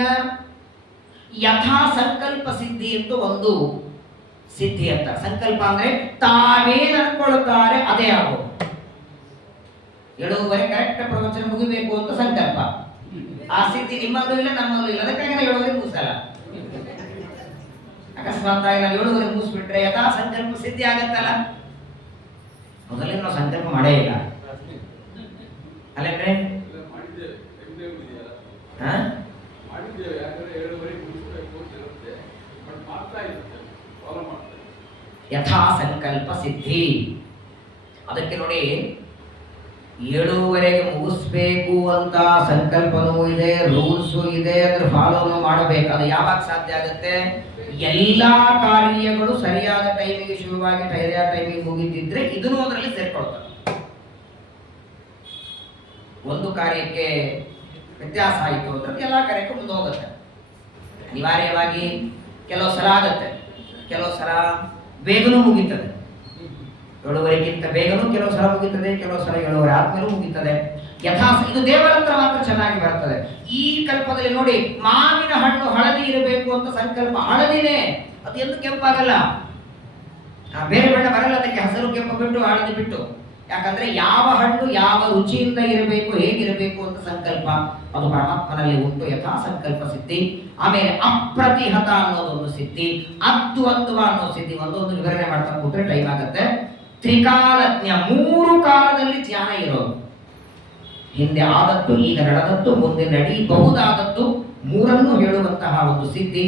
ಯಥಾ ಸಂಕಲ್ಪ ಸಿದ್ಧಿ ಅಂತ ಒಂದು ಸಿದ್ಧಿ ಅಂತ. ಸಂಕಲ್ಪ ಅಂದ್ರೆ ತಾವೇನು ಅನ್ಕೊಳ್ತಾರೆ ಅದೇ ಆಗೋ. 7:30 ಕರೆಕ್ಟ್ ಪ್ರವಚನ ಮುಗಿಬೇಕು ಅಂತ ಸಂಕಲ್ಪ. ಆ ಸಿದ್ಧಿ ನಿಮ್ಮಲ್ಲೂ ಇಲ್ಲ, ನಮ್ಮಲ್ಲೂ ಇಲ್ಲ. ಅದಕ್ಕಾಗಿ ನಾವು 7:30 ಮುಗಿಸಲ್ಲ. ಅಕಸ್ಮಾತ್ ಆಗಿ ನಾವು 7:30 ಮುಗಿಸ್ಬಿಟ್ರೆ ಯಥಾ ಸಂಕಲ್ಪ ಸಿದ್ಧಿ ಆಗತ್ತಲ್ಲ. ಮೊದಲೇ ನಾವು ಸಂಕಲ್ಪ ಮಾಡೇ ಇಲ್ಲ ಅಲ್ಲೇನ್ರಿ? ಯಥಾ ಸಂಕಲ್ಪ ಸಿದ್ಧಿ. ಅದಕ್ಕೆ ನೋಡಿ 7:30ಗೆ ಮುಗಿಸ್ಬೇಕು ಅಂತ ಸಂಕಲ್ಪನೂ ಇದೆ, ರೂಲ್ಸು ಇದೆ, ಅದ್ರ ಫಾಲೋನು ಮಾಡಬೇಕು. ಅದು ಯಾವಾಗ ಸಾಧ್ಯ ಆಗುತ್ತೆ? ಎಲ್ಲಾ ಕಾರ್ಯಗಳು ಸರಿಯಾದ ಟೈಮಿಗೆ ಶುರುವಾಗಿ ಸರಿಯಾದ ಟೈಮಿಗೆ ಮುಗಿದಿದ್ರೆ ಇದನ್ನು ಅದರಲ್ಲಿ ಸೇರ್ಕೊಳ್ತದೆ. ಒಂದು ಕಾರ್ಯಕ್ಕೆ ವ್ಯತ್ಯಾಸ ಆಯಿತು ಅಂದ್ರೆ ಎಲ್ಲಾ ಕಾರ್ಯಕ್ಕೂ ಮುಂದೆ ಹೋಗುತ್ತೆ. ಅನಿವಾರ್ಯವಾಗಿ ಕೆಲವು ಸಲ ಆಗತ್ತೆ, ಕೆಲವು ಸಲ ಬೇಗನೂ ಮುಗೀತದೆ. 7:30ಗಿಂತ ಬೇಗನೂ ಕೆಲವು ಸಲ ಮುಗೀತದೆ, ಕೆಲವು ಸಲ 7:30 ಆದ್ಮೇಲೂ ಮುಗೀತದೆ. ಇದು ದೇವರ ಹತ್ರ ಮಾತ್ರ ಚೆನ್ನಾಗಿ ಬರ್ತದೆ. ಈ ಕಲ್ಪದಲ್ಲಿ ನೋಡಿ, ಮಾವಿನ ಹಣ್ಣು ಹಳದಿ ಇರಬೇಕು ಅಂತ ಸಂಕಲ್ಪ, ಹಳದಿನೇ, ಅದು ಎಂದು ಕೆಂಪಾಗಲ್ಲ, ಬೇರೆ ಬಣ್ಣ ಬರಲ್ಲ ಅದಕ್ಕೆ, ಹಸಿರು ಕೆಂಪು ಬಿಟ್ಟು ಹಳದಿ ಬಿಟ್ಟು. ಯಾಕಂದ್ರೆ ಯಾವ ಹಣ್ಣು ಯಾವ ರುಚಿಯಿಂದ ಇರಬೇಕು, ಹೇಗಿರಬೇಕು ಅಂತ ಸಂಕಲ್ಪ ಅದು ಪರಮಾತ್ಮನಲ್ಲಿ ಉಂಟು. ಯಥಾ ಸಂಕಲ್ಪ ಸಿದ್ಧಿ. ಆಮೇಲೆ ಅಪ್ರತಿಹತ ಅನ್ನೋದೊಂದು ಸಿದ್ಧಿ, ಅದ್ವಂದ್ವ ಅನ್ನೋ ಸಿದ್ಧಿ. ಒಂದೊಂದು ವಿವರಣೆ ಮಾಡ್ತಾ ಕೂತ್ರೆ ಟೈಮ್ ಆಗುತ್ತೆ. ತ್ರಿಕಾಲಜ್ಞ, 3 ಕಾಲದಲ್ಲಿ ಧ್ಯಾನ ಇರೋದು. ಹಿಂದೆ ಆದದ್ದು, ಈಗ ನಡೆದದ್ದು, ಮುಂದೆ ನಡೀಬಹುದಾದದ್ದು, 3 ಹೇಳುವಂತಹ ಒಂದು ಸಿದ್ಧಿ.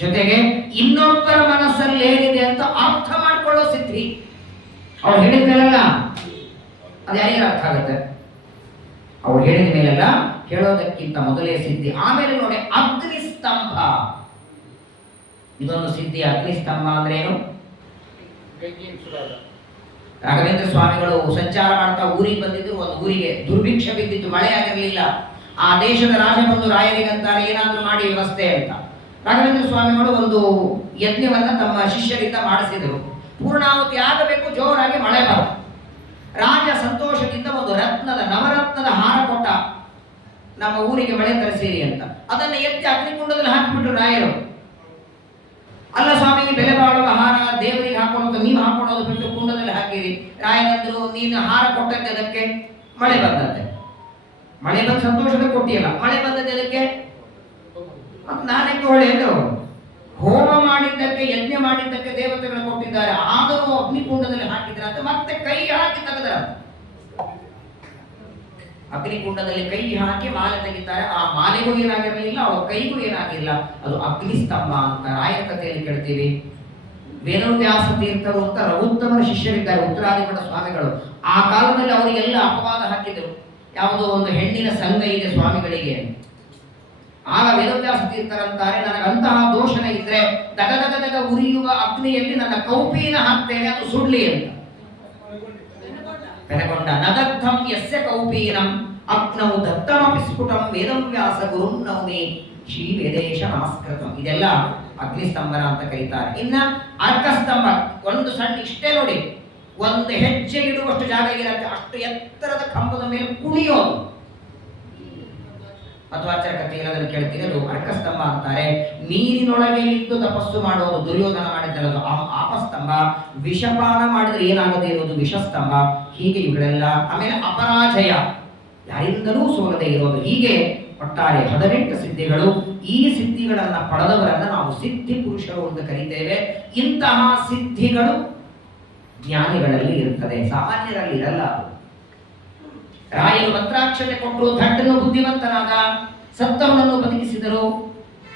ಜೊತೆಗೆ ಇನ್ನೊಬ್ಬರ ಮನಸ್ಸಲ್ಲಿ ಏನಿದೆ ಅಂತ ಅರ್ಥ ಮಾಡ್ಕೊಳ್ಳೋ ಸಿದ್ಧಿ. ಅವ್ರು ಹೇಳಿದ ಮೇಲೆಲ್ಲ ಅದು ಯಾರಿಗೆ ಅರ್ಥ ಆಗುತ್ತೆ? ಅವ್ರು ಹೇಳಿದ ಮೇಲೆಲ್ಲ ಹೇಳೋದಕ್ಕಿಂತ ಮೊದಲೇ ಸಿದ್ಧಿ. ಆಮೇಲೆ ನೋಡಿ, ಅಗ್ನಿಸ್ತಂಭ, ಇದೊಂದು ಸಿದ್ಧಿ. ಅಗ್ನಿಸ್ತಂಭ ಅಂದ್ರೆ ಏನು? ರಾಘವೇಂದ್ರ ಸ್ವಾಮಿಗಳು ಸಂಚಾರ ಮಾಡ್ತಾ ಊರಿಗೆ ಬಂದಿದ್ದು, ಒಂದು ಊರಿಗೆ ದುರ್ಭಿಕ್ಷ ಬಿದ್ದಿತ್ತು, ಮಳೆ ಆಗಿರಲಿಲ್ಲ. ಆ ದೇಶದ ರಾಜ ಬಂದು ರಾಯರಿಗಂತಾರೆ ಏನಾದ್ರೂ ಮಾಡಿ ವ್ಯವಸ್ಥೆ ಅಂತ. ರಾಘವೇಂದ್ರ ಸ್ವಾಮಿಗಳು ಒಂದು ಯಜ್ಞವನ್ನ ತಮ್ಮ ಶಿಷ್ಯರಿಂದ ಮಾಡಿಸಿದರು. ಪೂರ್ಣಾಹುತಿ ಆಗಬೇಕು, ಜೋರಾಗಿ ಮಳೆ ಬಂತು. ರಾಜ ಸಂತೋಷದಿಂದ ಒಂದು ನವರತ್ನದ ಹಾರ ಕೊಟ್ಟ, ನಮ್ಮ ಊರಿಗೆ ಮಳೆ ತರಿಸಿರಿ ಅಂತ. ಅದನ್ನು ಎತ್ತಿ ಅಗ್ನಿಕುಂಡದಲ್ಲಿ ಹಾಕಿಬಿಟ್ರು ರಾಯರು. ಅಲ್ಲ ಸ್ವಾಮಿಗೆ ಬೆಲೆ ಬಾಳುವ ಹಾರ ದೇವರಿಗೆ ಹಾಕೊಳ್ಳೋದು, ನೀವು ಹಾಕೊಳ್ಳೋದು ಬಿಟ್ಟು ಕುಂಡದಲ್ಲಿ ಹಾಕಿರಿ. ರಾಯರಂದ್ರು, ನೀನು ಹಾರ ಕೊಟ್ಟಂತೆ ಅದಕ್ಕೆ ಮಳೆ ಬಂದಂತೆ. ಮಳೆ ಬಂದ ಸಂತೋಷದ ಕೊಟ್ಟಿಯಲ್ಲ, ಮಳೆ ಬಂದದ್ದು ಅದಕ್ಕೆ ಮತ್ತೆ ನಾನೆಕ್ಕೆ ಹೊಳೆ ಎಂದರು. ಹೋಮ ಮಾಡಿದ್ದಕ್ಕೆ, ಯಜ್ಞ ಮಾಡಿದ್ದಕ್ಕೆ ದೇವತೆಗಳು ಕೊಟ್ಟಿದ್ದಾರೆ, ಆದರೂ ಅಗ್ನಿಕುಂಡದಲ್ಲಿ ಹಾಕಿದ್ರೆ ಅಂತ ಮತ್ತೆ ಕೈ ಹಾಕಿ ತೆಗೆದರ. ಅಗ್ನಿಕುಂಡದಲ್ಲಿ ಕೈ ಹಾಕಿ ಮಾಲೆ ತೆಗಿತಾರೆ. ಆ ಮಾಲೆಗೂ ಏನಾಗಿರಲಿಲ್ಲ, ಅವ್ರ ಕೈಗೂ ಏನಾಗಿಲ್ಲ. ಅದು ಅಗ್ನಿಸ್ತಂಭ ಅಂತ ರಾಯರ ಕಥೆಯಲ್ಲಿ ಕೇಳ್ತೀವಿ. ವೇದವ್ಯಾಸ ತೀರ್ಥರು ಅಂತ ರಘುತ್ತಮರ ಶಿಷ್ಯರಿದ್ದಾರೆ, ಉತ್ತರಾದಿಮಠ ಸ್ವಾಮಿಗಳು. ಆ ಕಾಲದಲ್ಲಿ ಅವರಿಗೆಲ್ಲ ಅಪವಾದ ಹಾಕಿದರು. ಯಾವುದೋ ಒಂದು ಹೆಣ್ಣಿನ ಸಂಘ ಇದೆ ಸ್ವಾಮಿಗಳಿಗೆ. ಆಗ ವೇದವ್ಯಾಸ ತೀರ್ಥರಂತಾರೆ, ನನಗಂತಹ ದೋಷಣ ಇದ್ರೆ ದಗದಗದಗ ಉರಿಯುವ ಅಗ್ನಿಯಲ್ಲಿ ನನ್ನ ಕೌಪೀನ ಹಾಕ್ತೇನೆ, ಅದು ಸುಡ್ಲಿ ಅಂತ. ಪೆನಗೊಂಡ ನದಗ್ಧಂ ಯಸ್ಯ ಕೌಪೀನಂ ಅಗ್ನೌ ದತ್ತಮಪಿ ಸ್ಫುಟಂ ವೇದವ್ಯಾಸ ಗುರುಂ ನೌಮಿ ಶ್ರೀ ವೇದೇಶ ನಮಸ್ಕೃತಂ. ಇದೆಲ್ಲ ಅಗ್ನಿಸ್ತಂಭನ ಅಂತ ಕರೀತಾರೆ. ಇನ್ನ ಅರ್ಕಸ್ತಂಭ, ಒಂದು ಸಣ್ಣ ಇಷ್ಟೇ ನೋಡಿ, ಒಂದು ಹೆಜ್ಜೆ ಇಡುವಷ್ಟು ಜಾಗ ಇರುತ್ತೆ, ಅಷ್ಟು ಎತ್ತರದ ಕಂಬದ ಮೇಲೆ ಕುಣಿಯೋದು. ಮಧ್ವಾಚಾರ್ಯ ಕಥೆಯಲ್ಲಿ ಅದನ್ನು ಕೇಳ್ತೀರಿ, ಅದು ಅರ್ಕಸ್ತಂಭ ಅಂತಾರೆ. ನೀರಿನೊಳಗೆ ಇದ್ದು ತಪಸ್ಸು ಮಾಡೋದು, ದುರ್ಯೋಧನ ಮಾಡಿದ್ದರದು ಆಪಸ್ತಂಭ. ವಿಷಪಾನ ಮಾಡಿದ್ರೆ ಏನಾಗದೆ ಇರೋದು ವಿಷಸ್ತಂಭ. ಹೀಗೆ ಇವುಗಳೆಲ್ಲ. ಆಮೇಲೆ ಅಪರಾಜಯ, ಯಾರಿಂದಲೂ ಸೋಲದೆ ಇರೋದು. ಹೀಗೆ ಒಟ್ಟಾರೆ 18 ಸಿದ್ಧಿಗಳು. ಈ ಸಿದ್ಧಿಗಳನ್ನ ಪಡೆದವರನ್ನ ನಾವು ಸಿದ್ಧಿ ಪುರುಷರು ಅಂತ ಕರೀತೇವೆ. ಇಂತಹ ಸಿದ್ಧಿಗಳು ಜ್ಞಾನಿಗಳಲ್ಲಿ ಇರುತ್ತದೆ, ಸಾಮಾನ್ಯರಲ್ಲಿ ಇರಲ್ಲ. ರಾಯರು ಮಂತ್ರಾಕ್ಷತೆ ಕೊಟ್ಟರು, ದಡ್ಡನು ಬುದ್ಧಿವಂತನಾದ, ಸತ್ತವನನ್ನು ಬದುಕಿಸಿದರು.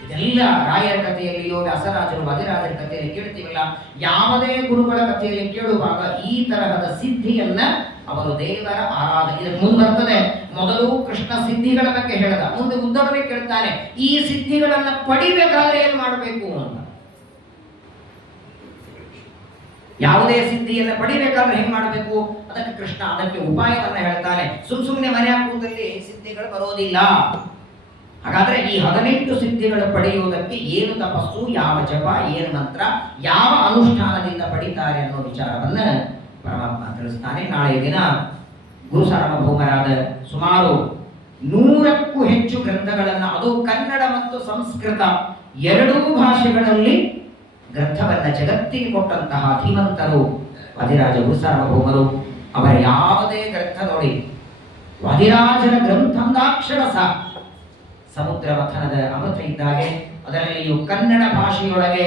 ಇದೆಲ್ಲ ರಾಯರ ಕಥೆಯಲ್ಲಿಯೋ ವ್ಯಾಸರಾಜರು ವಾದಿರಾಜರ ಕಥೆಯಲ್ಲಿ ಕೇಳ್ತೀವಲ್ಲ. ಯಾವುದೇ ಗುರುಗಳ ಕಥೆಯಲ್ಲಿ ಕೇಳುವಾಗ ಈ ತರಹದ ಸಿದ್ಧಿಯನ್ನ ಅವರು ದೇವರ ಆರಾಧನೆ. ಇದಕ್ಕೆ ಮುಂದೆ ಬರ್ತದೆ. ಮೊದಲು ಕೃಷ್ಣ ಸಿದ್ಧಿಗಳ ಬಗ್ಗೆ ಹೇಳ್ದ, ಮುಂದೆ ಉದ್ದವನೇ ಕೇಳ್ತಾನೆ, ಈ ಸಿದ್ಧಿಗಳನ್ನ ಪಡಿಬೇಕಾದ್ರೆ ಏನ್ ಮಾಡಬೇಕು ಅಂತ. ಯಾವುದೇ ಸಿದ್ಧಿಯನ್ನ ಪಡಿಬೇಕಾದ್ರೆ ಹೆಂಗ್ ಮಾಡಬೇಕು, ಅದಕ್ಕೆ ಕೃಷ್ಣ ಅದಕ್ಕೆ ಉಪಾಯವನ್ನ ಹೇಳ್ತಾನೆ. ಸುಮ್ಮನೆ ಮನೆ ಹಾಕುವುದಲ್ಲಿ ಸಿದ್ಧಿಗಳು ಬರೋದಿಲ್ಲ. ಹಾಗಾದ್ರೆ ಈ 18 ಸಿದ್ಧಿಗಳು ಪಡೆಯುವುದಕ್ಕೆ ಏನು ತಪಸ್ಸು, ಯಾವ ಜಪ, ಏನು ಮಂತ್ರ, ಯಾವ ಅನುಷ್ಠಾನದಿಂದ ಪಡಿತಾರೆ ಅನ್ನೋ ವಿಚಾರವನ್ನ ಪರಮಾತ್ಮ ತಿಳಿಸ್ತಾನೆ. ನಾಳೆ ದಿನ ಗುರು ಸಾರ್ವಭೌಮರಾದ ಸುಮಾರು 100ಕ್ಕೂ ಹೆಚ್ಚು ಗ್ರಂಥಗಳನ್ನ, ಅದು ಕನ್ನಡ ಮತ್ತು ಸಂಸ್ಕೃತ ಎರಡೂ ಭಾಷೆಗಳಲ್ಲಿ ಗ್ರಂಥವನ್ನ ಜಗತ್ತಿಗೆ ಕೊಟ್ಟಂತಹ ಧೀಮಂತರು ವಾದಿರಾಜ ಗುರು ಸಾರ್ವಭೌಮರು. ಅವರ ಯಾವುದೇ ಗ್ರಂಥ ನೋಡಿ, ವಾದಿರಾಜನ ಗ್ರಂಥಾಕ್ಷರ ಸಮುದ್ರ ಮಥನದ ಅಮೃತ ಇದ್ದಾಗೆ. ಅದರಲ್ಲಿಯೂ ಕನ್ನಡ ಭಾಷೆಯೊಳಗೆ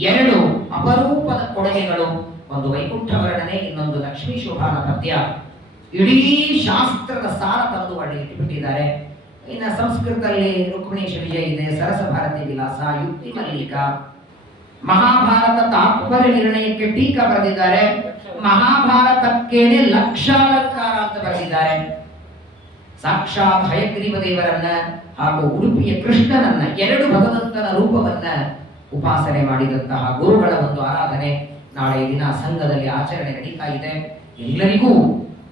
2 ಅಪರೂಪದ ಕೊಡುಗೆಗಳು, ಒಂದು ವೈಕುಂಠ ವರ್ಣನೆ, ಇನ್ನೊಂದು ಲಕ್ಷ್ಮೀ ಶೋಭಾನ ಪದ್ಯ. ಇಡೀ ಶಾಸ್ತ್ರದ ಸಾರ ತಂದು ಇಟ್ಟುಬಿಟ್ಟಿದ್ದಾರೆ. ಇನ್ನು ಸಂಸ್ಕೃತದಲ್ಲಿ ರುಕ್ಮಿಣೀಶ ವಿಜಯ ಇದೆ, ಸರಸ ಭಾರತಿ ವಿಲಾಸ, ಯುಕ್ತಿ ಮಲ್ಲಿಕ, ಮಹಾಭಾರತ ತಾತ್ಪರ್ಯ ನಿರ್ಣಯಕ್ಕೆ ಟೀಕಾ ಬರೆದಿದ್ದಾರೆ. ಮಹಾಭಾರತಕ್ಕೇನೆ ಲಕ್ಷಾಲಂಕಾರ ಅಂತ ಬರೆದಿದ್ದಾರೆ. ಸಾಕ್ಷಾತ್ ಹಯಗ್ರೀವ ದೇವರನ್ನ ಹಾಗೂ ಉಡುಪಿಯ ಕೃಷ್ಣನನ್ನ, ಎರಡು ಭಗವಂತನ ರೂಪವನ್ನ ಉಪಾಸನೆ ಮಾಡಿದಂತಹ ಗುರುಗಳ ಒಂದು ಆರಾಧನೆ ನಾಳೆ ದಿನ ಸಂಘದಲ್ಲಿ ಆಚರಣೆ ನಡೀತಾ ಇದೆ. ಎಲ್ಲರಿಗೂ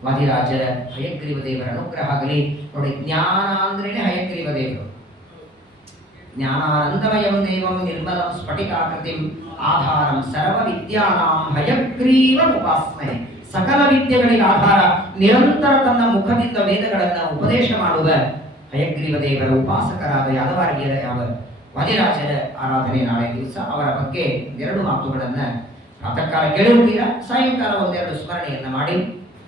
ವಾದಿರಾಜರ ಹಯಗ್ರೀವ ದೇವರ ಅನುಗ್ರಹ ಆಗಲಿ. ನೋಡಿ, ಜ್ಞಾನ ಅಂದ್ರೇನೆ ಹಯಗ್ರೀವ ದೇವರು. ಜ್ಞಾನಾನಂದಮಯಂ ದೇವಂ ನಿರ್ಮಲಂ ಸ್ಫಟಿಕಾಕೃತಿಂ ಆಧಾರಂ ಸರ್ವ ವಿದ್ಯಾನಾಂ ಹಯಗ್ರೀವ ಉಪಾಸ್ಮನೆ. ಸಕಲ ವಿದ್ಯೆಗಳಿಗೆ ಆಧಾರ, ನಿರಂತರ ತನ್ನ ಮುಖದಿಂದ ವೇದಗಳನ್ನ ಉಪದೇಶ ಮಾಡುವ ಹಯಗ್ರೀವ ದೇವರ ಉಪಾಸಕರಾದ ಯಾದವಾರ್ಯರ ಯಾವ ವಾದಿರಾಜರ ಆರಾಧನೆ ನಾಳೆ ದಿವಸ. ಅವರ ಬಗ್ಗೆ ಎರಡು ಮಾತುಗಳನ್ನ ಪ್ರಾತಃ ಕಾಲ ಕೇಳಿರ್ತೀರಾ, ಸಾಯಂಕಾಲ ಒಂದೆರಡು ಸ್ಮರಣೆಯನ್ನ ಮಾಡಿ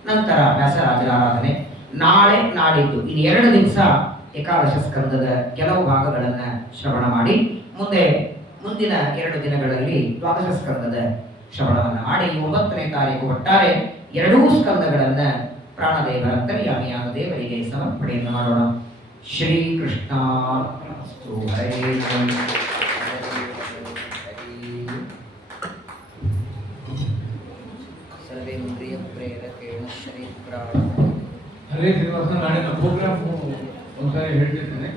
ನಂತರ ವ್ಯಾಸರಾಜರ ಆರಾಧನೆ. ನಾಳೆ ನಾಡಿದ್ದು ಇನ್ನು 2 ದಿವಸ ಏಕಾದಶ ಸ್ಕಂದದ ಕೆಲವು ಭಾಗಗಳನ್ನ ಶ್ರವಣ ಮಾಡಿ ಮುಂದಿನ 2 ದಿನಗಳಲ್ಲಿ ದ್ವಾದಶ ಸ್ಕಂದದ ಶ್ರವಣವನ್ನ ಮಾಡಿ 9ನೇ ತಾರೀಕು ಒಟ್ಟಾರೆ 2 ಸ್ಕಂದಗಳನ್ನ ಪ್ರಾಣದೇವರ ಅಂತರ್ಯಾಮಿಯಾದ ದೇವರಿಗೆ ಸಮರ್ಪಣೆಯನ್ನು ಮಾಡೋಣ. ಶ್ರೀಕೃಷ್ಣ ಹರೇ ಸರ್ವೇಂದ್ರಿಯ ಪ್ರೇರಕೇಣ ಶ್ರೀ ಪ್ರಾಣ. ಹರೇ ಶ್ರೀನಿವಾಸ, ನಾಳೆ ಪ್ರೋಗ್ರಾಮ್ ಒಂದ್ಸಾರಿ ಹೇಳ್ತಿರ್ತೇನೆ.